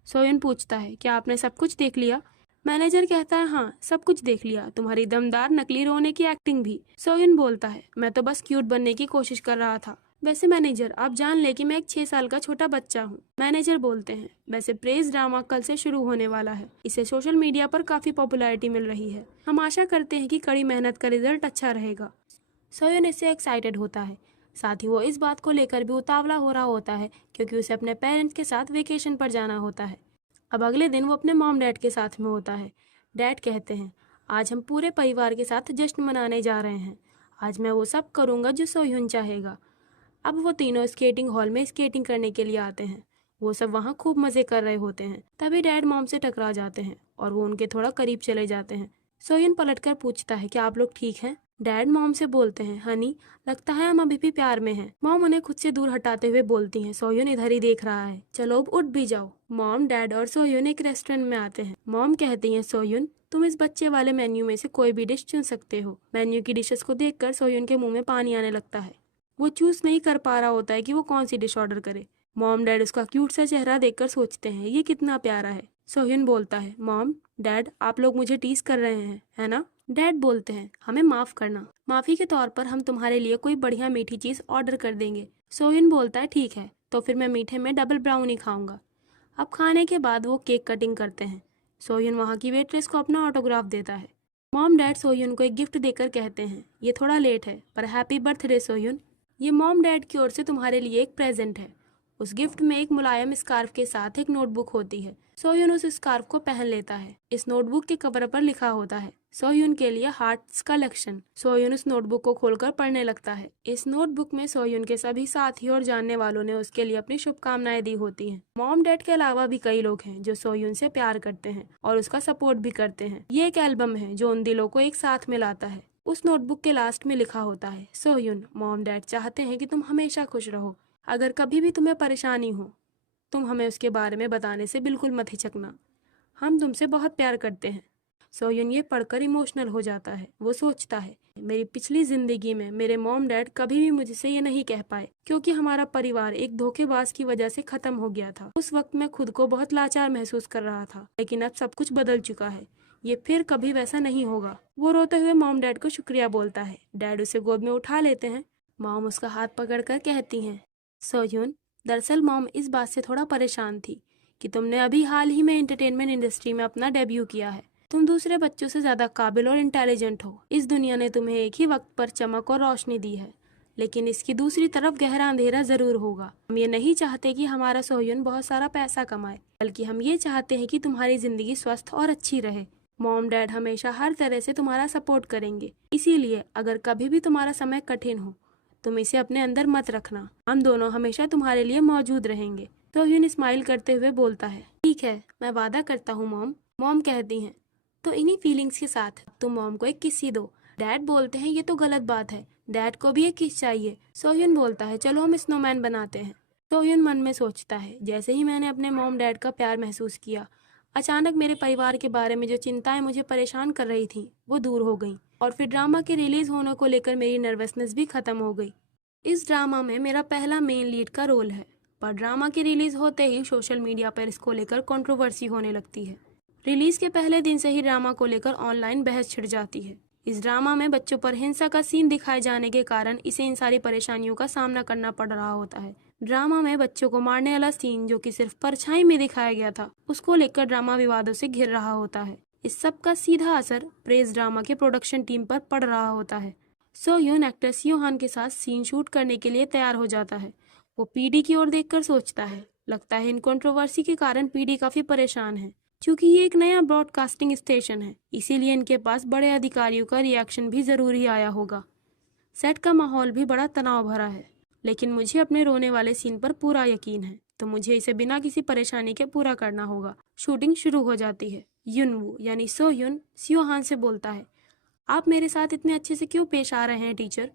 सोह्युन पूछता है, क्या आपने सब कुछ देख लिया? मैनेजर कहता है, हाँ, सब कुछ देख लिया, तुम्हारी दमदार नकली रोने की एक्टिंग भी। सोह्युन बोलता है, मैं तो बस क्यूट बनने की कोशिश कर रहा था। वैसे मैनेजर, आप जान ले कि मैं एक 6 साल का छोटा बच्चा हूँ। मैनेजर बोलते हैं, वैसे प्रेस ड्रामा कल से शुरू होने वाला है। इसे सोशल मीडिया पर काफी पॉपुलैरिटी मिल रही है। हम आशा करते हैं कि कड़ी मेहनत का रिजल्ट अच्छा रहेगा। सोह्युन इससे एक्साइटेड होता है। साथ ही वो इस बात को लेकर भी उतावला हो रहा होता है क्योंकि उसे अपने पेरेंट्स के साथ वेकेशन पर जाना होता है। अब अगले दिन वो अपने मॉम डैड के साथ में होता है। डैड कहते हैं, आज हम पूरे परिवार के साथ जश्न मनाने जा रहे हैं। आज मैं वो सब करूँगा जो सोह्युन चाहेगा। अब वो तीनों स्केटिंग हॉल में स्केटिंग करने के लिए आते हैं। वो सब वहाँ खूब मजे कर रहे होते हैं। तभी डैड मॉम से टकरा जाते हैं और वो उनके थोड़ा करीब चले जाते हैं। सोह्युन पलटकर पूछता है, क्या आप लोग ठीक हैं? डैड मॉम से बोलते हैं, हनी, लगता है हम अभी भी प्यार में हैं। मॉम उन्हें खुद से दूर हटाते हुए बोलती हैं, सोह्युन इधर ही देख रहा है, चलो अब उठ भी जाओ। मॉम, डैड और सोह्युन एक रेस्टोरेंट में आते हैं। मॉम कहती हैं, सोह्युन, तुम इस बच्चे वाले मेन्यू में से कोई भी डिश चुन सकते हो। मेन्यू की डिशेस को देखकर सोह्युन के मुंह में पानी आने लगता है। वो चूज नहीं कर पा रहा होता है कि वो कौन सी डिश ऑर्डर करे। मॉम डैड उसका क्यूट सा चेहरा देखकर सोचते हैं, ये कितना प्यारा है। सोह्युन बोलता है, मॉम, डैड, आप लोग मुझे टीज कर रहे हैं, है ना? डैड बोलते हैं, हमें माफ करना, माफी के तौर पर हम तुम्हारे लिए कोई बढ़िया मीठी चीज ऑर्डर कर देंगे। सोह्युन बोलता है, ठीक है, तो फिर मैं मीठे में डबल ब्राउनी खाऊंगा। अब खाने के बाद वो केक कटिंग करते हैं। सोह्युन वहाँ की वेट्रेस को अपना ऑटोग्राफ देता है। मॉम डैड सोह्युन को एक गिफ्ट देकर कहते हैं, ये थोड़ा लेट है पर हैप्पी बर्थडे सोह्युन, ये मॉम डैड की ओर से तुम्हारे लिए एक प्रेजेंट है। उस गिफ्ट में एक मुलायम स्कार्फ के साथ एक नोटबुक होती है। सोह्युन उस स्कार्फ को पहन लेता है। इस नोटबुक के कवर पर लिखा होता है, सोह्युन के लिए हार्ट्स कलेक्शन। सोह्युन उस नोटबुक को खोलकर पढ़ने लगता है। इस नोटबुक में सोह्युन के सभी साथी और जानने वालों ने उसके लिए अपनी शुभकामनाएं दी होती हैं। मॉम डैड के अलावा भी कई लोग हैं जो सोह्युन से प्यार करते हैं और उसका सपोर्ट भी करते हैं। ये एक एल्बम है जो उन दिलों को एक साथ में लाता है। उस नोटबुक के लास्ट में लिखा होता है, सोह्युन, मॉम डैड चाहते हैं कि तुम हमेशा खुश रहो। अगर कभी भी तुम्हें परेशानी हो, तुम हमें उसके बारे में बताने से बिल्कुल मत हिचकना। हम तुमसे बहुत प्यार करते हैं। सोह्युन ये पढ़कर इमोशनल हो जाता है। वो सोचता है, मेरी पिछली जिंदगी में मेरे मॉम डैड कभी भी मुझसे ये नहीं कह पाए क्योंकि हमारा परिवार एक धोखेबाज की वजह से खत्म हो गया था। उस वक्त मैं खुद को बहुत लाचार महसूस कर रहा था, लेकिन अब सब कुछ बदल चुका है। ये फिर कभी वैसा नहीं होगा। वो रोते हुए मॉम डैड को शुक्रिया बोलता है। डैड उसे गोद में उठा लेते हैं। मॉम उसका हाथ पकड़कर कहती हैं, सोह्युन, दरअसल मॉम इस बात से थोड़ा परेशान थी कि तुमने अभी हाल ही में एंटरटेनमेंट इंडस्ट्री में अपना डेब्यू किया है। तुम दूसरे बच्चों से ज्यादा काबिल और इंटेलिजेंट हो। इस दुनिया ने तुम्हें एक ही वक्त पर चमक और रोशनी दी है, लेकिन इसकी दूसरी तरफ गहरा अंधेरा जरूर होगा। हम ये नहीं चाहते कि हमारा सोह्युन बहुत सारा पैसा कमाए, बल्कि हम ये चाहते हैं कि तुम्हारी जिंदगी स्वस्थ और अच्छी रहे। मॉम डैड हमेशा हर तरह से तुम्हारा सपोर्ट करेंगे, इसीलिए अगर कभी भी तुम्हारा समय कठिन हो तुम इसे अपने अंदर मत रखना। हम दोनों हमेशा तुम्हारे लिए मौजूद रहेंगे। सोह्युन स्माइल करते हुए बोलता है, ठीक है, मैं वादा करता हूँ मॉम। मॉम कहती हैं, तो इन्हीं फीलिंग्स के साथ तुम मॉम को एक किस ही दो। डैड बोलते हैं, ये तो गलत बात है, डैड को भी एक किस चाहिए। सोह्युन बोलता है, चलो हम स्नोमैन बनाते हैं। सोह्युन मन में सोचता है, जैसे ही मैंने अपने मॉम डैड का प्यार महसूस किया, अचानक मेरे परिवार के बारे में जो चिंताएं मुझे परेशान कर रही थी वो दूर हो गई, और फिर ड्रामा के रिलीज होने को लेकर मेरी नर्वसनेस भी खत्म हो गई। इस ड्रामा में मेरा पहला मेन लीड का रोल है, पर ड्रामा के रिलीज होते ही सोशल मीडिया पर इसको लेकर कंट्रोवर्सी होने लगती है। रिलीज के पहले दिन से ही ड्रामा को लेकर ऑनलाइन बहस छिड़ जाती है। इस ड्रामा में बच्चों पर हिंसा का सीन दिखाए जाने के कारण इसे इन सारी परेशानियों का सामना करना पड़ रहा होता है। ड्रामा में बच्चों को मारने वाला सीन जो कि सिर्फ परछाई में दिखाया गया था, उसको लेकर ड्रामा विवादों से घिर रहा होता है। इस सब का सीधा असर प्रेस ड्रामा के प्रोडक्शन टीम पर पड़ रहा होता है। सोह्युन एक्टर सियोहान के साथ सीन शूट करने के लिए तैयार हो जाता है। वो पीडी की ओर देखकर सोचता है, लगता है इन कंट्रोवर्सी के कारण पीडी काफी परेशान है। क्योंकि ये एक नया ब्रॉडकास्टिंग स्टेशन है, इसीलिए इनके पास बड़े अधिकारियों का रिएक्शन भी जरूरी आया होगा। सेट का माहौल भी बड़ा तनाव भरा है, लेकिन मुझे अपने रोने वाले सीन पर पूरा यकीन है, तो मुझे इसे बिना किसी परेशानी के पूरा करना होगा। शूटिंग शुरू हो जाती है। युनवू यानी सोह्युन सियोहान से बोलता है, आप मेरे साथ इतने अच्छे से क्यों पेश आ रहे हैं टीचर।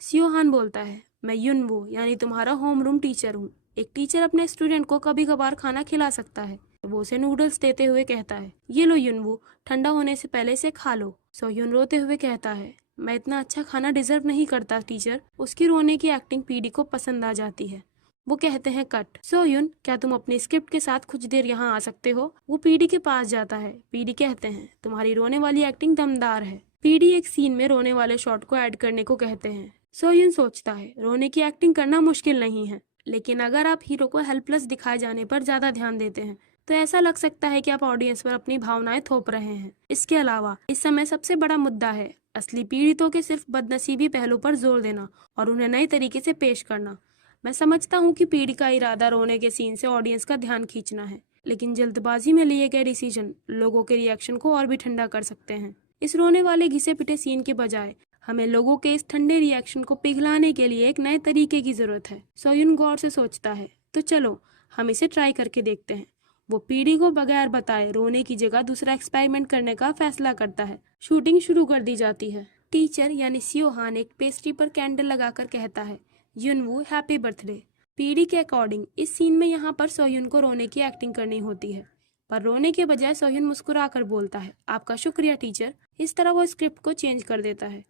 सियोहान बोलता है, मैं युनवू यानी तुम्हारा होम रूम टीचर हूँ। एक टीचर अपने स्टूडेंट को कभी कभार खाना खिला सकता है। वो उसे नूडल्स देते हुए कहता है, ये लो युनवू, ठंडा होने से पहले इसे खा लो। सोह्युन रोते हुए कहता है, मैं इतना अच्छा खाना डिजर्व नहीं करता टीचर। उसकी रोने की एक्टिंग पीडी को पसंद आ जाती है। वो कहते हैं कट। सोह्युन, क्या तुम अपनी स्क्रिप्ट के साथ कुछ देर यहाँ आ सकते हो। वो पीडी के पास जाता है। पीडी कहते हैं, तुम्हारी रोने वाली एक्टिंग दमदार है। पीडी एक सीन में रोने वाले शॉट को ऐड करने को कहते हैं। सोह्युन सोचता है, रोने की एक्टिंग करना मुश्किल नहीं है, लेकिन अगर आप हीरो को हेल्पलेस दिखाए जाने पर ज्यादा ध्यान देते हैं तो ऐसा लग सकता है कि आप ऑडियंस पर अपनी भावनाएं थोप रहे हैं। इसके अलावा इस समय सबसे बड़ा मुद्दा है असली पीड़ितों के सिर्फ बदनसीबी पहलू पर जोर देना और उन्हें नए तरीके से पेश करना। मैं समझता हूँ कि पीड़ी का इरादा रोने के सीन से ऑडियंस का ध्यान खींचना है, लेकिन जल्दबाजी में लिए गए डिसीजन लोगों के रिएक्शन को और भी ठंडा कर सकते हैं। इस रोने वाले घिसे पिटे सीन के बजाय हमें लोगों के इस ठंडे रिएक्शन को पिघलाने के लिए एक नए तरीके की जरूरत है। सोह्युन गौर से सोचता है, तो चलो हम इसे ट्राई करके देखते हैं। वो पीड़ी को बगैर बताए रोने की जगह दूसरा एक्सपेरिमेंट करने का फैसला करता है। शूटिंग शुरू कर दी जाती है। टीचर यानी सियोहान एक पेस्ट्री पर कैंडल लगाकर कहता है, युनवू हैप्पी बर्थडे। पीड़ी के अकॉर्डिंग इस सीन में यहाँ पर सोह्युन को रोने की एक्टिंग करनी होती है, पर रोने के बजाय सोह्युन मुस्कुराकर बोलता है, आपका शुक्रिया टीचर। इस तरह वो स्क्रिप्ट को चेंज कर देता है।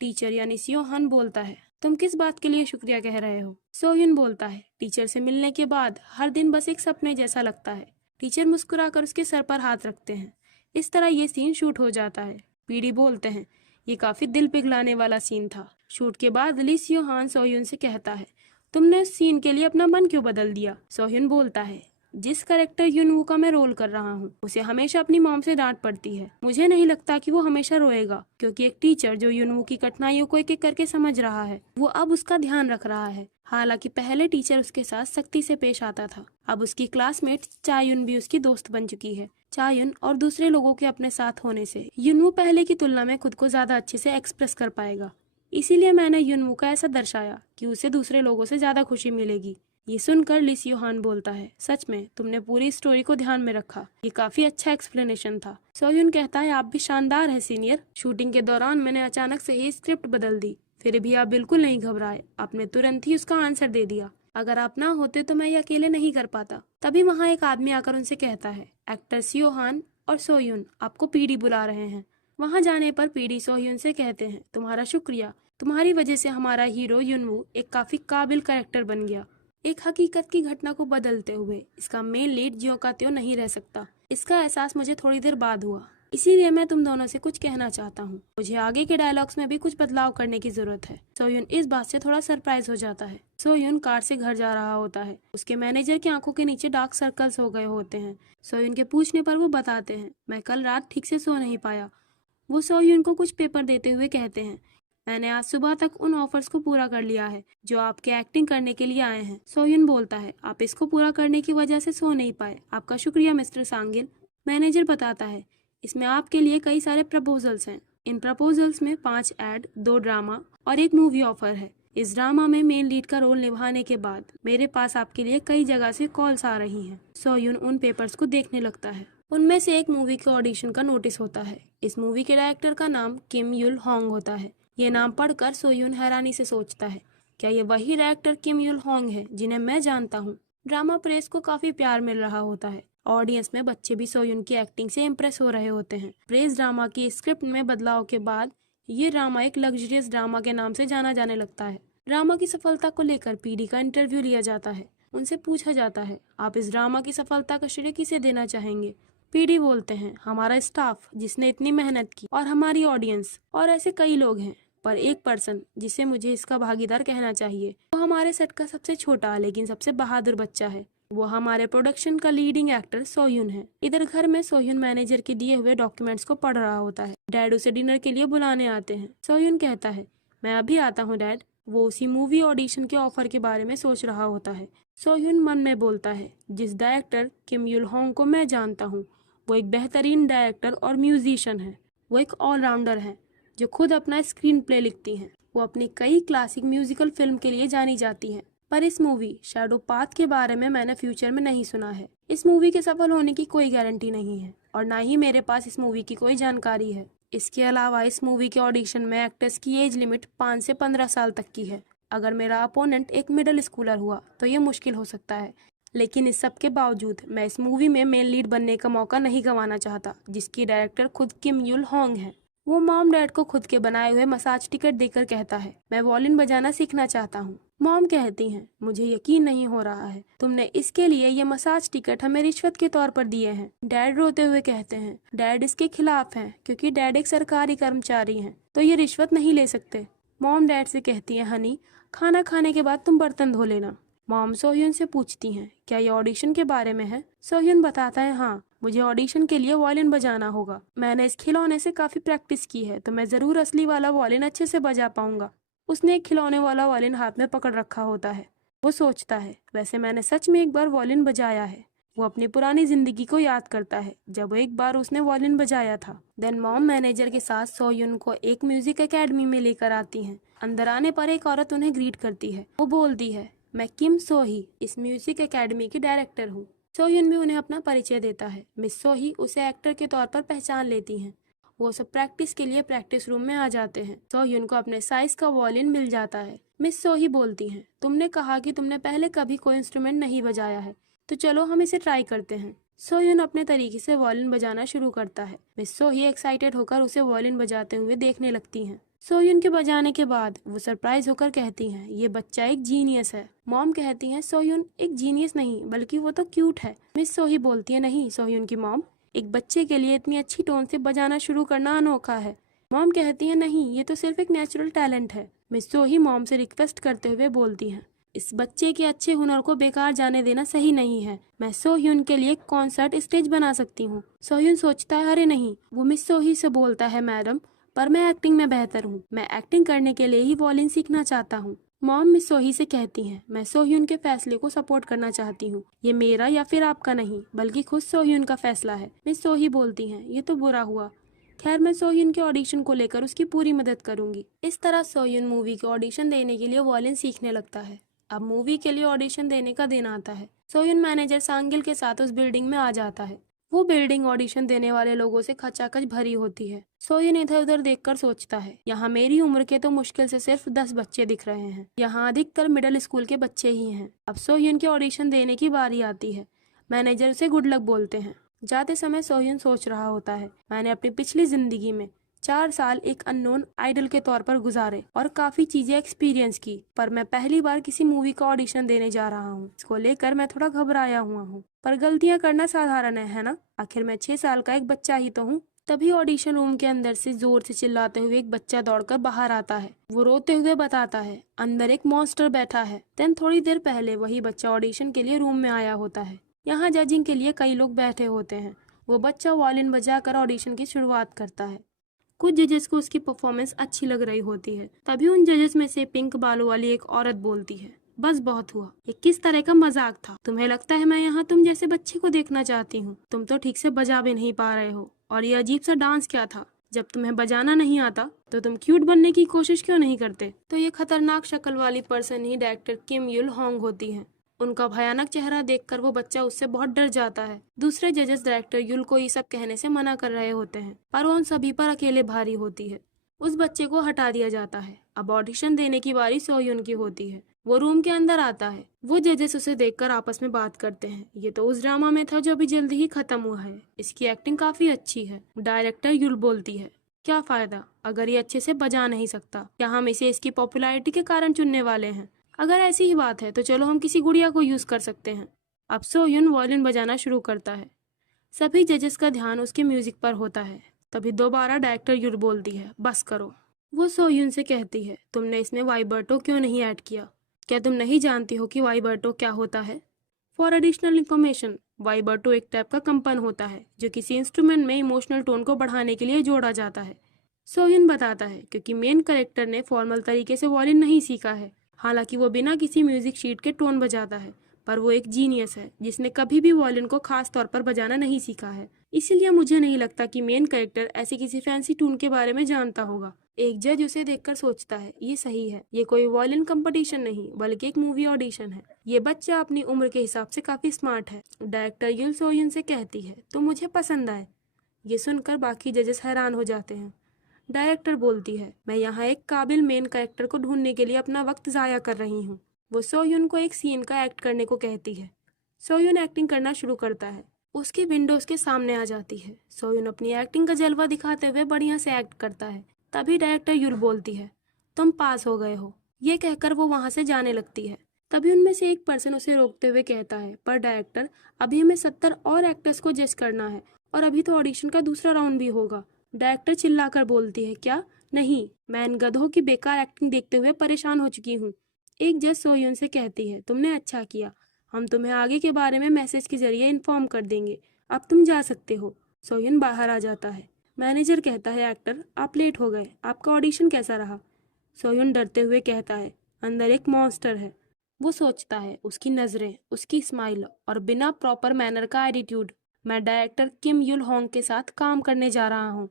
टीचर यानी सियोहान बोलता है, तुम किस बात के लिए शुक्रिया कह रहे हो। सोह्युन बोलता है, टीचर से मिलने के बाद हर दिन बस एक सपने जैसा लगता है। टीचर मुस्कुराकर उसके सर पर हाथ रखते हैं। इस तरह ये सीन शूट हो जाता है। पीडी बोलते हैं, ये काफी दिल पिघलाने वाला सीन था। शूट के बाद ली सियोहान सोह्युन से कहता है, तुमने उस सीन के लिए अपना मन क्यों बदल दिया। सोह्युन बोलता है, जिस करेक्टर युनवू का मैं रोल कर रहा हूँ उसे हमेशा अपनी मॉम से डांट पड़ती है। मुझे नहीं लगता कि वो हमेशा रोएगा, क्योंकि एक टीचर जो युनवू की कठिनाइयों को एक एक करके समझ रहा है वो अब उसका ध्यान रख रहा है। हालांकि पहले टीचर उसके साथ सख्ती से पेश आता था, अब उसकी क्लासमेट चायुन भी उसकी दोस्त बन चुकी है। चायुन और दूसरे लोगों के अपने साथ होने से युनवू पहले की तुलना में खुद को ज्यादा अच्छे से एक्सप्रेस कर पाएगा। इसीलिए मैंने युनवू का ऐसा दर्शाया कि उसे दूसरे लोगों से ज्यादा खुशी मिलेगी। ये सुनकर ली सियोहान बोलता है, सच में तुमने पूरी स्टोरी को ध्यान में रखा, ये काफी अच्छा एक्सप्लेनेशन था। सोह्युन कहता है, आप भी शानदार है सीनियर। शूटिंग के दौरान मैंने अचानक से ही स्क्रिप्ट बदल दी, फिर भी आप बिल्कुल नहीं घबराए। आपने तुरंत ही उसका आंसर दे दिया। अगर आप ना होते तो मैं ये अकेले नहीं कर पाता। तभी वहाँ एक आदमी आकर उनसे कहता है, एक्टर सियोहान और सोह्युन आपको पीडी बुला रहे हैं। वहाँ जाने पर पीडी सोह्युन से कहते हैं, तुम्हारा शुक्रिया, तुम्हारी वजह से हमारा हीरो युनवू एक काफी काबिल कैरेक्टर बन गया। एक हकीकत की घटना को बदलते हुए इसका मेन लीड ज्यों का त्यों नहीं रह सकता। इसका एहसास मुझे थोड़ी देर बाद हुआ, इसीलिए मैं तुम दोनों से कुछ कहना चाहता हूँ। मुझे आगे के डायलॉग्स में भी कुछ बदलाव करने की जरूरत है। सोह्युन इस बात से थोड़ा सरप्राइज हो जाता है। सोह्युन कार से घर जा रहा होता है। उसके मैनेजर की आंखों के नीचे डार्क सर्कल्स हो गए होते हैं। सोह्युन के पूछने पर वो बताते हैं, मैं कल रात ठीक से सो नहीं पाया। वो सोह्युन को कुछ पेपर देते हुए कहते हैं, मैंने आज सुबह तक उन ऑफर्स को पूरा कर लिया है जो आपके एक्टिंग करने के लिए आए हैं। सोयुन बोलता है, आप इसको पूरा करने की वजह से सो नहीं पाए। आपका शुक्रिया मिस्टर सांगिल। मैनेजर बताता है, इसमें आपके लिए कई सारे प्रपोजल्स हैं। इन प्रपोजल्स में 5 एड, 2 ड्रामा और 1 मूवी ऑफर है। इस ड्रामा में मेन लीड का रोल निभाने के बाद मेरे पास आपके लिए कई जगह से कॉल्स आ रही हैं। सोयुन उन पेपर्स को देखने लगता है। उनमें से एक मूवी के ऑडिशन का नोटिस होता है। इस मूवी के डायरेक्टर का नाम किम युल होंग होता है। ये नाम पढ़कर सोयुन हैरानी से सोचता है, क्या ये वही डायरेक्टर किम युल होंग है जिन्हें मैं जानता हूँ। ड्रामा प्रेस को काफी प्यार मिल रहा होता है। ऑडियंस में बच्चे भी सोयुन की एक्टिंग से इम्प्रेस हो रहे होते हैं। प्रेस ड्रामा की स्क्रिप्ट में बदलाव के बाद ये ड्रामा एक लग्जरियस ड्रामा के नाम से जाना जाने लगता है। ड्रामा की सफलता को लेकर पीडी का इंटरव्यू लिया जाता है। उनसे पूछा जाता है, आप इस ड्रामा की सफलता का श्रेय किसे देना चाहेंगे। पीडी बोलते हैं, हमारा स्टाफ जिसने इतनी मेहनत की, और हमारी ऑडियंस, और ऐसे कई लोग हैं, पर एक पर्सन जिसे मुझे इसका भागीदार कहना चाहिए, वो हमारे सेट का सबसे छोटा लेकिन सबसे बहादुर बच्चा है। वो हमारे प्रोडक्शन का लीडिंग एक्टर सोयुन है। इधर घर में सोयुन मैनेजर के दिए हुए डॉक्यूमेंट्स को पढ़ रहा होता है। डैड उसे डिनर के लिए बुलाने आते हैं। सोयुन कहता है, मैं अभी आता हूँ डैड। वो उसी मूवी ऑडिशन के ऑफर के बारे में सोच रहा होता है। सोयुन मन में बोलता है, जिस डायरेक्टर किम युल होंग को मैं जानता हूँ, वो एक बेहतरीन डायरेक्टर और म्यूजिशियन है। वो एक ऑलराउंडर है जो खुद अपना स्क्रीन प्ले लिखती हैं। वो अपनी कई क्लासिक म्यूजिकल फिल्म के लिए जानी जाती हैं। पर इस मूवी शैडो पाथ के बारे में मैंने फ्यूचर में नहीं सुना है। इस मूवी के सफल होने की कोई गारंटी नहीं है और ना ही मेरे पास इस मूवी की कोई जानकारी है। इसके अलावा इस मूवी के ऑडिशन में एक्टर्स की एज लिमिट 5 से 15 साल तक की है। अगर मेरा अपोनेंट एक मिडिल स्कूलर हुआ तो ये मुश्किल हो सकता है, लेकिन इस सब के बावजूद मैं इस मूवी में मेन लीड बनने का मौका नहीं गंवाना चाहता, जिसकी डायरेक्टर खुद किम युल होंग है। वो मॉम डैड को खुद के बनाए हुए मसाज टिकट देकर कहता है, मैं वॉलिन बजाना सीखना चाहता हूँ। मॉम कहती हैं, मुझे यकीन नहीं हो रहा है, तुमने इसके लिए ये मसाज टिकट हमें रिश्वत के तौर पर दिए हैं। डैड रोते हुए कहते हैं, डैड इसके खिलाफ हैं क्योंकि डैड एक सरकारी कर्मचारी हैं, तो ये रिश्वत नहीं ले सकते। मॉम डैड से कहती है, हनी खाना खाने के बाद तुम बर्तन धो लेना। मॉम सोह्युन से पूछती हैं, क्या ये ऑडिशन के बारे में है। सोह्युन बताता है, हाँ, मुझे ऑडिशन के लिए वॉलिन बजाना होगा। मैंने इस खिलौने से काफी प्रैक्टिस की है, तो मैं जरूर असली वाला वॉलिन अच्छे से बजा पाऊंगा। उसने एक खिलौने वाला वॉलिन हाथ में पकड़ रखा होता है। वो सोचता है, वैसे मैंने सच में एक बार वॉलिन बजाया है। वो अपनी पुरानी जिंदगी को याद करता है जब एक बार उसने वॉलिन बजाया था। देन मॉम मैनेजर के साथ सोह्युन को एक म्यूजिक एकेडमी में लेकर आती हैं। अंदर आने पर एक औरत उन्हें ग्रीट करती है। वो बोलती है, मैं किम सोही इस म्यूजिक एकेडमी की डायरेक्टर हूँ। सोह्युन भी उन्हें अपना परिचय देता है। मिस सोही उसे एक्टर के तौर पर पहचान लेती हैं। वो सब प्रैक्टिस के लिए प्रैक्टिस रूम में आ जाते हैं। सोह्युन को अपने साइज का वॉलिन मिल जाता है। मिस सोही बोलती हैं, तुमने कहा कि तुमने पहले कभी कोई इंस्ट्रूमेंट नहीं बजाया है, तो चलो हम इसे ट्राई करते हैं। सोह्युन अपने तरीके से वॉलिन बजाना शुरू करता है। मिस सोही एक्साइटेड होकर उसे वॉलिन बजाते हुए देखने लगती हैं। सोह्युन के बजाने के बाद वो सरप्राइज होकर कहती हैं, ये बच्चा एक जीनियस है। मॉम कहती हैं, सोह्युन एक जीनियस नहीं बल्कि वो तो क्यूट है। मिस सोही बोलती है, नहीं सोह्युन की मॉम, एक बच्चे के लिए इतनी अच्छी टोन से बजाना शुरू करना अनोखा है। मॉम कहती है, नहीं, ये तो सिर्फ एक नेचुरल टैलेंट है। मिस सोही मॉम से रिक्वेस्ट करते हुए बोलती हैं, इस बच्चे के अच्छे हुनर को बेकार जाने देना सही नहीं है। मैं सोह्युन के लिए कॉन्सर्ट स्टेज बना सकती हूँ। सोह्युन सोचता है, अरे नहीं। वो मिस सोही से बोलता है, मैडम, पर मैं एक्टिंग में बेहतर हूँ। मैं एक्टिंग करने के लिए ही वॉलिन सीखना चाहता हूँ। मॉम मिस सोही से कहती हैं, मैं सोह्युन के फैसले को सपोर्ट करना चाहती हूँ। ये मेरा या फिर आपका नहीं, बल्कि खुद सोह्युन का फैसला है। मिस सोही बोलती हैं, ये तो बुरा हुआ। खैर, मैं सोह्युन के ऑडिशन को लेकर उसकी पूरी मदद करूंगी। इस तरह सोह्युन मूवी के ऑडिशन देने के लिए वॉलिन सीखने लगता है। अब मूवी के लिए ऑडिशन देने का दिन आता है। सोह्युन मैनेजर सांगिल के साथ उस बिल्डिंग में आ जाता है। वो बिल्डिंग ऑडिशन देने वाले लोगों से खचाखच भरी होती है। सोह्युन इधर उधर देखकर सोचता है, यहाँ मेरी उम्र के तो मुश्किल से सिर्फ 10 बच्चे दिख रहे हैं। यहाँ अधिकतर मिडिल स्कूल के बच्चे ही हैं। अब सोह्युन के ऑडिशन देने की बारी आती है। मैनेजर उसे गुड लक बोलते हैं। जाते समय सोह्युन सोच रहा होता है, मैंने अपनी पिछली जिंदगी में 4 साल एक अननोन आइडल के तौर पर गुजारे और काफी चीजें एक्सपीरियंस की, पर मैं पहली बार किसी मूवी का ऑडिशन देने जा रहा हूँ। इसको लेकर मैं थोड़ा घबराया हुआ हूँ, पर गलतियां करना साधारण है ना। आखिर मैं 6 साल का एक बच्चा ही तो हूँ। तभी ऑडिशन रूम के अंदर से जोर से चिल्लाते हुए एक बच्चा दौड़कर बाहर आता है। वो रोते हुए बताता है, अंदर एक मॉन्स्टर बैठा है। देन थोड़ी देर पहले वही बच्चा ऑडिशन के लिए रूम में आया होता है। यहाँ जजिंग के लिए कई लोग बैठे होते हैं। वो बच्चा वॉलिन बजाकर ऑडिशन की शुरुआत करता है। कुछ जजेस को उसकी परफॉर्मेंस अच्छी लग रही होती है। तभी उन जजेस में से पिंक बालों वाली एक औरत बोलती है, बस बहुत हुआ, ये किस तरह का मजाक था? तुम्हें लगता है मैं यहाँ तुम जैसे बच्चे को देखना चाहती हूँ? तुम तो ठीक से बजा भी नहीं पा रहे हो। और ये अजीब सा डांस क्या था? जब तुम्हें बजाना नहीं आता तो तुम क्यूट बनने की कोशिश क्यों नहीं करते? तो ये खतरनाक शक्ल वाली पर्सन ही डायरेक्टर किम युल होंग होती है। उनका भयानक चेहरा देखकर वो बच्चा उससे बहुत डर जाता है। दूसरे जजेस डायरेक्टर युल को ये सब कहने से मना कर रहे होते हैं, पर वो उन सभी पर अकेले भारी होती है। उस बच्चे को हटा दिया जाता है। अब ऑडिशन देने की बारी सोयुन की होती है। वो रूम के अंदर आता है। वो जजेस उसे देखकर आपस में बात करते हैं, ये तो उस ड्रामा में था जो अभी जल्दी ही खत्म हुआ है। इसकी एक्टिंग काफी अच्छी है। डायरेक्टर युल बोलती है, क्या फायदा अगर ये अच्छे से बजा नहीं सकता? क्या हम इसे इसकी पॉपुलैरिटी के कारण चुनने वाले हैं? अगर ऐसी ही बात है तो चलो हम किसी गुड़िया को यूज कर सकते हैं। अब सोयुन वायलिन बजाना शुरू करता है। सभी जजेस का ध्यान उसके म्यूजिक पर होता है। तभी दोबारा डायरेक्टर युल बोलती है, बस करो। वो सोयुन से कहती है, तुमने इसमें वाइब्रेटो क्यों नहीं ऐड किया? क्या तुम नहीं जानती हो कि वाइब्रेटो क्या होता है? फॉर एडिशनल इन्फॉर्मेशन, वाइब्रेटो एक टाइप का कंपन होता है जो किसी इंस्ट्रूमेंट में इमोशनल टोन को बढ़ाने के लिए जोड़ा जाता है। सोयुन बताता है, क्योंकि मेन कैरेक्टर ने फॉर्मल तरीके से वायलिन नहीं सीखा है। हालांकि वो बिना किसी म्यूजिक शीट के टोन बजाता है, पर वो एक जीनियस है जिसने कभी भी वायलिन को खास तौर पर बजाना नहीं सीखा है। इसीलिए मुझे नहीं लगता कि मेन कैरेक्टर ऐसे किसी फैंसी टून के बारे में जानता होगा। एक जज उसे देखकर सोचता है, ये सही है, ये कोई वायलिन कंपटीशन नहीं बल्कि एक मूवी ऑडिशन है। ये बच्चा अपनी उम्र के हिसाब से काफी स्मार्ट है। डायरेक्टर युल सोयुन से कहती है, तो मुझे पसंद आए। ये सुनकर बाकी जजेस हैरान हो जाते हैं। डायरेक्टर बोलती है, मैं यहाँ एक काबिल मेन कैरेक्टर को ढूंढने के लिए अपना वक्त जाया कर रही हूँ। वो सोयुन को एक सीन का एक्ट करने को कहती है। सोयुन एक्टिंग करना शुरू करता है। उसकी विंडोज के सामने आ जाती है। सोयुन अपनी एक्टिंग का जलवा दिखाते हुए बढ़िया से एक्ट करता है। तभी डायरेक्टर युल बोलती है, तुम पास हो गए हो। ये कहकर वो वहां से जाने लगती है। तभी उनमें से एक पर्सन उसे रोकते हुए कहता है, पर डायरेक्टर, अभी हमें 70 और एक्टर्स को जज करना है और अभी तो ऑडिशन का दूसरा राउंड भी होगा। डायरेक्टर चिल्लाकर बोलती है, क्या? नहीं, मैं इन गधों की बेकार एक्टिंग देखते हुए परेशान हो चुकी हूँ। एक जज सोयुन से कहती है, तुमने अच्छा किया, हम तुम्हें आगे के बारे में मैसेज के जरिए इन्फॉर्म कर देंगे, अब तुम जा सकते हो। सोयुन बाहर आ जाता है। मैनेजर कहता है, एक्टर आप लेट हो गए, आपका ऑडिशन कैसा रहा? सोयुन डरते हुए कहता है, अंदर एक मॉन्स्टर है। वो सोचता है, उसकी नजरें, उसकी स्माइल और बिना प्रॉपर मैनर का एटीट्यूड। मैं डायरेक्टर किम युल होंग के साथ काम करने जा रहा हूँ।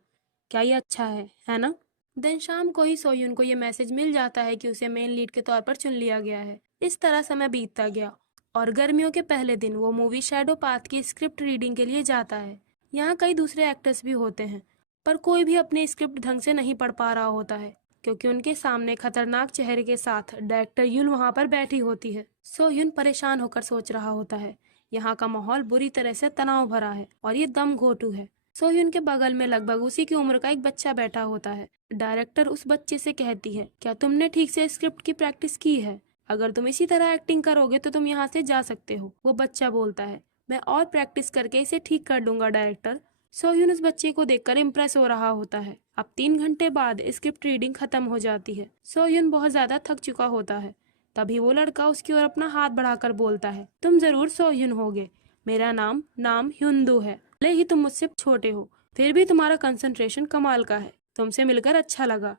क्या ये अच्छा है ना? दिन शाम को ही सोयुन को ये मैसेज मिल जाता है कि उसे मेन लीड के तौर पर चुन लिया गया है। इस तरह समय बीतता गया और गर्मियों के पहले दिन वो मूवी शैडो पाथ की स्क्रिप्ट रीडिंग के लिए जाता है। यहाँ कई दूसरे एक्टर्स भी होते हैं, पर कोई भी अपनी स्क्रिप्ट ढंग से नहीं पढ़ पा रहा होता है, क्योंकि उनके सामने खतरनाक चेहरे के साथ डायरेक्टर युल वहाँ पर बैठी होती है। सोयुन परेशान होकर सोच रहा होता है, यहाँ का माहौल बुरी तरह से तनाव भरा है और ये दम घोटू है। सोयुन के बगल में लगभग उसी की उम्र का एक बच्चा बैठा होता है। डायरेक्टर उस बच्चे से कहती है, क्या तुमने ठीक से स्क्रिप्ट की प्रैक्टिस की है? अगर तुम इसी तरह एक्टिंग करोगे तो तुम यहाँ से जा सकते हो। वो बच्चा बोलता है, मैं और प्रैक्टिस करके इसे ठीक कर दूंगा डायरेक्टर। सोयुन उस बच्चे को देखकर इम्प्रेस हो रहा होता है। अब 3 घंटे बाद स्क्रिप्ट रीडिंग खत्म हो जाती है। सोयुन बहुत ज्यादा थक चुका होता है। तभी वो लड़का उसकी ओर अपना हाथ बढ़ाकर बोलता है, तुम जरूर सोयुन होगे। मेरा नाम ह्युंदू है। भले ही तुम मुझसे छोटे हो, फिर भी तुम्हारा कंसंट्रेशन कमाल का है। तुमसे मिलकर अच्छा लगा।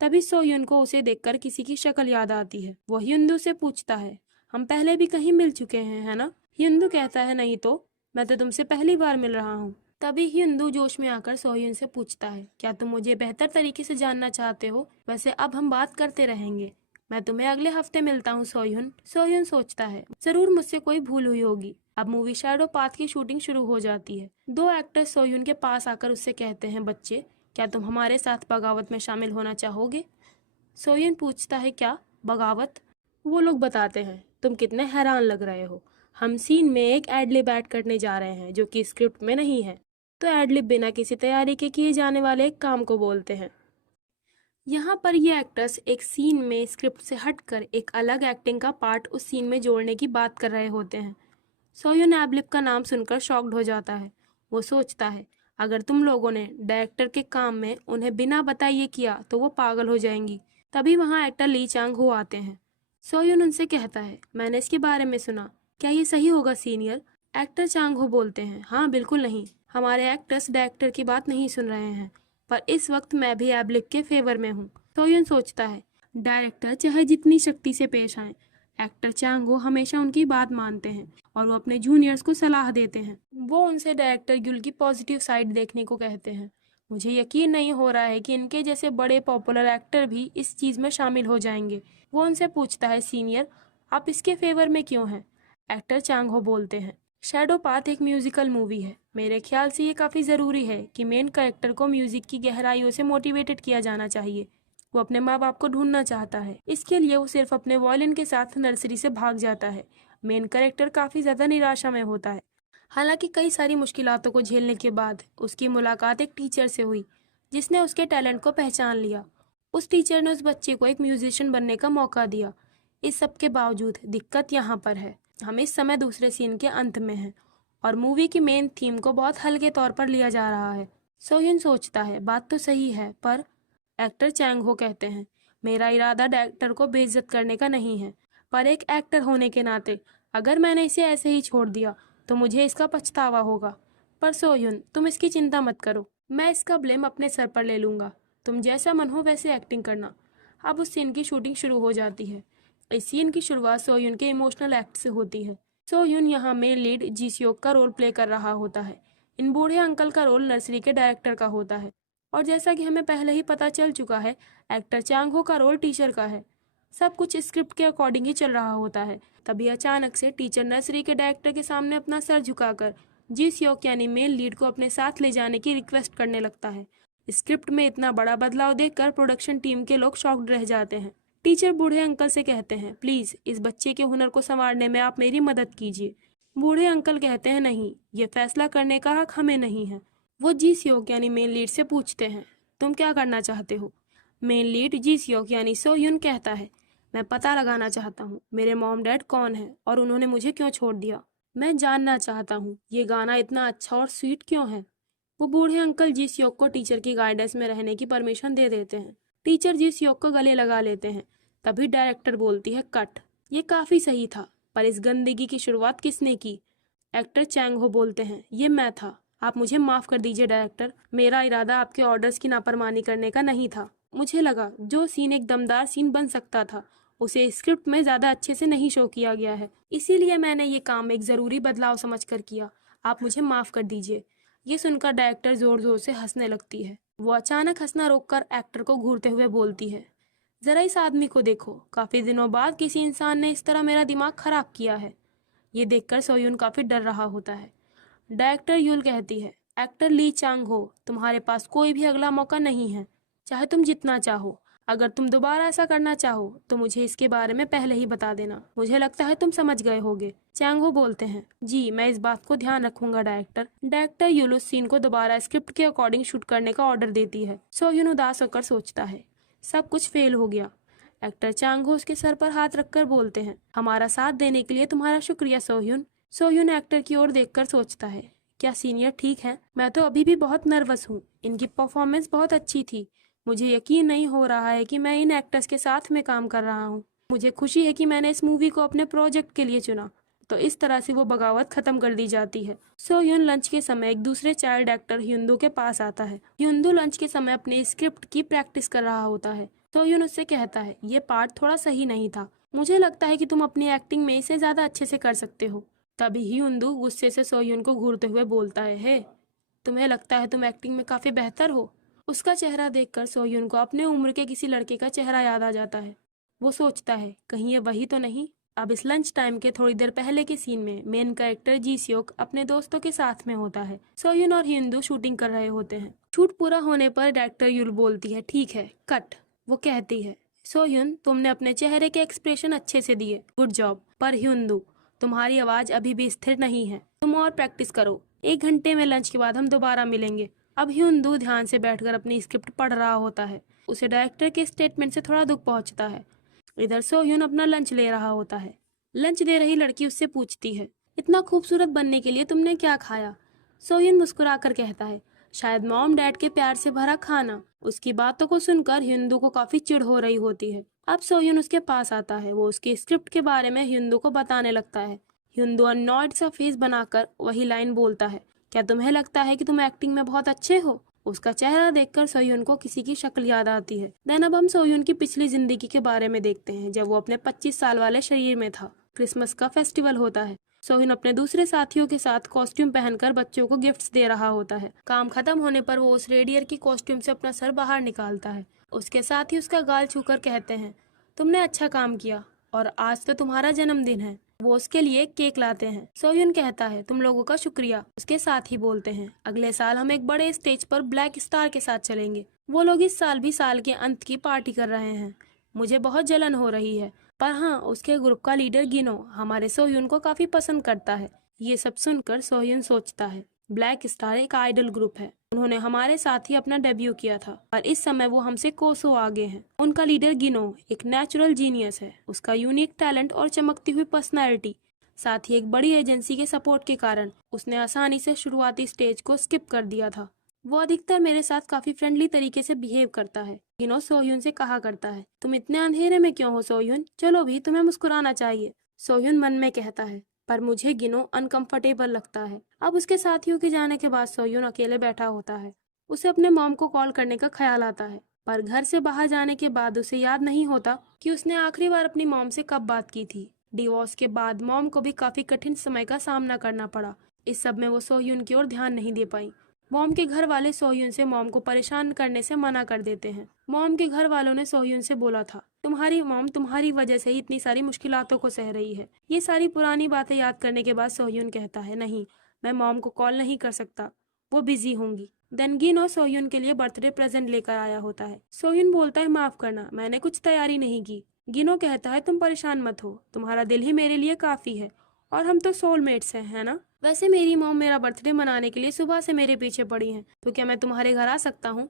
तभी सोयुन को उसे देखकर किसी की शक्ल याद आती है। वो ह्युंदू से पूछता है, हम पहले भी कहीं मिल चुके हैं, है ना? ह्युंदू कहता है, नहीं तो, मैं तो तुमसे पहली बार मिल रहा हूँ। तभी ह्युंदू जोश में आकर सोयुन से पूछता है, क्या तुम मुझे बेहतर तरीके से जानना चाहते हो? वैसे अब हम बात करते रहेंगे। मैं तुम्हें अगले हफ्ते मिलता हूँ सोयुन। सोयुन सोचता है, जरूर मुझसे कोई भूल हुई होगी। अब मूवी शैडो पाथ की शूटिंग शुरू हो जाती है। 2 एक्टर्स सोयुन के पास आकर उससे कहते हैं, बच्चे, क्या तुम हमारे साथ बगावत में शामिल होना चाहोगे? सोयुन पूछता है, क्या बगावत? वो लोग बताते हैं, तुम कितने हैरान लग रहे हो। हम सीन में एक एडलिब ऐड करने जा रहे हैं जो कि स्क्रिप्ट में नहीं है। तो एडलिब बिना किसी तैयारी के किए जाने वाले एक काम को बोलते हैं। यहाँ पर ये एक्टर्स एक सीन में स्क्रिप्ट से हटकर एक अलग एक्टिंग का पार्ट उस सीन में जोड़ने की बात कर रहे होते हैं। सोयुन एडलिब का नाम सुनकर शॉक्ड हो जाता है। वो सोचता है, अगर तुम लोगों ने डायरेक्टर के काम में उन्हें बिना बताए किया तो वो पागल हो जाएंगी। तभी वहाँ एक्टर ली चांग हो आते हैं। सोयुन उनसे कहता है, मैंने इसके बारे में सुना, क्या ये सही होगा सीनियर? एक्टर चांग हो बोलते हैं, हाँ बिल्कुल नहीं, हमारे एक्टर्स डायरेक्टर की बात नहीं सुन रहे हैं। पर इस वक्त मैं भी एब्लिक के फेवर में हूँ। सोयुन सोचता है डायरेक्टर चाहे जितनी शक्ति से पेश आए, एक्टर चांग हो हमेशा उनकी बात मानते हैं और वो अपने जूनियर्स को सलाह देते हैं। वो उनसे डायरेक्टर युल की पॉजिटिव साइड देखने को कहते हैं। मुझे यकीन नहीं हो रहा है कि इनके जैसे बड़े पॉपुलर एक्टर भी इस चीज में शामिल हो जाएंगे। वो उनसे पूछता है सीनियर, आप इसके फेवर में क्यों हैं? एक्टर चांग हो बोलते हैं शैडो पाथ एक म्यूजिकल मूवी है। मेरे ख्याल से ये काफी जरूरी है कि मेन कैरेक्टर को म्यूजिक की गहराइयों से मोटिवेटेड किया जाना चाहिए। वो अपने माँ बाप को ढूंढना चाहता है, इसके लिए वो सिर्फ अपने वॉयलिन के साथ नर्सरी से भाग जाता है। मेन कैरेक्टर काफी ज्यादा निराशा में होता है। हालांकि कई सारी मुश्किलातों को झेलने के बाद उसकी मुलाकात एक टीचर से हुई जिसने उसके टैलेंट को पहचान लिया। उस टीचर ने उस बच्चे को एक म्यूजिशियन बनने का मौका दिया। इस सब के बावजूद दिक्कत यहाँ पर है, हम इस समय दूसरे सीन के अंत में हैं और मूवी की मेन थीम को बहुत हल्के तौर पर लिया जा रहा है। सोhyun सोचता है बात तो सही है, पर एक्टर चैंग हो कहते हैं मेरा इरादा डायरेक्टर को बेइज्जत करने का नहीं है, पर एक एक्टर होने के नाते अगर मैंने इसे ऐसे ही छोड़ दिया तो मुझे इसका पछतावा होगा। पर सोhyun तुम इसकी चिंता मत करो, मैं इसका ब्लेम अपने सर पर ले लूंगा। तुम जैसा मन हो वैसे एक्टिंग करना। अब उस सीन की शूटिंग शुरू हो जाती है। इस सीन की शुरुआत सोhyun के इमोशनल एक्ट से होती है। सोhyun यहाँ मेन लीड जी सियोक का रोल प्ले कर रहा होता है। इन बूढ़े अंकल का रोल नर्सरी के डायरेक्टर का होता है और जैसा कि हमें पहले ही पता चल चुका है, एक्टर चांग हो का रोल टीचर का है। सब कुछ स्क्रिप्ट के अकॉर्डिंग ही चल रहा होता है। तभी अचानक से टीचर नर्सरी के डायरेक्टर के सामने अपना सर झुकाकर जी सियोक यानी मेन लीड को अपने साथ ले जाने की रिक्वेस्ट करने लगता है। स्क्रिप्ट में इतना बड़ा बदलाव देखकर प्रोडक्शन टीम के लोग शॉक्ड रह जाते हैं। टीचर बूढ़े अंकल से कहते हैं प्लीज इस बच्चे के हुनर को संवारने में आप मेरी मदद कीजिए। बूढ़े अंकल कहते हैं नहीं, ये फैसला करने का हक हमें नहीं है। वो जी सियोक यानी मेन लीड से पूछते हैं तुम क्या करना चाहते हो? मेन लीड जी सियोक यानी सोhyun कहता है मैं पता लगाना चाहता हूँ मेरे मॉम डैड कौन है और उन्होंने मुझे क्यों छोड़ दिया। मैं जानना चाहता हूँ ये गाना इतना अच्छा और स्वीट क्यों है। वो बूढ़े अंकल जी सियोक को टीचर की गाइडेंस में रहने की परमिशन दे देते हैं। टीचर जी सियोक को गले लगा लेते हैं। तभी डायरेक्टर बोलती है कट। ये काफी सही था, पर इस गंदगी की शुरुआत किसने की? एक्टर चैंग हो बोलते हैं ये मैं था, आप मुझे माफ कर दीजिए डायरेक्टर, मेरा इरादा आपके ऑर्डर्स की नाफरमानी करने का नहीं था। मुझे लगा जो सीन एक दमदार सीन बन सकता था उसे स्क्रिप्ट में ज्यादा अच्छे से नहीं शो किया गया है, इसीलिए मैंने ये काम एक जरूरी बदलाव समझकर किया। आप मुझे माफ कर दीजिए। ये सुनकर डायरेक्टर जोर जोर से हंसने लगती है। वो अचानक हंसना रोककर एक्टर को घूरते हुए बोलती है जरा इस आदमी को देखो, काफी दिनों बाद किसी इंसान ने इस तरह मेरा दिमाग खराब किया है। ये देखकर सोhyun काफी डर रहा होता है। डायरेक्टर युल कहती है एक्टर ली चांग हो तुम्हारे पास कोई भी अगला मौका नहीं है, चाहे तुम जितना चाहो। अगर तुम दोबारा ऐसा करना चाहो तो मुझे इसके बारे में पहले ही बता देना। मुझे लगता है तुम समझ गए होगे। चांग हो बोलते हैं जी मैं इस बात को ध्यान रखूंगा डायरेक्टर। डायरेक्टर युल उस सीन को दोबारा स्क्रिप्ट के अकॉर्डिंग शूट करने का ऑर्डर देती है। सोhyun उदास होकर सोचता है सब कुछ फेल हो गया। एक्टर चांग हो उसके सर पर हाथ रखकर बोलते हैं हमारा साथ देने के लिए तुम्हारा शुक्रिया सोhyun। सोhyun एक्टर की ओर देखकर सोचता है क्या सीनियर ठीक है? मैं तो अभी भी बहुत नर्वस हूँ। इनकी परफॉर्मेंस बहुत अच्छी थी। मुझे यकीन नहीं हो रहा है कि मैं इन एक्टर्स के साथ में काम कर रहा हूँ। मुझे खुशी है कि मैंने इस मूवी को अपने प्रोजेक्ट के लिए चुना। तो इस तरह से वो बगावत खत्म कर दी जाती है। सोhyun लंच के समय एक दूसरे चाइल्ड एक्टर hyundu के पास आता है। hyundu लंच के समय अपने स्क्रिप्ट की प्रैक्टिस कर रहा होता है। सोhyun उससे कहता है ये पार्ट थोड़ा सही नहीं था, मुझे लगता है कि तुम अपनी एक्टिंग में इसे ज्यादा अच्छे से कर सकते हो। तभी hyundu गुस्से से सोhyun को घूरते हुए बोलता है हे, तुम्हें लगता है तुम एक्टिंग में काफी बेहतर हो? उसका चेहरा देखकर सोhyun को अपने उम्र के किसी लड़के का चेहरा याद आ जाता है। वो सोचता है कहीं ये वही तो नहीं। अब इस लंच टाइम के थोड़ी देर पहले के सीन में मेन कैरेक्टर जी सियोक अपने दोस्तों के साथ में होता है। सोhyun और hyundu शूटिंग कर रहे होते हैं। शूट पूरा होने पर डायरेक्टर युल बोलती है ठीक है कट। वो कहती है सोhyun तुमने अपने चेहरे के एक्सप्रेशन अच्छे से दिए, गुड जॉब। पर hyundu तुम्हारी आवाज अभी भी स्थिर नहीं है, तुम और प्रैक्टिस करो। 1 घंटे में लंच के बाद हम दोबारा मिलेंगे। अब hyundu ध्यान से बैठकर अपनी स्क्रिप्ट पढ़ रहा होता है। उसे डायरेक्टर के स्टेटमेंट से थोड़ा दुख पहुंचता है। इधर सोhyun अपना लंच ले रहा होता है। लंच दे रही लड़की उससे पूछती है इतना खूबसूरत बनने के लिए तुमने क्या खाया? सोhyun मुस्कुराकर कहता है शायद मॉम डैड के प्यार से भरा खाना। उसकी बातों को सुनकर hyundu को काफी चिढ़ हो रही होती है। अब सोhyun उसके पास आता है। वो उसके स्क्रिप्ट के बारे में hyundu को बताने लगता है। hyundu अननॉयड सा फेस बनाकर वही लाइन बोलता है क्या तुम्हें लगता है कि तुम एक्टिंग में बहुत अच्छे हो? उसका चेहरा देखकर सोह्युन को किसी की शक्ल याद आती है। देन अब हम सोह्युन की पिछली जिंदगी के बारे में देखते हैं, जब वो अपने 25 साल वाले शरीर में था। क्रिसमस का फेस्टिवल होता है। सोह्युन अपने दूसरे साथियों के साथ कॉस्ट्यूम पहनकर बच्चों को गिफ्ट्स दे रहा होता है। काम खत्म होने पर वो उस रेडियर की कॉस्ट्यूम से अपना सर बाहर निकालता है। उसके साथ ही उसका गाल छूकर कहते हैं, तुमने अच्छा काम किया और आज तो तुम्हारा जन्मदिन है। वो उसके लिए केक लाते हैं। सोह्युन कहता है, तुम लोगों का शुक्रिया। उसके साथ ही बोलते हैं, अगले साल हम एक बड़े स्टेज पर ब्लैक स्टार के साथ चलेंगे। वो लोग इस साल भी साल के अंत की पार्टी कर रहे हैं। मुझे बहुत जलन हो रही है, पर हाँ, उसके ग्रुप का लीडर गिनो हमारे सोह्युन को काफी पसंद करता है। ये सब सुनकर सोह्युन सोचता है, ब्लैक स्टार एक आइडल ग्रुप है। उन्होंने हमारे साथ ही अपना डेब्यू किया था और इस समय वो हमसे कोसों आगे हैं। उनका लीडर गिनो एक नेचुरल जीनियस है। उसका यूनिक टैलेंट और चमकती हुई पर्सनैलिटी, साथ ही एक बड़ी एजेंसी के सपोर्ट के कारण उसने आसानी से शुरुआती स्टेज को स्किप कर दिया था। वो अधिकतर मेरे साथ काफी फ्रेंडली तरीके से बिहेव करता है। गिनो सोह्युन से कहा करता है, तुम इतने अंधेरे में क्यों हो सोह्युन, चलो भी, तुम्हें मुस्कुराना चाहिए। सोह्युन मन में कहता है, पर मुझे गिनो अनकंफर्टेबल लगता है। अब उसके साथियों के जाने के बाद सोह्युन अकेले बैठा होता है। उसे अपने मॉम को कॉल करने का ख्याल आता है, पर घर से बाहर जाने के बाद उसे याद नहीं होता कि उसने आखिरी बार अपनी मॉम से कब बात की थी। डिवोर्स के बाद मॉम को भी काफी कठिन समय का सामना करना पड़ा। इस सब में वो सोह्युन की ओर ध्यान नहीं दे पाई। मॉम के घर वाले सोह्युन से मॉम को परेशान करने से मना कर देते हैं। मॉम के घर वालों ने सोह्युन से बोला था, तुम्हारी मॉम तुम्हारी वजह से ही इतनी सारी मुश्किलातों को सह रही है। ये सारी पुरानी बातें याद करने के बाद सोह्युन कहता है, नहीं, मैं मॉम को कॉल नहीं कर सकता, वो बिजी होंगी। देन गिनो सोह्युन के लिए बर्थडे प्रेजेंट लेकर आया होता है। सोह्युन बोलता है, माफ करना, मैंने कुछ तैयारी नहीं की। गिनो कहता है, तुम परेशान मत हो, तुम्हारा दिल ही मेरे लिए काफी है और हम तो सोलमेट्स हैं, है ना। वैसे मेरी मॉम मेरा बर्थडे मनाने के लिए सुबह से मेरे पीछे पड़ी हैं, तो क्या मैं तुम्हारे घर आ सकता हूँ।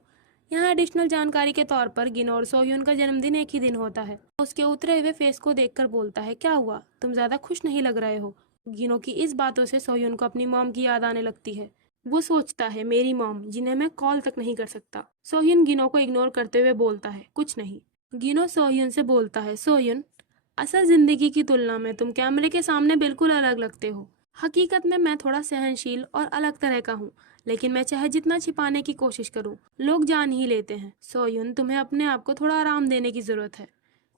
यहाँ एडिशनल जानकारी के तौर पर गिनो और सोह्युन का जन्मदिन एक ही दिन होता है। उसके उतरे हुए फेस को देखकर बोलता है, क्या हुआ, तुम ज्यादा खुश नहीं लग रहे हो। गिनो की इस बातों से सोह्युन को अपनी मॉम की याद आने लगती है। वो सोचता है, मेरी मॉम जिन्हें मैं कॉल तक नहीं कर सकता। सोह्युन गिनो को इग्नोर करते हुए बोलता है, कुछ नहीं। गिनो सोह्युन से बोलता है, सोह्युन, असल जिंदगी की तुलना में तुम कैमरे के सामने बिल्कुल अलग लगते हो। हकीकत में मैं थोड़ा सहनशील और अलग तरह का हूँ, लेकिन मैं चाहे जितना छिपाने की कोशिश करूँ, लोग जान ही लेते हैं। सोह्युन, तुम्हें अपने आप को थोड़ा आराम देने की जरूरत है।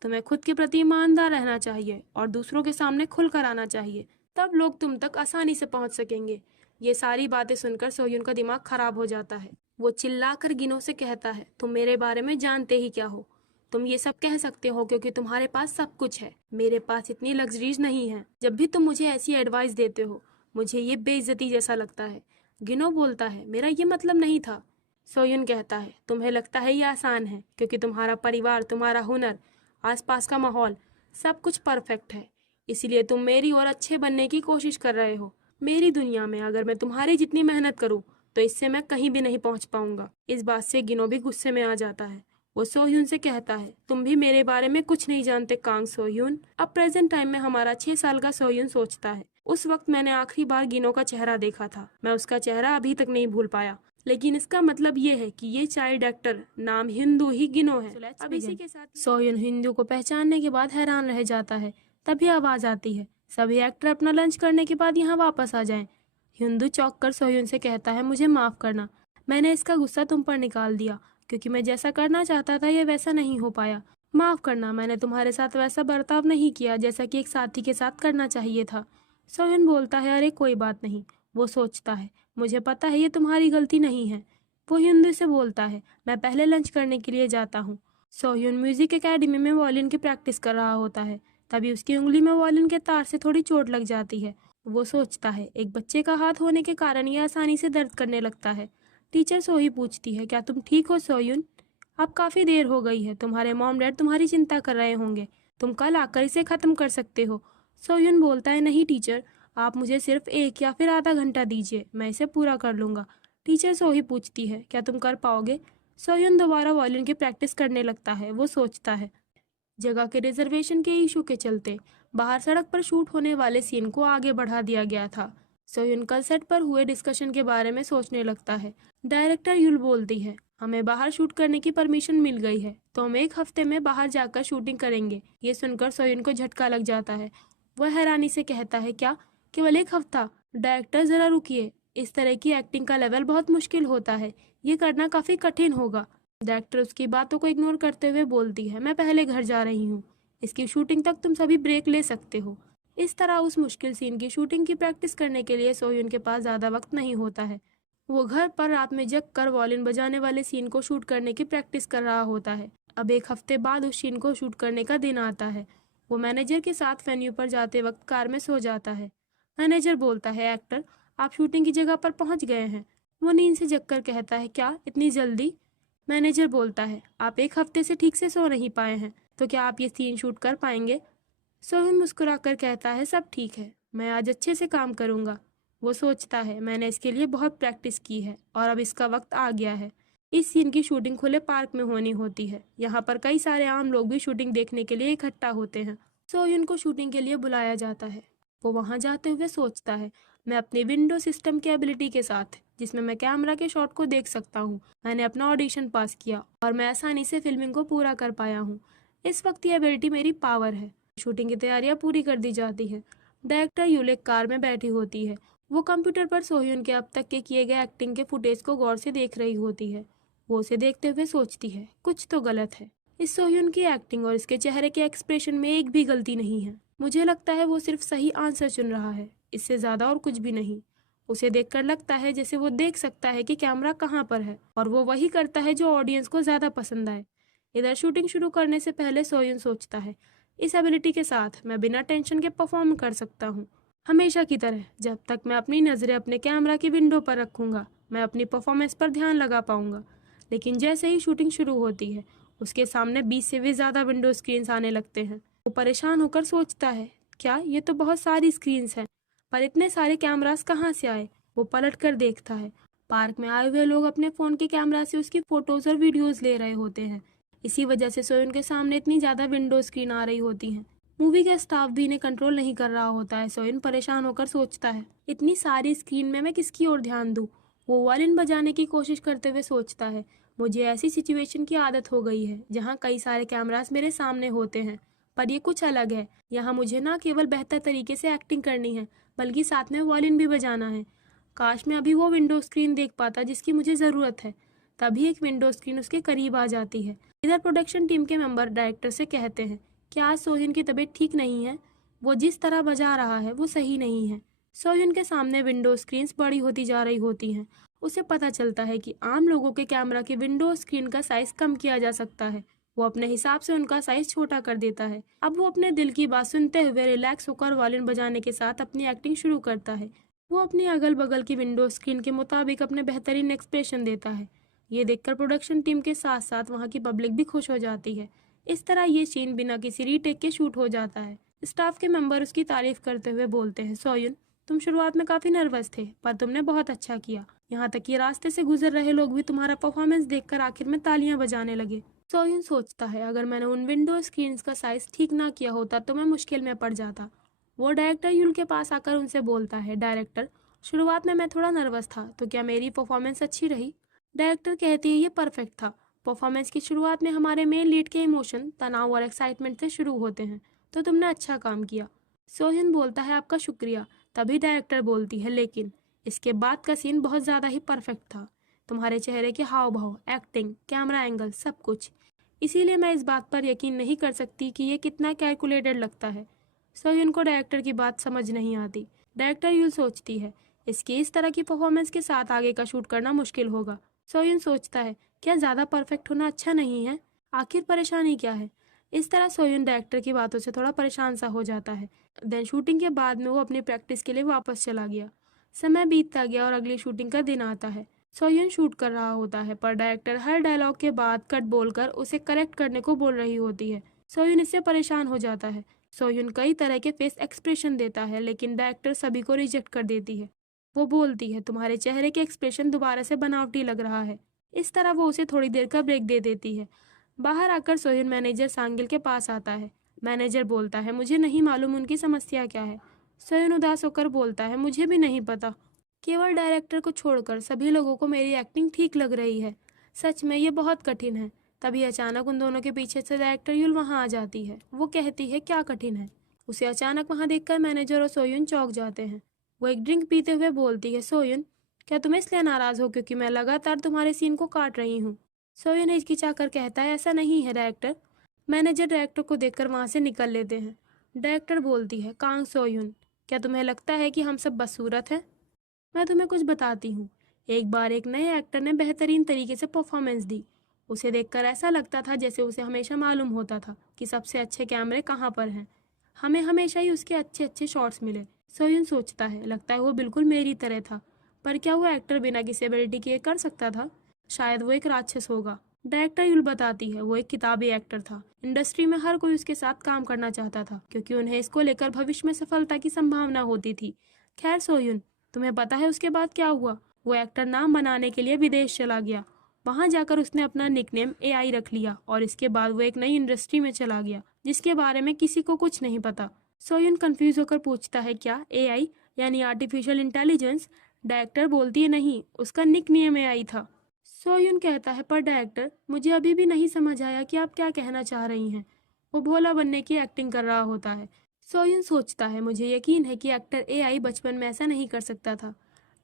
तुम्हें खुद के प्रति ईमानदार रहना चाहिए और दूसरों के सामने खुलकर आना चाहिए, तब लोग तुम तक आसानी से पहुंच सकेंगे। ये सारी बातें सुनकर सोह्युन का दिमाग खराब हो जाता है। वो चिल्लाकर गिनो से कहता है, तुम मेरे बारे में जानते ही क्या हो। तुम ये सब कह सकते हो क्योंकि तुम्हारे पास सब कुछ है, मेरे पास इतनी लग्जरीज नहीं है। जब भी तुम मुझे ऐसी एडवाइस देते हो, मुझे ये बेइज्जती जैसा लगता है। गिनो बोलता है, मेरा ये मतलब नहीं था। सोह्युन कहता है, तुम्हें लगता है ये आसान है क्योंकि तुम्हारा परिवार, तुम्हारा हुनर, आसपास का माहौल, सब कुछ परफेक्ट है, इसलिए तुम मेरी और अच्छे बनने की कोशिश कर रहे हो। मेरी दुनिया में अगर मैं तुम्हारी जितनी मेहनत करूं तो इससे मैं कहीं भी नहीं पहुंच पाऊंगा। इस बात से गिनो भी गुस्से में आ जाता है। वो सोह्युन से कहता है, तुम भी मेरे बारे में कुछ नहीं जानते कांग सोह्युन। अब प्रेजेंट टाइम में हमारा 6 साल का सोह्युन सोचता है, उस वक्त मैंने आखिरी बार गिनो का चेहरा देखा था। मैं उसका चेहरा अभी तक नहीं भूल पाया, लेकिन इसका मतलब ये है कि ये चाइल्ड एक्टर नाम हिंदू ही गिनो है। अब इसी के साथ सोह्युन हिंदू को पहचानने के बाद हैरान रह जाता है। तभी आवाज आती है, सभी एक्टर अपना लंच करने के बाद यहाँ वापस आ जाएं। हिंदू चौंक कर सोह्युन से कहता है, मुझे माफ करना, मैंने इसका गुस्सा तुम पर निकाल दिया क्योंकि मैं जैसा करना चाहता था ये वैसा नहीं हो पाया। माफ करना, मैंने तुम्हारे साथ वैसा बर्ताव नहीं किया जैसा कि एक साथी के साथ करना चाहिए था। सोह्युन बोलता है, अरे कोई बात नहीं। वो सोचता है, मुझे पता है ये तुम्हारी गलती नहीं है। वो हिंदू से बोलता है, मैं पहले लंच करने के लिए जाता हूँ। सोह्युन म्यूजिक एकेडमी में वॉयलिन की प्रैक्टिस कर रहा होता है। तभी उसकी उंगली में वॉयलिन के तार से थोड़ी चोट लग जाती है। वो सोचता है, एक बच्चे का हाथ होने के कारण ये आसानी से दर्द करने लगता है। टीचर सोही पूछती है, क्या तुम ठीक हो सोह्युन? अब काफी देर हो गई है, तुम्हारे मॉम डैड तुम्हारी चिंता कर रहे होंगे, तुम कल आकर इसे खत्म कर सकते हो। सोह्युन बोलता है, नहीं टीचर, आप मुझे सिर्फ 1 या फिर आधा घंटा दीजिए, मैं इसे पूरा कर लूंगा। टीचर सोही पूछती है, क्या तुम कर पाओगे? सोह्युन दोबारा वॉयलिन की प्रैक्टिस करने लगता है। वो सोचता है, जगह के रिजर्वेशन के इशू के चलते बाहर सड़क पर शूट होने वाले सीन को आगे बढ़ा दिया गया था। सोह्युन कल सेट पर हुए डिस्कशन के बारे में सोचने लगता है। डायरेक्टर युल बोलती है, हमें बाहर शूट करने की परमिशन मिल गई है, तो हम 1 हफ्ते में बाहर जाकर शूटिंग करेंगे। ये सुनकर सोह्युन को झटका लग जाता है। वह हैरानी से कहता है, क्या केवल 1 हफ्ता? डायरेक्टर, जरा रुकिए, इस तरह की एक्टिंग का लेवल बहुत मुश्किल होता है, ये करना काफ़ी कठिन होगा। डायरेक्टर उसकी बातों को इग्नोर करते हुए बोलती है, मैं पहले घर जा रही हूँ, इसकी शूटिंग तक तुम सभी ब्रेक ले सकते हो। इस तरह उस मुश्किल सीन की शूटिंग की प्रैक्टिस करने के लिए सोह्युन के पास ज़्यादा वक्त नहीं होता है। वो घर पर रात में जग कर वॉलिन बजाने वाले सीन को शूट करने की प्रैक्टिस कर रहा होता है। अब एक हफ्ते बाद उस सीन को शूट करने का दिन आता है। वो मैनेजर के साथ वेन्यू पर जाते वक्त कार में सो जाता है। मैनेजर बोलता है, एक्टर आप शूटिंग की जगह पर पहुंच गए हैं। वो नींद से जगकर कहता है, क्या इतनी जल्दी? मैनेजर बोलता है, आप एक हफ्ते से ठीक से सो नहीं पाए हैं, तो क्या आप ये सीन शूट कर पाएंगे? सोहन मुस्कुराकर कहता है, सब ठीक है, मैं आज अच्छे से काम करूंगा। वो सोचता है, मैंने इसके लिए बहुत प्रैक्टिस की है और अब इसका वक्त आ गया है। इस सीन की शूटिंग खुले पार्क में होनी होती है। यहाँ पर कई सारे आम लोग भी शूटिंग देखने के लिए इकट्ठा होते हैं। सोहन को शूटिंग के लिए बुलाया जाता है। वो वहाँ जाते हुए सोचता है, मैं अपनी विंडो सिस्टम की एबिलिटी के साथ, जिसमें मैं कैमरा के शॉट को देख सकता हूँ, मैंने अपना ऑडिशन पास किया और मैं आसानी से फिल्मिंग को पूरा कर पाया हूँ। इस वक्त ये एबिलिटी मेरी पावर है। शूटिंग की तैयारियां पूरी कर दी जाती है। डायरेक्टर यूले कार में बैठी होती है। वो कंप्यूटर पर सोह्युन के अब तक के किए गए एक्टिंग के फुटेज को गौर से देख रही होती है। वो उसे देखते हुए सोचती है, कुछ तो गलत है। इस सोह्युन की एक्टिंग और इसके चेहरे के एक्सप्रेशन में एक भी गलती नहीं है। मुझे लगता है वो सिर्फ सही आंसर चुन रहा है, इससे ज्यादा और कुछ भी नहीं। उसे देखकर लगता है जैसे वो देख सकता है कि कैमरा कहाँ पर है और वो वही करता है जो ऑडियंस को ज्यादा पसंद आए। इधर शूटिंग शुरू करने से पहले सोह्युन सोचता है, इस एबिलिटी के साथ मैं बिना टेंशन के परफॉर्म कर सकता हूँ। हमेशा की तरह जब तक मैं अपनी नज़रें अपने कैमरा की विंडो पर रखूँगा, मैं अपनी परफॉर्मेंस पर ध्यान लगा पाऊँगा। लेकिन जैसे ही शूटिंग शुरू होती है, उसके सामने 20 से भी ज़्यादा विंडो स्क्रीन्स आने लगते हैं। वो परेशान होकर सोचता है, क्या ये तो बहुत सारी स्क्रीन्स हैं, पर इतने सारे कैमरास कहाँ से आए? वो पलट कर देखता है, पार्क में आए हुए लोग अपने फ़ोन के कैमरा से उसकी फ़ोटोज़ और वीडियोज़ ले रहे होते हैं। इसी वजह से सोह्युन के सामने इतनी ज़्यादा विंडो स्क्रीन आ रही होती हैं। मूवी का स्टाफ भी इन्हें कंट्रोल नहीं कर रहा होता है। सोह्युन परेशान होकर सोचता है, इतनी सारी स्क्रीन में मैं किसकी ओर ध्यान दूँ? वो वायलिन बजाने की कोशिश करते हुए सोचता है, मुझे ऐसी सिचुएशन की आदत हो गई है जहाँ कई सारे कैमरास मेरे सामने होते हैं, पर ये कुछ अलग है। यहाँ मुझे ना केवल बेहतर तरीके से एक्टिंग करनी है, बल्कि साथ में वायलिन भी बजाना है। काश मैं अभी वो विंडो स्क्रीन देख पाता जिसकी मुझे ज़रूरत है। तभी एक विंडो स्क्रीन उसके करीब आ जाती है। इधर प्रोडक्शन टीम के मेंबर डायरेक्टर से कहते हैं कि आज सोह्युन की तबीयत ठीक नहीं है, वो जिस तरह बजा रहा है वो सही नहीं है। सोह्युन के सामने विंडो स्क्रीन्स बड़ी होती जा रही होती हैं। उसे पता चलता है कि आम लोगों के कैमरा की विंडो स्क्रीन का साइज कम किया जा सकता है। वो अपने हिसाब से उनका साइज छोटा कर देता है। अब वो अपने दिल की बात सुनते हुए रिलैक्स होकर वायलिन बजाने के साथ अपनी एक्टिंग शुरू करता है। वो अपनी अगल बगल की विंडो स्क्रीन के मुताबिक अपने बेहतरीन एक्सप्रेशन देता है। ये देखकर प्रोडक्शन टीम के साथ साथ वहाँ की पब्लिक भी खुश हो जाती है। इस तरह ये सीन बिना किसी रीटेक के शूट हो जाता है। स्टाफ के मेंबर उसकी तारीफ करते हुए बोलते हैं, सोह्युन तुम शुरुआत में काफी नर्वस थे, पर तुमने बहुत अच्छा किया। यहाँ तक कि रास्ते से गुजर रहे लोग भी तुम्हारा परफॉर्मेंस देखकर आखिर में तालियां बजाने लगे। सोह्युन सोचता है, अगर मैंने उन विंडो स्क्रीन का साइज ठीक ना किया होता तो मैं मुश्किल में पड़ जाता। वो डायरेक्टर यूल के पास आकर उनसे बोलता है, डायरेक्टर शुरुआत में मैं थोड़ा नर्वस था, तो क्या मेरी परफॉर्मेंस अच्छी रही? डायरेक्टर कहती है, ये परफेक्ट था। परफॉर्मेंस की शुरुआत में हमारे मेन लीड के इमोशन तनाव और एक्साइटमेंट से शुरू होते हैं, तो तुमने अच्छा काम किया। सोह्युन बोलता है, आपका शुक्रिया। तभी डायरेक्टर बोलती है, लेकिन इसके बाद का सीन बहुत ज़्यादा ही परफेक्ट था। तुम्हारे चेहरे के हाव भाव, एक्टिंग, कैमरा एंगल, सब कुछ। इसीलिए मैं इस बात पर यकीन नहीं कर सकती कि ये कितना कैलकुलेटेड लगता है। सोह्युन को डायरेक्टर की बात समझ नहीं आती। डायरेक्टर यूल सोचती है, इसकी इस तरह की परफॉर्मेंस के साथ आगे का शूट करना मुश्किल होगा। सोह्युन सोचता है, क्या ज़्यादा परफेक्ट होना अच्छा नहीं है? आखिर परेशानी क्या है? इस तरह सोह्युन डायरेक्टर की बातों से थोड़ा परेशान सा हो जाता है। देन शूटिंग के बाद में वो अपनी प्रैक्टिस के लिए वापस चला गया। समय बीतता गया और अगली शूटिंग का दिन आता है। सोह्युन शूट कर रहा होता है, पर डायरेक्टर हर डायलॉग के बाद कट बोलकर उसे करेक्ट करने को बोल रही होती है। सोह्युन इससे परेशान हो जाता है। सोह्युन कई तरह के फेस एक्सप्रेशन देता है, लेकिन डायरेक्टर सभी को रिजेक्ट कर देती है। वो बोलती है, तुम्हारे चेहरे के एक्सप्रेशन दोबारा से बनावटी लग रहा है। इस तरह वो उसे थोड़ी देर का ब्रेक दे देती है। बाहर आकर सोह्युन मैनेजर सांगिल के पास आता है। मैनेजर बोलता है, मुझे नहीं मालूम उनकी समस्या क्या है। सोह्युन उदास होकर बोलता है, मुझे भी नहीं पता। केवल डायरेक्टर को छोड़कर सभी लोगों को मेरी एक्टिंग ठीक लग रही है। सच में ये बहुत कठिन है। तभी अचानक उन दोनों के पीछे से डायरेक्टर यूल वहाँ आ जाती है। वो कहती है, क्या कठिन है? उसे अचानक वहाँ देखकर मैनेजर और सोह्युन चौंक जाते हैं। वो एक ड्रिंक पीते हुए बोलती है, सोह्युन क्या तुम इसलिए नाराज हो क्योंकि मैं लगातार तुम्हारे सीन को काट रही हूँ? सोयन हिचकिचाकर कहता है, ऐसा नहीं है डायरेक्टर। मैनेजर डायरेक्टर को देखकर वहाँ से निकल लेते हैं। डायरेक्टर बोलती है, कांग सोयुन, क्या तुम्हें लगता है कि हम सब बदसूरत हैं? मैं तुम्हें कुछ बताती हूँ। एक बार एक नए एक्टर ने बेहतरीन तरीके से परफॉर्मेंस दी। उसे देखकर ऐसा लगता था जैसे उसे हमेशा मालूम होता था कि सबसे अच्छे कैमरे कहाँ पर हैं। हमें हमेशा ही उसके अच्छे अच्छे शॉट्स मिले। सोयन सोचता है, लगता है वो बिल्कुल मेरी तरह था। पर क्या वो एक्टर बिना किसी एबिलिटी के कर सकता था? शायद वो एक राक्षस होगा। डायरेक्टर युल बताती है, वो एक किताबी एक्टर था। इंडस्ट्री में हर कोई उसके साथ काम करना चाहता था क्योंकि उन्हें इसको लेकर भविष्य में सफलता की संभावना होती थी। खैर सोयुन, तुम्हें पता है उसके बाद क्या हुआ? वो एक्टर नाम बनाने के लिए विदेश चला गया। वहां जाकर उसने अपना निकनेम एआई रख लिया और इसके बाद वो एक नई इंडस्ट्री में चला गया जिसके बारे में किसी को कुछ नहीं पता। सोयुन कंफ्यूज होकर पूछता है, क्या एआई यानी आर्टिफिशियल इंटेलिजेंस? डायरेक्टर बोलती है, नहीं, उसका निकनेम एआई था। सोयुन कहता है, पर डायरेक्टर, मुझे अभी भी नहीं समझ आया कि आप क्या कहना चाह रही हैं। वो भोला बनने की एक्टिंग कर रहा होता है। सोयुन सोचता है, मुझे यकीन है कि एक्टर एआई बचपन में ऐसा नहीं कर सकता था।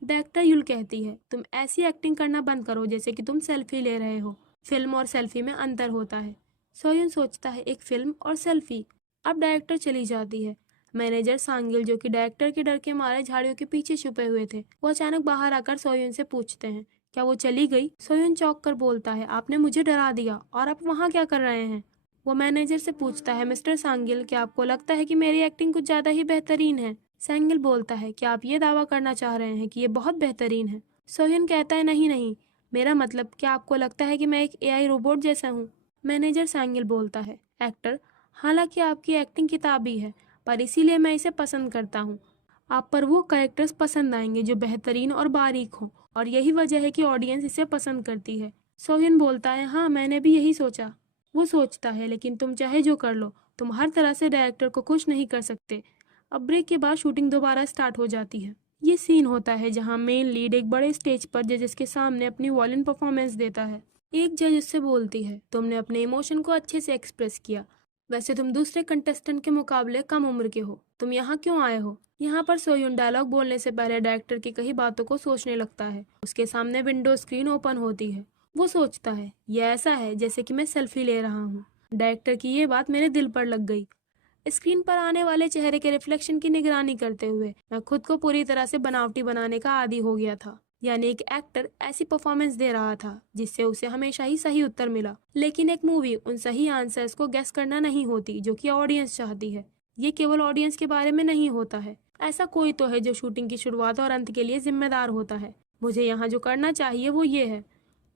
डायरेक्टर युल कहती है, तुम ऐसी एक्टिंग करना बंद करो जैसे कि तुम सेल्फी ले रहे हो। फिल्म और सेल्फी में अंतर होता है। सोयुन सोचता है, एक फिल्म और सेल्फी। अब डायरेक्टर चली जाती है। मैनेजर सांगिल, जो कि डायरेक्टर के डर के मारे झाड़ियों के पीछे छुपे हुए थे, वो अचानक बाहर आकर सोयुन से पूछते हैं, क्या वो चली गई? सोयुन चौंक कर बोलता है, आपने मुझे डरा दिया, और आप वहाँ क्या कर रहे हैं? वो मैनेजर से पूछता है, मिस्टर सांगिल, क्या आपको लगता है कि मेरी एक्टिंग कुछ ज्यादा ही बेहतरीन है? सांगिल बोलता है, क्या आप ये दावा करना चाह रहे हैं कि ये बहुत बेहतरीन है? सोहिन कहता है, नहीं नहीं, मेरा मतलब, क्या आपको लगता है कि मैं एक एआई रोबोट जैसा हूँ? मैनेजर सांगिल बोलता है, एक्टर, हालांकि आपकी एक्टिंग किताबी है, पर इसीलिए मैं इसे पसंद करता हूँ। आप पर वो कैरेक्टर्स पसंद आएंगे जो बेहतरीन और बारीक हों, और यही वजह है कि ऑडियंस इसे पसंद करती है। सोहिन बोलता है, हाँ, मैंने भी यही सोचा। वो सोचता है, लेकिन तुम चाहे जो कर लो, तुम हर तरह से डायरेक्टर को खुश नहीं कर सकते। अब ब्रेक के बाद शूटिंग दोबारा स्टार्ट हो जाती है। ये सीन होता है जहाँ मेन लीड एक बड़े स्टेज पर जजेस के सामने अपनी वॉयलिन परफॉर्मेंस देता है। एक जज उससे बोलती है, तुमने अपने इमोशन को अच्छे से एक्सप्रेस किया। वैसे तुम दूसरे कंटेस्टेंट के मुकाबले कम उम्र के हो, तुम यहाँ क्यों आए हो? यहाँ पर सोयुन डायलॉग बोलने से पहले डायरेक्टर की कही बातों को सोचने लगता है। उसके सामने विंडो स्क्रीन ओपन होती है। वो सोचता है, यह ऐसा है जैसे कि मैं सेल्फी ले रहा हूँ। डायरेक्टर की ये बात मेरे दिल पर लग गई। स्क्रीन पर आने वाले चेहरे के रिफ्लेक्शन की निगरानी करते हुए मैं खुद को पूरी तरह से बनावटी बनाने का आदी हो गया था। यानी एक एक्टर ऐसी परफॉर्मेंस दे रहा था जिससे उसे हमेशा ही सही उत्तर मिला, लेकिन एक मूवी उन सही आंसर्स को गेस करना नहीं होती जो कि ऑडियंस चाहती है। ये केवल ऑडियंस के बारे में नहीं होता है। ऐसा कोई तो है जो शूटिंग की शुरुआत और अंत के लिए जिम्मेदार होता है। मुझे यहाँ जो करना चाहिए वो ये है,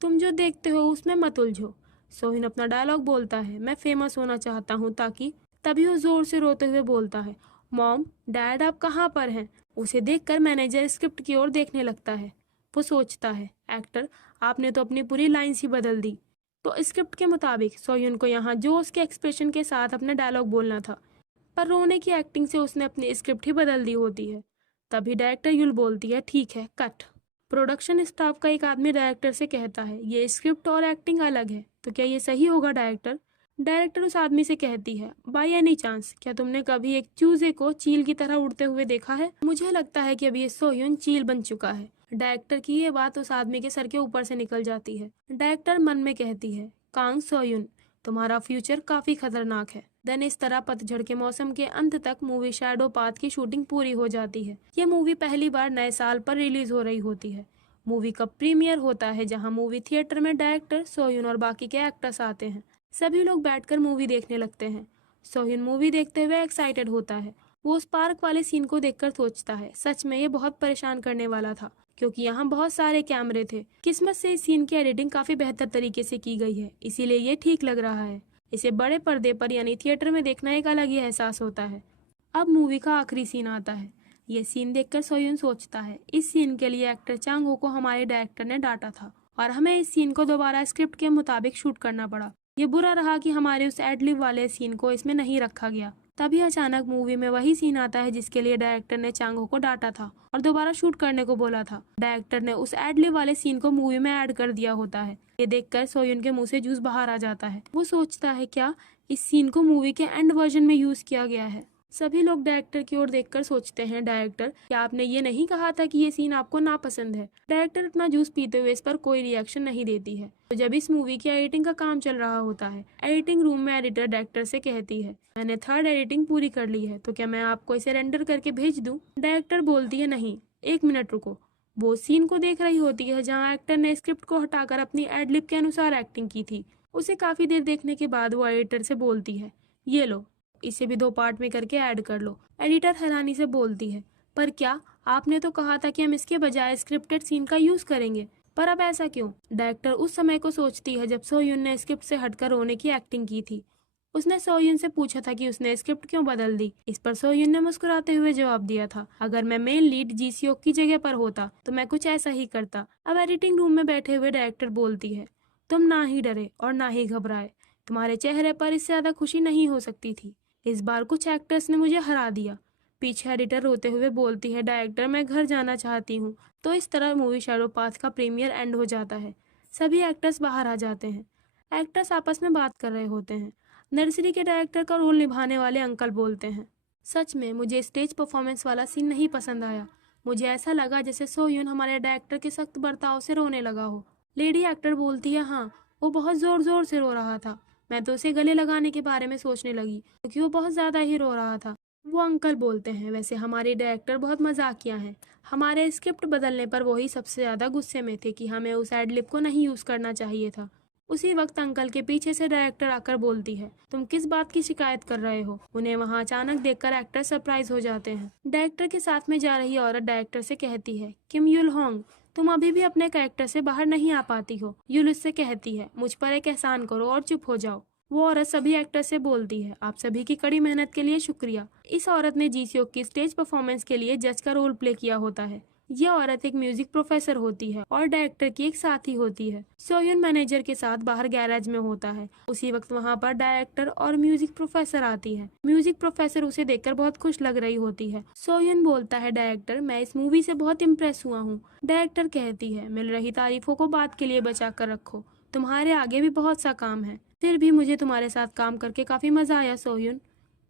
तुम जो देखते हो उसमें मत उलझो। सोहिन अपना डायलॉग बोलता है, मैं फेमस होना चाहता हूँ ताकि। तभी वो जोर से रोते हुए बोलता है, मॉम, डैड, आप कहाँ पर हैं? उसे देखकर मैनेजर स्क्रिप्ट की ओर देखने लगता है। वो सोचता है, एक्टर, आपने तो अपनी पूरी लाइंस ही बदल दी। तो स्क्रिप्ट के मुताबिक सोयुन को यहाँ जोश के एक्सप्रेशन के साथ अपना डायलॉग बोलना था, पर रोने की एक्टिंग से उसने अपनी स्क्रिप्ट ही बदल दी होती है। तभी डायरेक्टर युल बोलती है, ठीक है, कट। प्रोडक्शन स्टाफ का एक आदमी डायरेक्टर से कहता है, ये स्क्रिप्ट और एक्टिंग अलग है, तो क्या ये सही होगा डायरेक्टर? डायरेक्टर उस आदमी से कहती है, बाय एनी चांस, क्या तुमने कभी एक चूजे को चील की तरह उड़ते हुए देखा है? मुझे लगता है कि अब ये सोयुन चील बन चुका है। डायरेक्टर की ये बात उस आदमी के सर के ऊपर से निकल जाती है। डायरेक्टर मन में कहती है, कांग सोयुन, तुम्हारा फ्यूचर काफी खतरनाक है। देन इस तरह पतझड़ के मौसम के अंत तक मूवी शैडो पाथ की शूटिंग पूरी हो जाती है। ये मूवी पहली बार नए साल पर रिलीज हो रही होती है। मूवी का प्रीमियर होता है जहां मूवी थिएटर में डायरेक्टर, सोयुन और बाकी के एक्टर्स आते हैं। सभी लोग बैठकर मूवी देखने लगते हैं। सोहिन मूवी देखते हुए एक्साइटेड होता है। वो उस पार्क वाले सीन को देखकर सोचता है, सच में ये बहुत परेशान करने वाला था क्योंकि यहाँ बहुत सारे कैमरे थे। किस्मत से इस सीन की एडिटिंग काफी बेहतर तरीके से की गई है, इसीलिए ये ठीक लग रहा है। इसे बड़े पर्दे पर यानी थिएटर में देखना एक अलग ही एहसास होता है। अब मूवी का आखिरी सीन आता है। ये सीन देखकर सोयुन सोचता है, इस सीन के लिए एक्टर चांग हो को हमारे डायरेक्टर ने डांटा था और हमें इस सीन को दोबारा स्क्रिप्ट के मुताबिक शूट करना पड़ा। ये बुरा रहा कि हमारे उस एडलिब वाले सीन को इसमें नहीं रखा गया। तभी अचानक मूवी में वही सीन आता है जिसके लिए डायरेक्टर ने चांगो को डांटा था और दोबारा शूट करने को बोला था। डायरेक्टर ने उस एडलिब वाले सीन को मूवी में ऐड कर दिया होता है। ये देखकर सोयुन के मुंह से जूस बाहर आ जाता है। वो सोचता है, क्या इस सीन को मूवी के एंड वर्जन में यूज किया गया है? सभी लोग डायरेक्टर की ओर देखकर सोचते हैं, डायरेक्टर क्या आपने ये नहीं कहा था कि ये सीन आपको नापसंद है? डायरेक्टर अपना जूस पीते हुए इस पर कोई रिएक्शन नहीं देती है। तो जब इस मूवी की एडिटिंग का काम चल रहा होता है, एडिटिंग रूम में एडिटर डायरेक्टर से कहती है, मैंने 3rd एडिटिंग पूरी कर ली है, तो क्या मैं आपको इसे रेंडर करके भेज दूं? डायरेक्टर बोलती है, नहीं, 1 मिनट रुको। वो सीन को देख रही होती है जहाँ एक्टर ने स्क्रिप्ट को हटाकर अपनी एडलिप के अनुसार एक्टिंग की थी। उसे काफी देर देखने के बाद वो एडिटर से बोलती है, ये लो, इसे भी 2 पार्ट में करके ऐड कर लो। एडिटर हैरानी से बोलती है, पर क्या, आपने तो कहा था कि हम इसके बजाय स्क्रिप्टेड सीन का यूज करेंगे, पर अब ऐसा क्यों? डायरेक्टर उस समय को सोचती है जब सोयुन ने स्क्रिप्ट से हटकर रोने की एक्टिंग की थी। उसने सोयुन से पूछा था कि उसने स्क्रिप्ट क्यों बदल दी। इस पर सोयुन ने मुस्कुराते हुए जवाब दिया था, अगर मैं मेन लीड जीसीओ की जगह पर होता तो मैं कुछ ऐसा ही करता। अब एडिटिंग रूम में बैठे हुए डायरेक्टर बोलती है, तुम ना ही डरे और ना ही घबराए, तुम्हारे चेहरे पर इससे ज्यादा खुशी नहीं हो सकती थी। इस बार कुछ एक्टर्स ने मुझे हरा दिया। पीछे एडिटर रोते हुए बोलती है, डायरेक्टर मैं घर जाना चाहती हूँ। तो इस तरह मूवी शैडो पाथ का प्रीमियर एंड हो जाता है। सभी एक्टर्स बाहर आ जाते हैं। एक्टर्स आपस में बात कर रहे होते हैं। नर्सरी के डायरेक्टर का रोल निभाने वाले अंकल बोलते हैं, सच में मुझे स्टेज परफॉर्मेंस वाला सीन नहीं पसंद आया। मुझे ऐसा लगा जैसे सोयुन हमारे डायरेक्टर के सख्त बर्ताव से रोने लगा हो। लेडी एक्टर बोलती है, हाँ, वो बहुत जोर जोर से रो रहा था। मैं तो उसे गले लगाने के बारे में सोचने लगी क्योंकि वो बहुत ज्यादा ही रो रहा था। वो अंकल बोलते हैं, वैसे हमारे डायरेक्टर बहुत मजाकिया हैं। हमारे स्क्रिप्ट बदलने पर वही सबसे ज्यादा गुस्से में थे कि हमें उस एडलिप को नहीं यूज करना चाहिए था। उसी वक्त अंकल के पीछे से डायरेक्टर आकर बोलती है, तुम किस बात की शिकायत कर रहे हो? उन्हें वहां अचानक देखकर एक्टर सरप्राइज हो जाते हैं। डायरेक्टर के साथ में जा रही औरत डायरेक्टर से कहती है, किम युल होंग, तुम अभी भी अपने कैरेक्टर से बाहर नहीं आ पाती हो। युल उससे कहती है, मुझ पर एक एहसान करो और चुप हो जाओ। वो औरत सभी एक्टर से बोलती है, आप सभी की कड़ी मेहनत के लिए शुक्रिया। इस औरत ने जीसीओ की स्टेज परफॉर्मेंस के लिए जज का रोल प्ले किया होता है। यह औरत एक म्यूजिक प्रोफेसर होती है और डायरेक्टर की एक साथी होती है। सोयुन मैनेजर के साथ बाहर गैराज में होता है। उसी वक्त वहाँ पर डायरेक्टर और म्यूजिक प्रोफेसर आती है। म्यूजिक प्रोफेसर उसे देखकर बहुत खुश लग रही होती है। सोयुन बोलता है, डायरेक्टर मैं इस मूवी से बहुत इम्प्रेस हुआ हूँ। डायरेक्टर कहती है, मिल रही तारीफों को बाद के लिए बचा कर रखो, तुम्हारे आगे भी बहुत सा काम है। फिर भी मुझे तुम्हारे साथ काम करके काफी मजा आया सोयुन।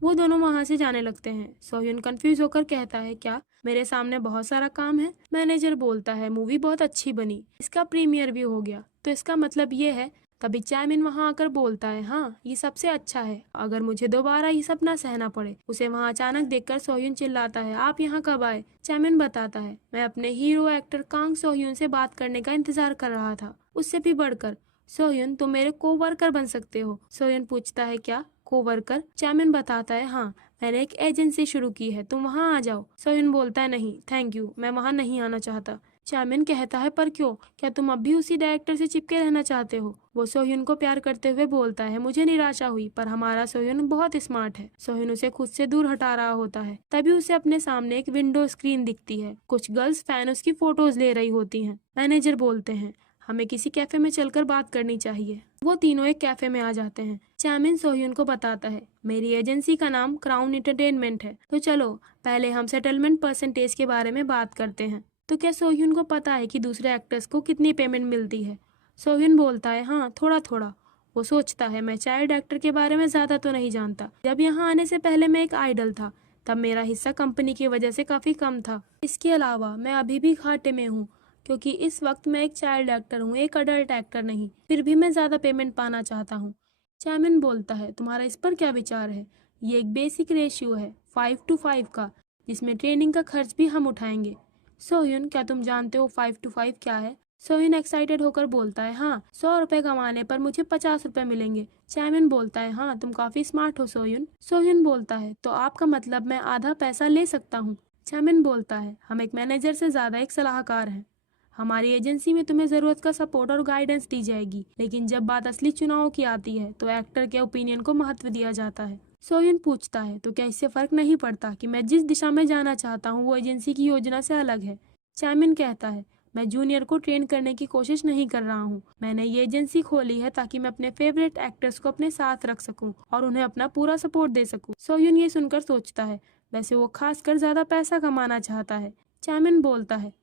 वो दोनों वहाँ से जाने लगते हैं। सोयुन कंफ्यूज होकर कहता है, क्या मेरे सामने बहुत सारा काम है? मैनेजर बोलता है, मूवी बहुत अच्छी बनी, इसका प्रीमियर भी हो गया, तो इसका मतलब ये है। तभी चैमिन वहाँ आकर बोलता है, हाँ ये सबसे अच्छा है, अगर मुझे दोबारा ये सब ना सहना पड़े। उसे वहाँ अचानक देखकर सोयुन चिल्लाता है, आप यहाँ कब आए? चैमिन बताता है, मैं अपने हीरो एक्टर कांग सोयुन से बात करने का इंतजार कर रहा था। उससे भी बढ़कर, सोयुन तुम मेरे कोवर्कर बन सकते हो। सोयुन पूछता है, क्या कोवर्कर? चैमिन बताता है, हाँ मैंने एक एजेंसी शुरू की है, तुम वहाँ आ जाओ। सोयुन बोलता है, नहीं थैंक यू, मैं वहाँ नहीं आना चाहता। चैमिन कहता है, पर क्यों? क्या तुम अब भी उसी डायरेक्टर से चिपके रहना चाहते हो? वो सोयुन को प्यार करते हुए बोलता है, मुझे निराशा हुई, पर हमारा सोयुन बहुत स्मार्ट है। सोयुन उसे खुद से दूर हटा रहा होता है। तभी उसे अपने सामने एक विंडो स्क्रीन दिखती है। कुछ गर्ल्स फैन उसकी फोटोज ले रही होती हैं। मैनेजर बोलते हैं, हमें किसी कैफे में चलकर बात करनी चाहिए। वो तीनों एक कैफे में आ जाते हैं। चैमिन सोह्युन को बताता है, मेरी एजेंसी का नाम क्राउन एंटरटेनमेंट है, तो चलो पहले हम सेटलमेंट परसेंटेज के बारे में बात करते हैं। तो क्या सोह्युन को पता है कि दूसरे एक्टर्स को कितनी पेमेंट मिलती है? सोह्युन बोलता है, हाँ थोड़ा थोड़ा। वो सोचता है, मैं चाइल्ड एक्टर के बारे में ज्यादा तो नहीं जानता। जब यहाँ आने से पहले मैं एक आइडल था, तब मेरा हिस्सा कंपनी की वजह से काफी कम था। इसके अलावा मैं अभी भी घाटे में हूँ क्योंकि इस वक्त मैं एक चाइल्ड एक्टर हूँ, एक अडल्ट एक्टर नहीं। फिर भी मैं ज्यादा पेमेंट पाना चाहता हूँ। चैमिन बोलता है, तुम्हारा इस पर क्या विचार है? ये एक बेसिक रेशियो है 5:5 का, जिसमें ट्रेनिंग का खर्च भी हम उठाएंगे। सोह्युन, क्या तुम जानते हो 5:5 क्या है? सोह्युन एक्साइटेड होकर बोलता है, हाँ 100 रुपए कमाने पर मुझे 50 रुपए मिलेंगे। चैमिन बोलता है, हाँ तुम काफी स्मार्ट हो सोह्युन। सोह्युन बोलता है, तो आपका मतलब मैं आधा पैसा ले सकता हूँ? चैमिन बोलता है, हम एक मैनेजर से ज्यादा एक सलाहकार हैं। हमारी एजेंसी में तुम्हें जरूरत का सपोर्ट और गाइडेंस दी जाएगी, लेकिन जब बात असली चुनाव की आती है तो एक्टर के ओपिनियन को महत्व दिया जाता है। सोह्युन पूछता है, तो क्या इससे फर्क नहीं पड़ता कि मैं जिस दिशा में जाना चाहता हूँ वो एजेंसी की योजना से अलग है? चैमिन कहता है, मैं जूनियर को ट्रेन करने की कोशिश नहीं कर रहा हूँ। मैंने ये एजेंसी खोली है ताकि मैं अपने फेवरेट एक्टर्स को अपने साथ रख सकूं और उन्हें अपना पूरा सपोर्ट दे सकूं। सोह्युन ये सुनकर सोचता है, वैसे वो खासकर ज्यादा पैसा कमाना चाहता है। चैमिन बोलता है,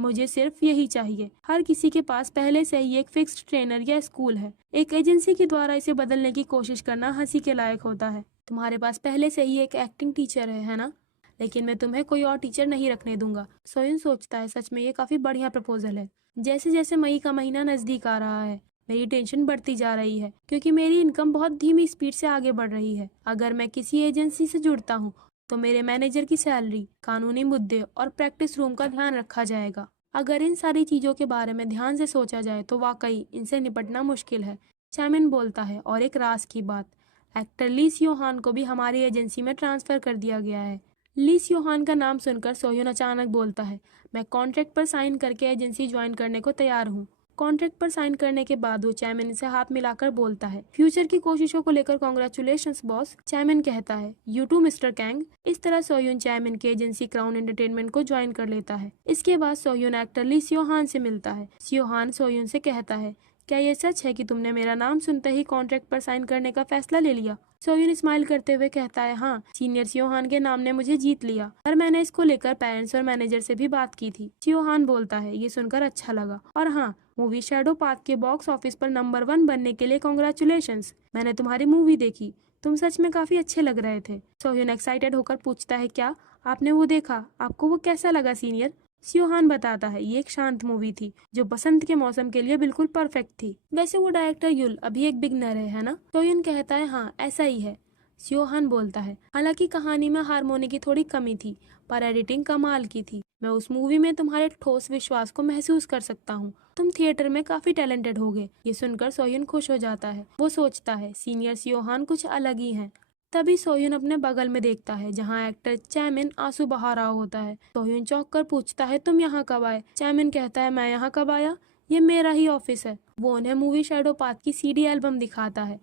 मुझे सिर्फ यही चाहिए। हर किसी के पास पहले से ही एक फिक्स्ड ट्रेनर या स्कूल है। एक एजेंसी के द्वारा इसे बदलने की कोशिश करना हंसी के लायक होता है। तुम्हारे पास पहले से ही एक एक्टिंग टीचर है ना? लेकिन मैं तुम्हें कोई और टीचर नहीं रखने दूंगा। सोयन सोचता है, सच में ये काफी बढ़िया प्रपोजल है। जैसे जैसे मई का महीना नजदीक आ रहा है, मेरी टेंशन बढ़ती जा रही है क्योंकि मेरी इनकम बहुत धीमी स्पीड से आगे बढ़ रही है। अगर मैं किसी एजेंसी से जुड़ता हूँ तो मेरे मैनेजर की सैलरी, कानूनी मुद्दे और प्रैक्टिस रूम का ध्यान रखा जाएगा। अगर इन सारी चीजों के बारे में ध्यान से सोचा जाए तो वाकई इनसे निपटना मुश्किल है। चैमिन बोलता है, और एक राज की बात, एक्टर ली सियोहान को भी हमारी एजेंसी में ट्रांसफर कर दिया गया है। ली सियोहान का नाम सुनकर सोह्युन अचानक बोलता है, मैं कॉन्ट्रैक्ट पर साइन करके एजेंसी ज्वाइन करने को तैयार हूँ। कॉन्ट्रैक्ट पर साइन करने के बाद वो चैमिन से हाथ मिलाकर बोलता है, फ्यूचर की कोशिशों को लेकर कॉन्ग्रेचुलेशंस बॉस। चैमिन कहता है, यू टू मिस्टर कैंग। इस तरह सोह्युन चैमिन की एजेंसी क्राउन एंटरटेनमेंट को ज्वाइन कर लेता है। इसके बाद सोह्युन एक्टर ली सियोहान से मिलता है। सियोहान सोह्युन से कहता है, क्या ये सच है कि तुमने मेरा नाम सुनते ही कॉन्ट्रैक्ट पर साइन करने का फैसला ले लिया? सोह्युन स्माइल करते हुए कहता है, हाँ, सीनियर सियोहान के नाम ने मुझे जीत लिया और मैंने इसको लेकर पेरेंट्स और मैनेजर से भी बात की थी। सियोहान बोलता है, ये सुनकर अच्छा लगा, और हाँ, मूवी शैडो पाथ के बॉक्स ऑफिस पर नंबर 1 बनने के लिए कॉन्ग्रेचुलेशंस। मैंने तुम्हारी मूवी देखी, तुम सच में काफी अच्छे लग रहे थे। सोह्युन एक्साइटेड होकर पूछता है, क्या आपने वो देखा? आपको वो कैसा लगा सीनियर? सियोहान बताता है, ये एक शांत मूवी थी जो बसंत के मौसम के लिए बिल्कुल परफेक्ट थी। वैसे वो डायरेक्टर युल अभी एक बिगनर है ना? सोह्युन कहता है, हाँ ऐसा ही है। सियोहान बोलता है, हालांकि कहानी में हारमोनी की थोड़ी कमी थी, पर एडिटिंग कमाल की थी। मैं उस मूवी में तुम्हारे ठोस विश्वास को महसूस कर सकता हूँ। तुम थिएटर में काफी टैलेंटेड होगे। ये सुनकर सोह्युन खुश हो जाता है। वो सोचता है, सीनियर सियोहान कुछ अलग ही हैं। तभी सोह्युन अपने बगल में देखता है जहाँ एक्टर चैमिन आंसू बहा रहा होता है। सोह्युन चौंक कर पूछता है, तुम यहाँ कब आए? चैमिन कहता है, मैं यहाँ कब आया? ये मेरा ही ऑफिस है। वो उन्हें मूवी शैडो पाथ की सीडी एल्बम दिखाता है।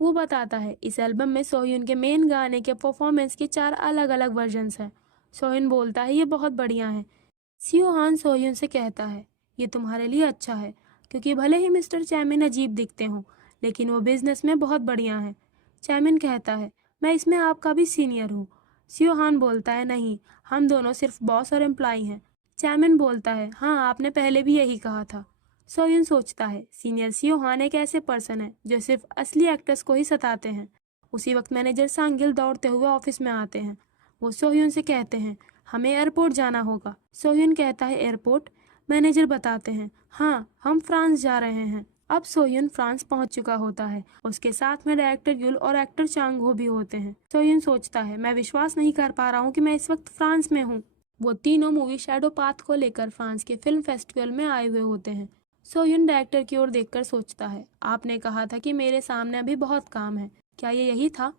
वो बताता है, इस एल्बम में सोह्युन के मेन गाने के परफॉर्मेंस के 4 अलग अलग वर्जन्स हैं। सोह्युन बोलता है, ये बहुत बढ़िया है। सियोहान सोह्युन से कहता है, ये तुम्हारे लिए अच्छा है क्योंकि भले ही मिस्टर चैमिन अजीब दिखते हों, लेकिन वो बिजनेस में बहुत बढ़िया है। चैमिन कहता है, मैं इसमें आपका भी सीनियर हूँ। सियोहान बोलता है, नहीं, हम दोनों सिर्फ बॉस और एम्प्लॉय हैं। चैमिन बोलता है, हाँ, आपने पहले भी यही कहा था। सोह्युन सोचता है, सीनियर सियोहान एक ऐसे पर्सन है जो सिर्फ असली एक्टर्स को ही सताते हैं। उसी वक्त मैनेजर सांगिल दौड़ते हुए ऑफिस में आते हैं। वो सोह्युन से कहते हैं, हमें एयरपोर्ट जाना होगा। सोह्युन कहता है, एयरपोर्ट? मैनेजर बताते हैं, हाँ, हम फ्रांस जा रहे हैं। अब सोह्युन फ्रांस पहुंच चुका होता है। उसके साथ में डायरेक्टर युल और एक्टर चांग हो भी होते हैं। सोह्युन सोचता है, मैं विश्वास नहीं कर पा रहा हूँ कि मैं इस वक्त फ्रांस में हूँ। वो तीनों मूवी शैडो पाथ को लेकर फ्रांस के फिल्म फेस्टिवल में आए हुए होते हैं। सोह्युन डायरेक्टर की ओर देखकर सोचता है, आपने कहा था कि मेरे सामने अभी बहुत काम है, क्या ये यही था?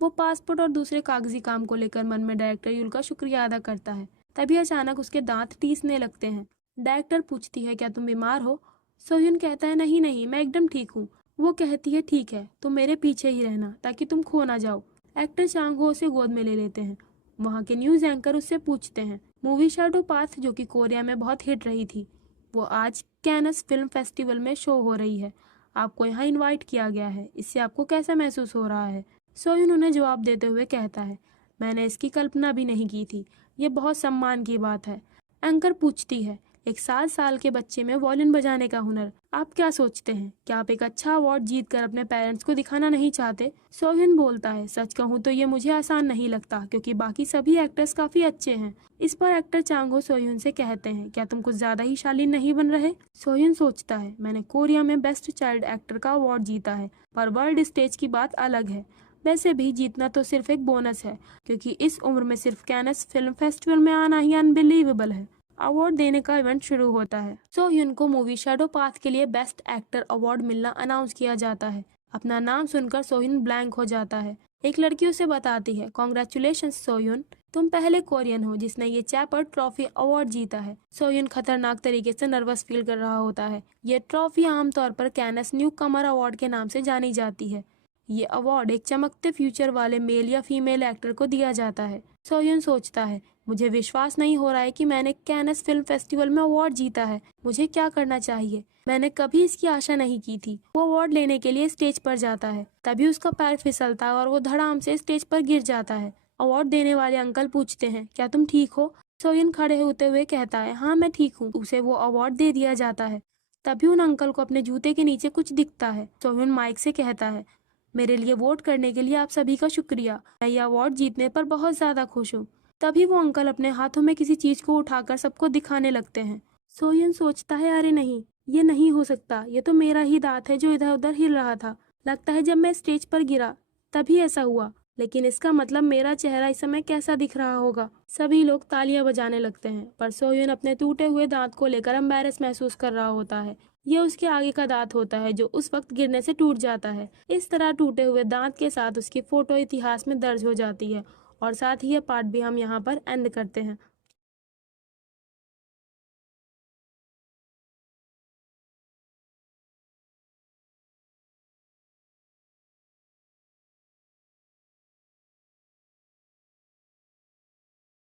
वो पासपोर्ट और दूसरे कागजी काम को लेकर मन में डायरेक्टर युल का शुक्रिया अदा करता है। तभी अचानक उसके दांत टीसने लगते हैं। डायरेक्टर पूछती है, क्या तुम बीमार हो? सोह्युन कहता है, नहीं नहीं, मैं एकदम ठीक हूँ। वो कहती है, ठीक है, तुम मेरे पीछे ही रहना ताकि तुम खो ना जाओ। एक्टर चांग हो उसे गोद में ले लेते हैं। वहाँ के न्यूज एंकर उससे पूछते हैं, मूवी शैडो पाथ जो कि कोरिया में बहुत हिट रही थी, वो आज कैनस फिल्म फेस्टिवल में शो हो रही है। आपको यहाँ इनवाइट किया गया है, इससे आपको कैसा महसूस हो रहा है? सोह्युन उन्हें जवाब देते हुए कहता है, मैंने इसकी कल्पना भी नहीं की थी, ये बहुत सम्मान की बात है। एंकर पूछती है, एक 7 साल के बच्चे में वॉलिन बजाने का हुनर, आप क्या सोचते हैं? क्या आप एक अच्छा अवार्ड जीत कर अपने पेरेंट्स को दिखाना नहीं चाहते? सोह्युन बोलता है, सच कहूँ तो ये मुझे आसान नहीं लगता क्योंकि बाकी सभी एक्टर्स काफी अच्छे हैं। इस पर एक्टर चांगो सोह्युन से कहते हैं, क्या तुम कुछ ज्यादा ही शालीन नहीं बन रहे? सोह्युन सोचता है, मैंने कोरिया में बेस्ट चाइल्ड एक्टर का अवार्ड जीता है, पर वर्ल्ड स्टेज की बात अलग है। वैसे भी जीतना तो सिर्फ एक बोनस है क्योंकि इस उम्र में सिर्फ कैनस फिल्म फेस्टिवल में आना ही अनबिलीवेबल है। अवार्ड देने का इवेंट शुरू होता है। सोह्युन को मूवी शैडो पाथ के लिए बेस्ट एक्टर अवार्ड मिलना अनाउंस किया जाता है। अपना नाम सुनकर सोह्युन ब्लैंक हो जाता है। एक लड़की उसे बताती है, कॉन्ग्रेचुलेशंस सोह्युन, तुम पहले कोरियन हो जिसने ये चैपर ट्रॉफी अवार्ड जीता है। सोह्युन खतरनाक तरीके से नर्वस फील कर रहा होता है। ये ट्रॉफी आमतौर पर कैनस न्यू कमर अवार्ड के नाम से जानी जाती है। ये अवार्ड एक चमकते फ्यूचर वाले मेल या फीमेल एक्टर को दिया जाता है। सोह्युन सोचता है, मुझे विश्वास नहीं हो रहा है कि मैंने कैनस फिल्म फेस्टिवल में अवार्ड जीता है। मुझे क्या करना चाहिए? मैंने कभी इसकी आशा नहीं की थी। वो अवार्ड लेने के लिए स्टेज पर जाता है, तभी उसका पैर फिसलता है और वो धड़ाम से स्टेज पर गिर जाता है। अवार्ड देने वाले अंकल पूछते हैं, क्या तुम ठीक हो? सोयन खड़े होते हुए कहता है, हाँ मैं ठीक हूँ। उसे वो अवार्ड दे दिया जाता है। तभी उन अंकल को अपने जूते के नीचे कुछ दिखता है। सोयन माइक से कहता है, मेरे लिए वोट करने के लिए आप सभी का शुक्रिया। मैं ये अवार्ड जीतने पर बहुत ज्यादा खुश हूँ। तभी वो अंकल अपने हाथों में किसी चीज को उठाकर सबको दिखाने लगते हैं। सोयन सोचता है, अरे नहीं, ये नहीं हो सकता, ये तो मेरा ही दांत है जो इधर उधर हिल रहा था। लगता है जब मैं स्टेज पर गिरा तभी ऐसा हुआ। लेकिन इसका मतलब मेरा चेहरा इस समय कैसा दिख रहा होगा। सभी लोग तालियां बजाने लगते हैं, पर सोयन अपने टूटे हुए दांत को लेकर एम्बैरेस महसूस कर रहा होता है। ये उसके आगे का दांत होता है जो उस वक्त गिरने से टूट जाता है। इस तरह टूटे हुए दांत के साथ उसकी फोटो इतिहास में दर्ज हो जाती है। और साथ ही ये पार्ट भी हम यहाँ पर एंड करते हैं।